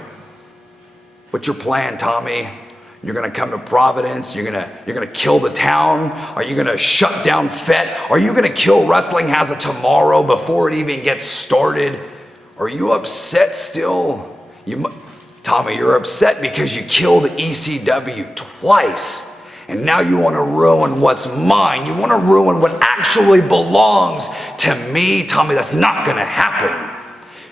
What's your plan, Tommy? You're gonna come to Providence? You're gonna kill the town? Are you gonna shut down Fete? Are you gonna kill Wrestling Has a Tomorrow before it even gets started? Are you upset still? Tommy, you're upset because you killed ECW twice. And now you want to ruin what's mine. You want to ruin what actually belongs to me. Tommy, that's not going to happen.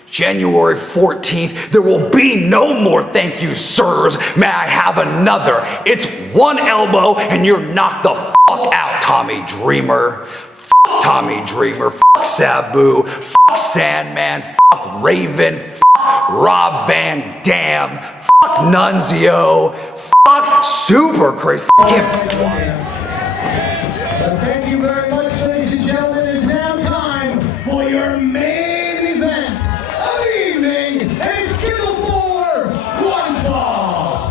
January 14th, there will be no more thank you, sirs. May I have another? It's one elbow and you're knocked the fuck out, Tommy Dreamer. Fuck Tommy Dreamer. Fuck Sabu. Fuck Sandman. Fuck Raven. Fuck Rob Van Dam. Fuck Nunzio. Fuck Super Crazy. Thank you very much, ladies and gentlemen. It's now time for your main event of the evening. It's Skill for One Fall.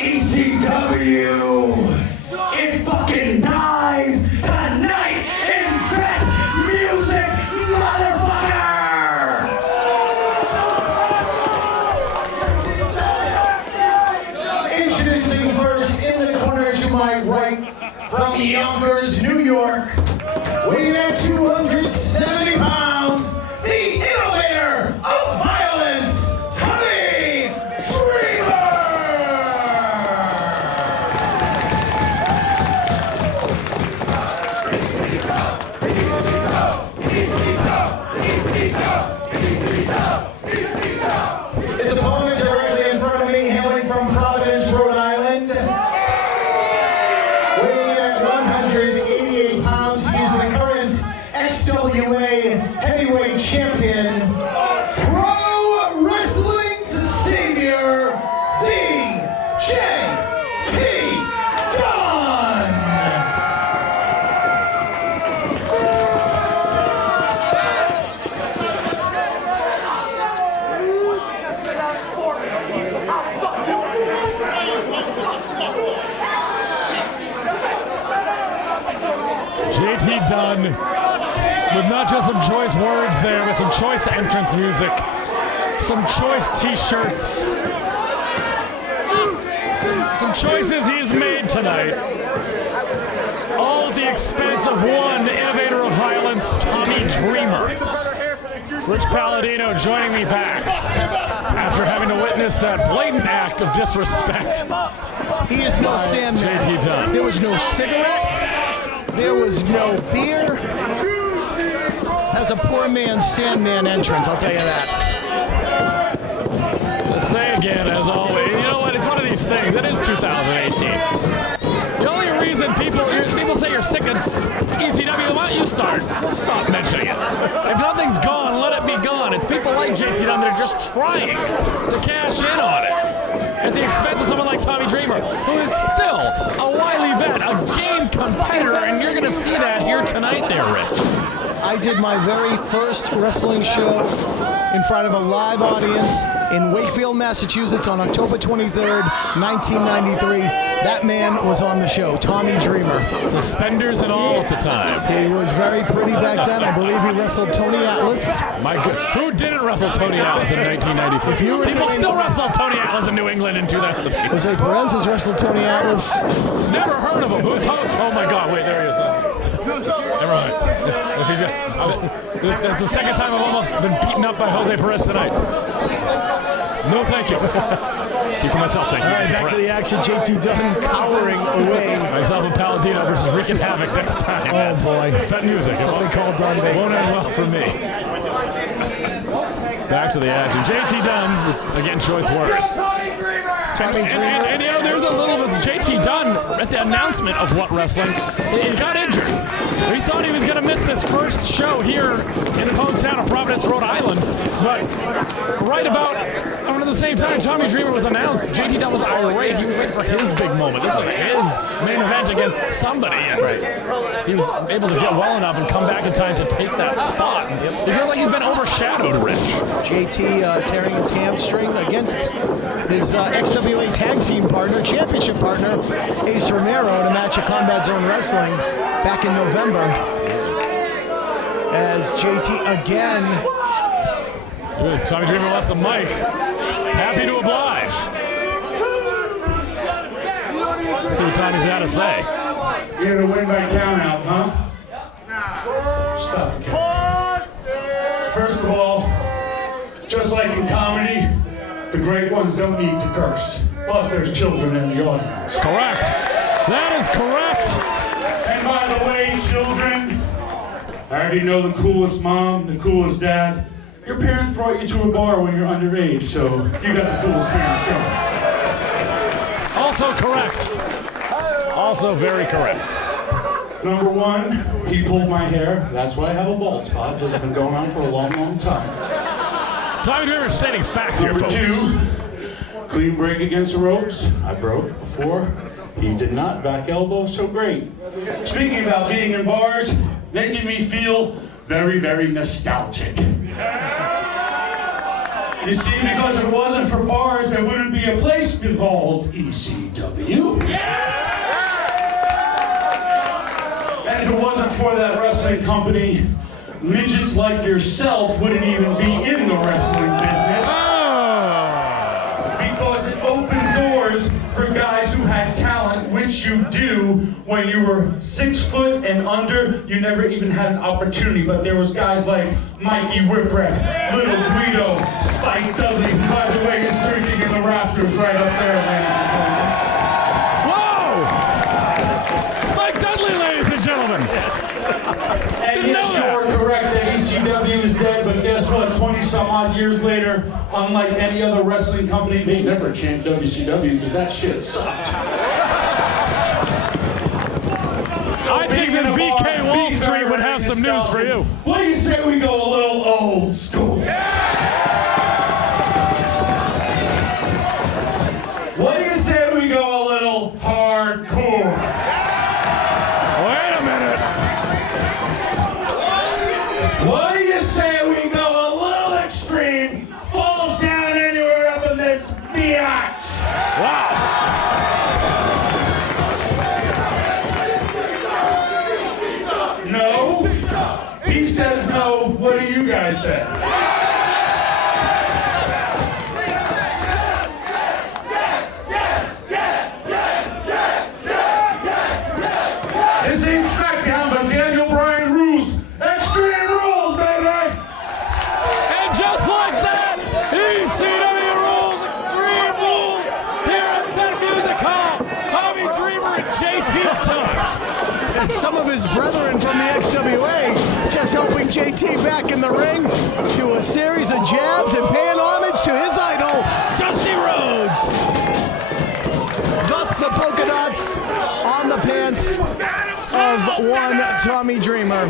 ECW, it fucking dies tonight in Fete Music, motherfucker! Introducing first in the corner to my right, from Yonkers, New York, weighing at 270 pounds, the innovator of violence, Tommy Dreamer! His opponent directly in front of me, hailing from Providence, Rhode Island, weighing at 188 pounds, he is the current XWA heavyweight champion, pro wrestling's savior, the JT Dunn! JT Dunn, with not just some choice words there, but some choice entrance music, some choice t-shirts, some choices he's made tonight, all at the expense of one innovator of violence, Tommy Dreamer. Rich Palladino joining me back after having to witness that blatant act of disrespect. He is no Sandman. JT Dunn. There was no cigarette. There was no beer. That's a poor man's Sandman entrance, I'll tell you that. Let's say again, as always, you know what? It's one of these things. It is 2018. The only reason people say you're sick of ECW, why don't you start? Stop mentioning it. If nothing's gone, let it be gone. It's people like JT Dunn that are just trying to cash in on it at the expense of someone like Tommy Dreamer, who is still a wily vet, a game competitor, and you're going to see that here tonight there, Rich. I did my very first wrestling show in front of a live audience in Wakefield, Massachusetts on October 23rd, 1993. That man was on the show, Tommy Dreamer. Suspenders and all at the time. He was very pretty back then. I believe he wrestled Tony Atlas. My God, who didn't wrestle Tony Atlas in 1993? If you were People still wrestle Tony Atlas in New England in 2008. Jose Perez has wrestled Tony Atlas. Never heard of him. Who's oh my God, wait, there he is. Never mind. That's the second time I've almost been beaten up by Jose Perez tonight. No, thank you. Keep to myself, thank you. All right, back to the action. JT Dunn cowering away. Myself and Palladino versus wreaking havoc next time. Oh boy. That music. Somebody called Dunn. Won't end well for me. Back to the action. JT Dunn, again, choice words. Tommy Dreamer. And you know, there's a little bit of JT Dunn at the announcement of what wrestling. He got injured. We thought he was going to miss this first show here in his hometown of Providence, Rhode Island. But right about at the same time Tommy Dreamer was announced, JT Dunn was irate. He was waiting for his big moment. This was his main event against somebody. And he was able to get well enough and come back in time to take that spot. It feels like he's been overshadowed, Rich. JT tearing his hamstring against his XWA tag team partner, championship partner, Ace Romero, in a match at Combat Zone Wrestling back in November. As JT again. Tommy Dreamer lost the mic. Happy to oblige. Let's see what Tommy's got to say. You're going to win by count out, huh? Stop. First of all, just like in comedy, the great ones don't need to curse. Plus, there's children in the audience. Correct. That is correct. And by the way, children, I already know the coolest mom, the coolest dad. Your parents brought you to a bar when you're underage, so you got the coolest parents going. Also correct. Also very correct. Number one, he pulled my hair. That's why I have a bald spot. This has been going on for a long, long time. Tommy Dreamer stating facts here, folks. Number two, clean break against the ropes. I broke before. He did not back elbow, so great. Speaking about being in bars, making me feel very, very nostalgic. You see, because if it wasn't for bars, there wouldn't be a place called ECW. And if it wasn't for that wrestling company, midgets like yourself wouldn't even be in the wrestling business. Because it opened doors for guys who had talent, which you do. When you were 6 foot and under, you never even had an opportunity. But there was guys like Mikey Whipwreck, Little Guido, Spike Dudley, who, by the way, is drinking in the rafters right up there, ladies and gentlemen. Whoa! Spike Dudley, ladies and gentlemen. And yes, you are correct that ECW is dead, but guess what? 20-some odd years later, unlike any other wrestling company, they never changed WCW because that shit sucked. I think that VK Wall Street would have some news for you. What do you say we go a little old school? What do you say we go a little hardcore? Wait a minute. What do you say we go a little extreme? Falls down anywhere up in this biatch. Wow. No. He says no. What do you guys say? This ain't SmackDown, but Daniel Bryan rules. Extreme rules, baby! And just like that, ECW rules, Extreme Rules, here at Fete Music Hall. Tommy Dreamer and JT Dunn. And some of his brethren from the XWA just helping JT back in the ring to a series of jabs and paying homage to his idol, Dusty Rhodes. Thus the polka dots on the pants of one Tommy Dreamer.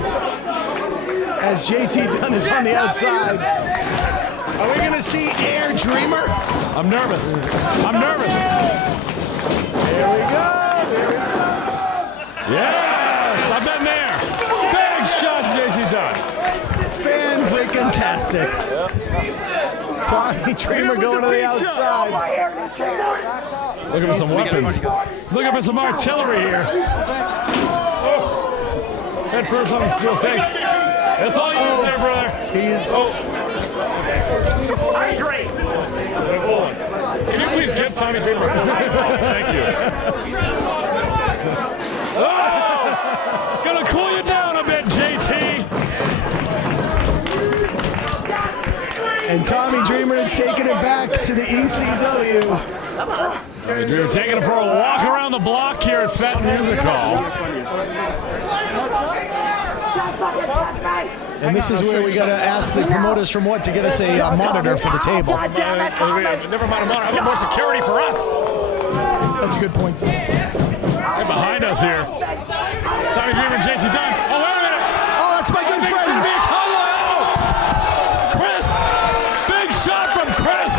As JT Dunn is on the outside. Are we going to see Air Dreamer? I'm nervous. I'm nervous. Here we go. There he comes. Yes, I've been there. Big shot, JT Dunn. Fan-freaking-tastic. Tommy Dreamer going to the outside. Looking for some weapons. Looking for some artillery here. Oh. Head first on the steel face. That's all you do there, brother. He's... Hydrate. Can you please give Tommy Dreamer a thank you. Oh! Gonna cool you down a bit, JT. And Tommy Dreamer taking it back to the ECW. Tommy Dreamer taking it for a walk around the block here at Fete Music Hall. And this is where we got to ask the promoters from what to get us a monitor for the table. Never mind a monitor. How about more security for us? That's a good point. They're behind us here. Tommy Dreamer and JT Dunn. Oh, wait a minute. Oh, that's my good friend. Chris. Big shot from Chris.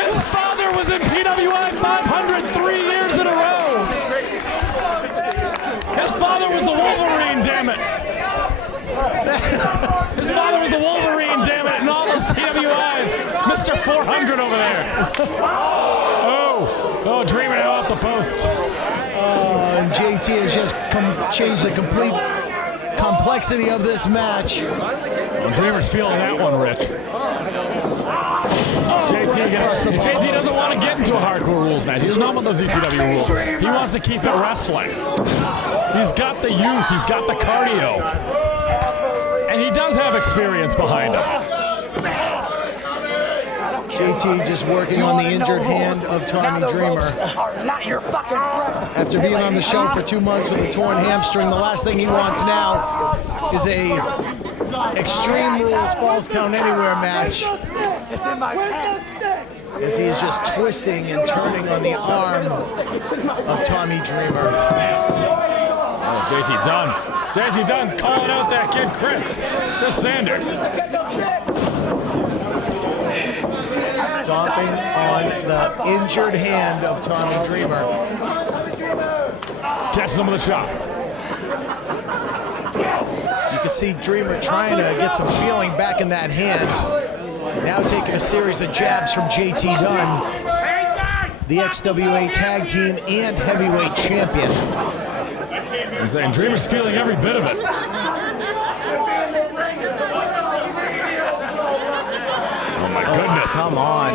His father was in PWI 500 3 years in a row. His father was the Wolverine, damn it. His father was the Wolverine, damn it, and all those PWIs. Mr. 400 over there. Oh, Dreamer now off the post. And JT has just changed the complete complexity of this match. Well, Dreamer's feeling that one, Rich. JT doesn't want to get into a hardcore rules match. He does not want those ECW rules. He wants to keep it wrestling. He's got the youth. He's got the cardio. And he does have experience behind him. JT just working on the injured hand of Tommy Dreamer. After being on the show for 2 months with a torn hamstring, the last thing he wants now is a Extreme Rules Falls Count Anywhere match. It's in my pants. As he is just twisting and turning on the arm of Tommy Dreamer. Oh, JT Dunn. JT Dunn's calling out that kid, Chris Sanders. Stomping on the injured hand of Tommy Dreamer. Catches him with a shot. You could see Dreamer trying to get some feeling back in that hand. Now taking a series of jabs from JT Dunn, the XWA Tag Team and Heavyweight Champion. I'm saying Dreamer's feeling every bit of it. Oh my goodness. Come on.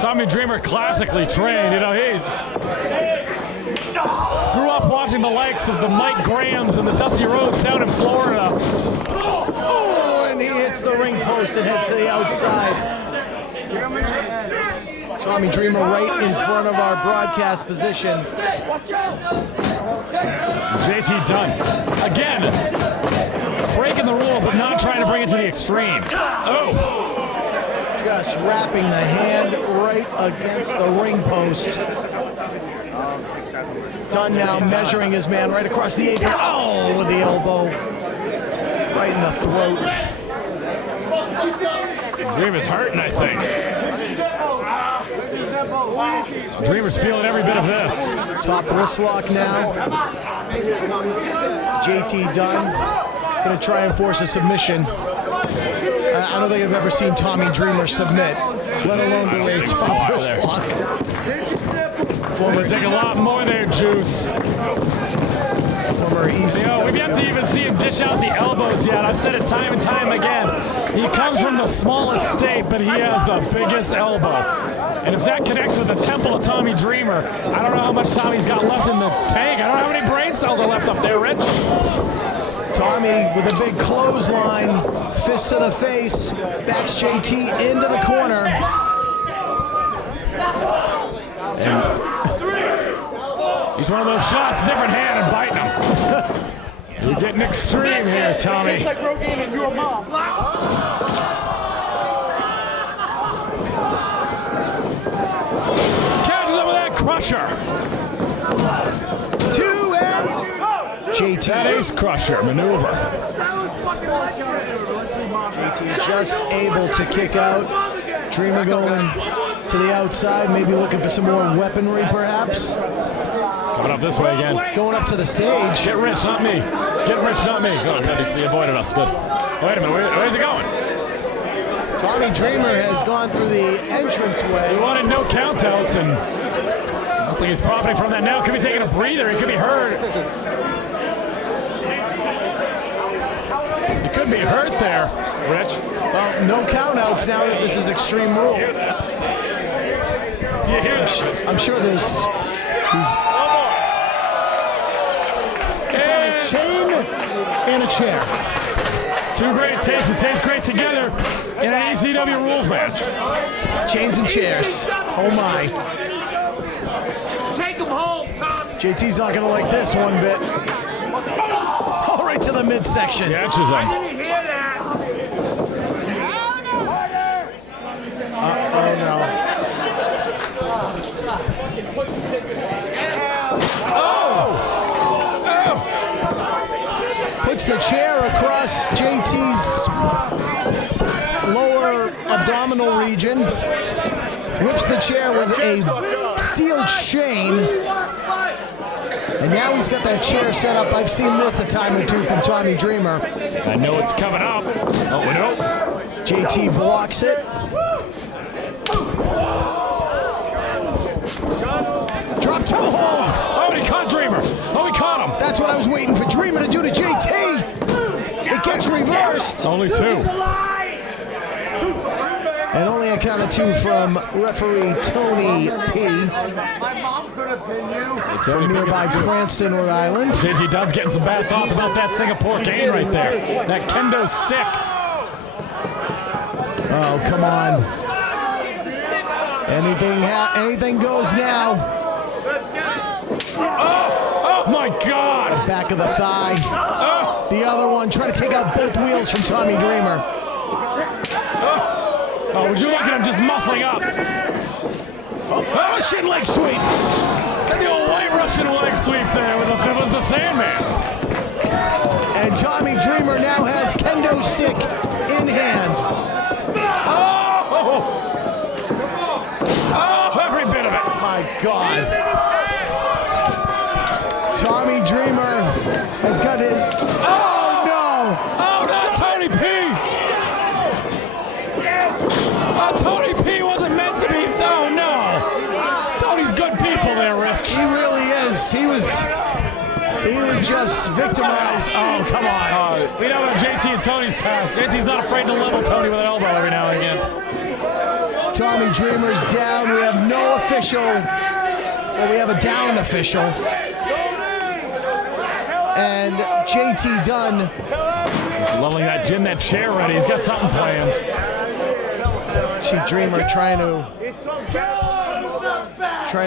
Tommy Dreamer classically trained, you know, he grew up watching the likes of the Mike Grahams and the Dusty Rhodes down in Florida. Oh, and he hits the ring post and heads to the outside. Tommy Dreamer right in front of our broadcast position. JT Dunn, again, breaking the rules, but not trying to bring it to the extreme. Oh! Just wrapping the hand right against the ring post. Dunn now measuring his man right across the apron. Oh, with the elbow. Right in the throat. Dreamer's hurting, I think. Dreamer's feeling every bit of this. Top wrist lock now. JT Dunn gonna try and force a submission. I don't think I've ever seen Tommy Dreamer submit, let alone do a top wrist lock. Former take a lot more there, Juice. Former East. You know, we've yet to even see him dish out the elbows yet. I've said it time and time again. He comes from the smallest state, but he has the biggest elbow. And if that connects with the temple of Tommy Dreamer, I don't know how much Tommy's got left in the tank. I don't know how many brain cells are left up there, Rich. Tommy with a big clothesline, fist to the face, backs JT into the corner. And he's one of those shots, different hand, and biting him. You're getting extreme here, Tommy. Tastes like Rogaine and your mom. Catches him with that crusher. 2 and JT. That Ace Crusher maneuver. JT just able to kick out. Dreamer going to the outside, maybe looking for some more weaponry, perhaps. Coming up this way again. Going up to the stage. Get rich, not me. Get rich, not me. Good. He avoided us. Good. Wait a minute. Where's he going? Tommy Dreamer has gone through the entranceway. He wanted no countouts, and I think he's profiting from that now. Could be taking a breather. He could be hurt. He could be hurt there, Rich. Well, no countouts now that this is Extreme Rule. Do you hear that? I'm sure there's a chain and a chair. Two great tapes that taste great together in an ECW rules match. Chains and chairs. Oh my. Take him home, Tommy. JT's not gonna like this one bit. Oh, right to the midsection. Catches him. I didn't hear that. Oh no. Puts the chair across JT's lower abdominal region. Whips the chair with a steel chain. And now he's got that chair set up. I've seen this a time or two from Tommy Dreamer. I know it's coming up. Oh, no. JT blocks it. Drop toe hold. Oh, he caught Dreamer. Oh, he caught him. That's what I was waiting for Dreamer to do to JT. It gets reversed. Only 2. And only a count of 2 from referee Tony P. My mom could have been you. From nearby Cranston, Rhode Island. JT Dunn's getting some bad thoughts about that Singapore cane right there. That kendo stick. Oh, come on. Anything goes now. Oh my God! Back of the thigh. The other one trying to take out both wheels from Tommy Dreamer. Oh, would you look at him just muscling up? Oh, Russian leg sweep. Got the old white Russian leg sweep there with the Sandman. And Tommy Dreamer now has kendo stick in hand. Oh, every bit of it. My God. Tommy Dreamer has got his... Oh, no. Oh, not Tony P. just victimized. Oh, come on. We know about JT and Tony's past. JT's not afraid to level Tony with an elbow every now and again. Tommy Dreamer's down. We have no official. Well, we have a down official. And JT Dunn. He's leveling that chair ready. He's got something planned. See Dreamer trying to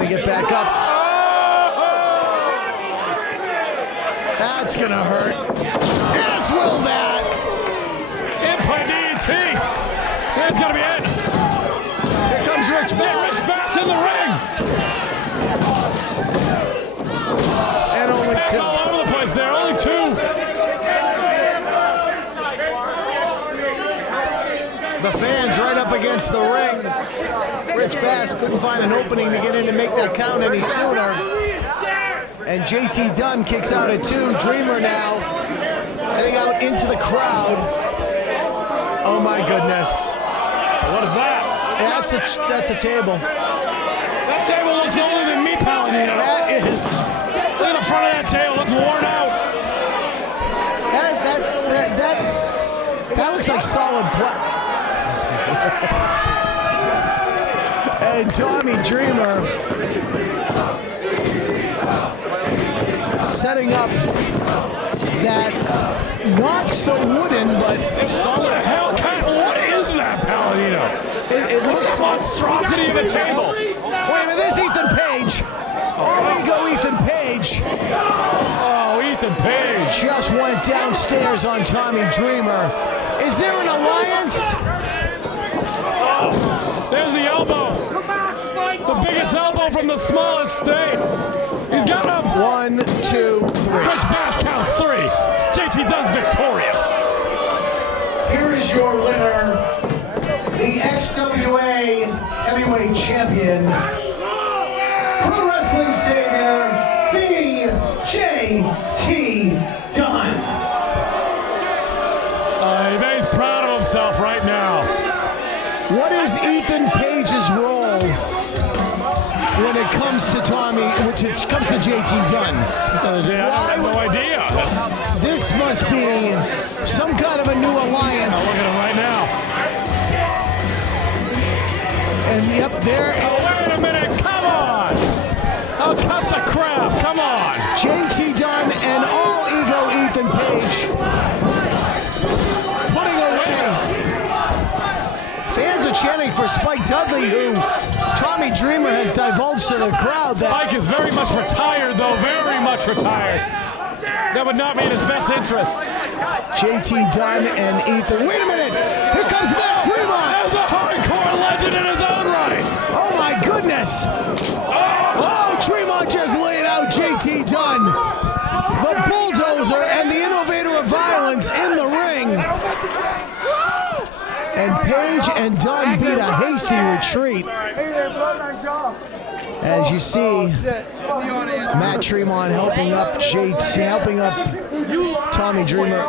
get back up. That's gonna hurt. As will that. Implant DDT. That's gonna be it. Here comes Rich Bass. Rich Bass in the ring. And only Bass two. all over the place there. Only two. The fans right up against the ring. Rich Bass couldn't find an opening to get in to make that count any sooner. And JT Dunn kicks out at 2. Dreamer now heading out into the crowd. Oh my goodness. What is that? That's a table. That table looks older than me, Paladino. That is. Look at the front of that table. It's worn out. That looks like solid play. And Tommy Dreamer setting up that not so wooden but solid. What is that, Paladino? It looks monstrosity of a table. Wait a minute, there's Ethan Page. All ego Ethan Page. Oh, Ethan Page. Just went downstairs on Tommy Dreamer. Is there an alliance? Oh, there's the elbow. The biggest elbow from the smallest state. He's got him. 1, 2, 3. Rich Bass counts 3. JT Dunn's victorious. Here is your winner, the XWA Heavyweight Champion, Pro Wrestling Savior, the JT Dunn. He's proud of himself right now. What is Ethan Page's role when it comes to Tommy, which it comes to JT Dunn? I have no idea. This must be some kind of a new alliance. Look at him right now. And yep, there. Oh, wait a minute. Come on. Oh, cut the crap. Come on. JT Dunn and all ego Ethan Page putting away. Fans are chanting for Spike Dudley, who Tommy Dreamer has divulged to the crowd that Spike is very much retired, though. Very much retired. That would not be in his best interest. JT Dunn and Ethan. Wait a minute! Here comes Matt Tremont! That's a hardcore legend in his own right. Oh my goodness! Oh, Tremont just laid out JT Dunn. The bulldozer and the innovator of violence in the ring. And Page and Dunn beat a hasty retreat. As you see, Matt Tremont helping up Tommy Dreamer. I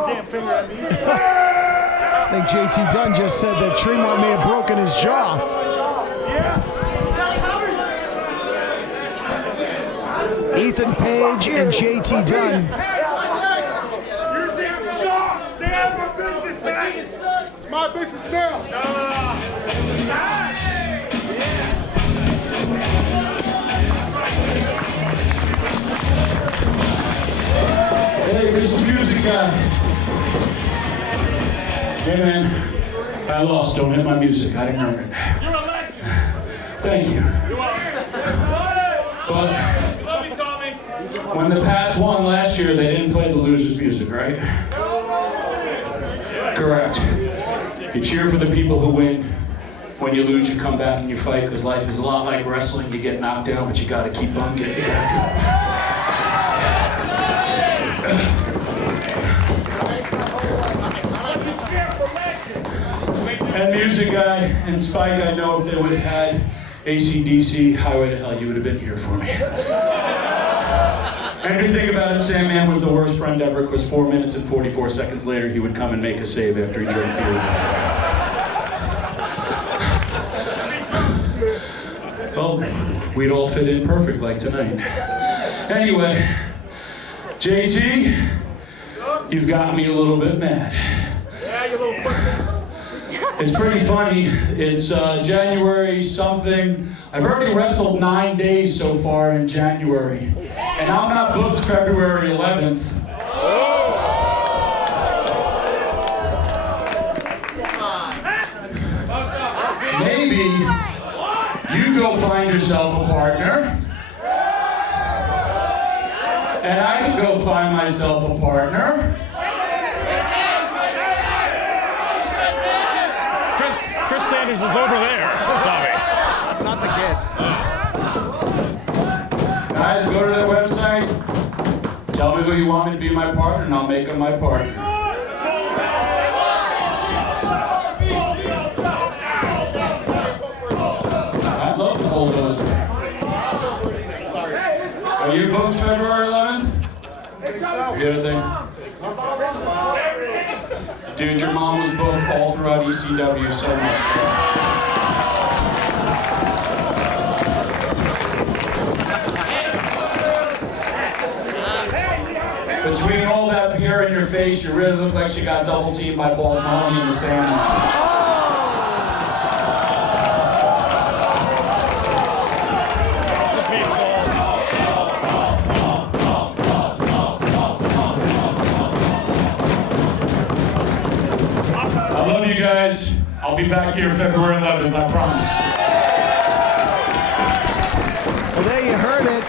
think JT Dunn just said that Tremont may have broken his jaw. Ethan Page and JT Dunn. It's my business now. Hey, Mr. Music Guy. Hey, man. I lost. Don't hit my music. I didn't earn it. You're a legend. Thank you. But Love you, Tommy. when the Pats won last year, they didn't play the losers' music, right? Correct. You cheer for the people who win. When you lose, you come back and you fight, because life is a lot like wrestling. You get knocked down, but you got to keep on getting back up. And Music Guy and Spike, I know if they would have had AC/DC, Highway to Hell, you would have been here for me. And if you think about it, Sandman was the worst friend ever, because 4 minutes and 44 seconds later, he would come and make a save after he drank beer. Well, we'd all fit in perfect like tonight. Anyway, JT, you've got me a little bit mad. Yeah, you little pussy. It's pretty funny. It's January something. I've already wrestled 9 days so far in January. And I'm not booked February 11th. Maybe you go find yourself a partner. And I can go find myself a partner. Chris Sanders is over there, Tommy. Not the kid. Guys, go to their website. Tell me who you want me to be my partner, and I'll make them my partner. I love the bulldozer. Are you booked February 11th? You other thing? Dude, your mom was booked all throughout ECW so much. Between all that beer in your face, you really look like she got double teamed by Balls Mahoney in the Sandlot. I love you guys. I'll be back here February 11th, I promise. Well, there you heard it.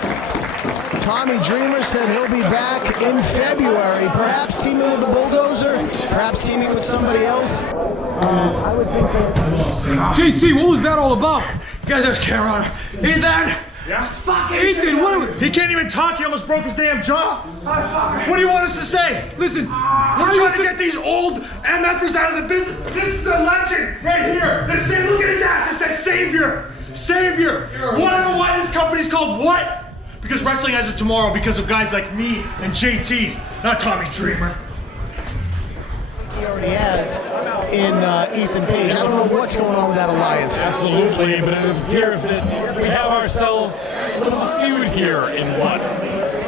Tommy Dreamer said he'll be back in February, perhaps teaming with the Bulldozer, perhaps teaming with somebody else. I would think that... JT, what was that all about? Guys, there's Kellan. Ethan! Yeah? Fuck Ethan, what are we... He can't even talk, he almost broke his damn jaw. What do you want us to say? Listen, We're trying to get these old MFers out of the business. This is a legend right here. Look at his ass, it says Savior. Savior. Wanna know why this company's called what? Because wrestling has a tomorrow because of guys like me and JT, not Tommy Dreamer. He already has in Ethan Page. I don't know what's going on with that alliance. Absolutely, but it appears that we have ourselves a little feud here in what?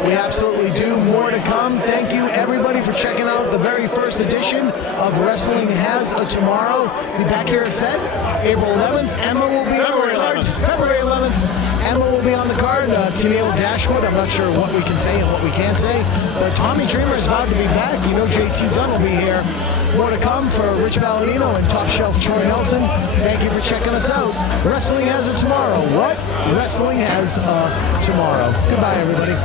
We absolutely do. More to come. Thank you, everybody, for checking out the very first edition of Wrestling Has a Tomorrow. Be back here at Fete, April 11th. Emma will be on the card. February 11th. Emma will be on the card. Teaming with Dashwood. I'm not sure what we can say and what we can't say. But Tommy Dreamer is about to be back. You know JT Dunn will be here. More to come for Rich Palladino and Top Shelf Troy Nelson. Thank you for checking us out. Wrestling Has a Tomorrow. What? Wrestling Has a Tomorrow. Goodbye, everybody.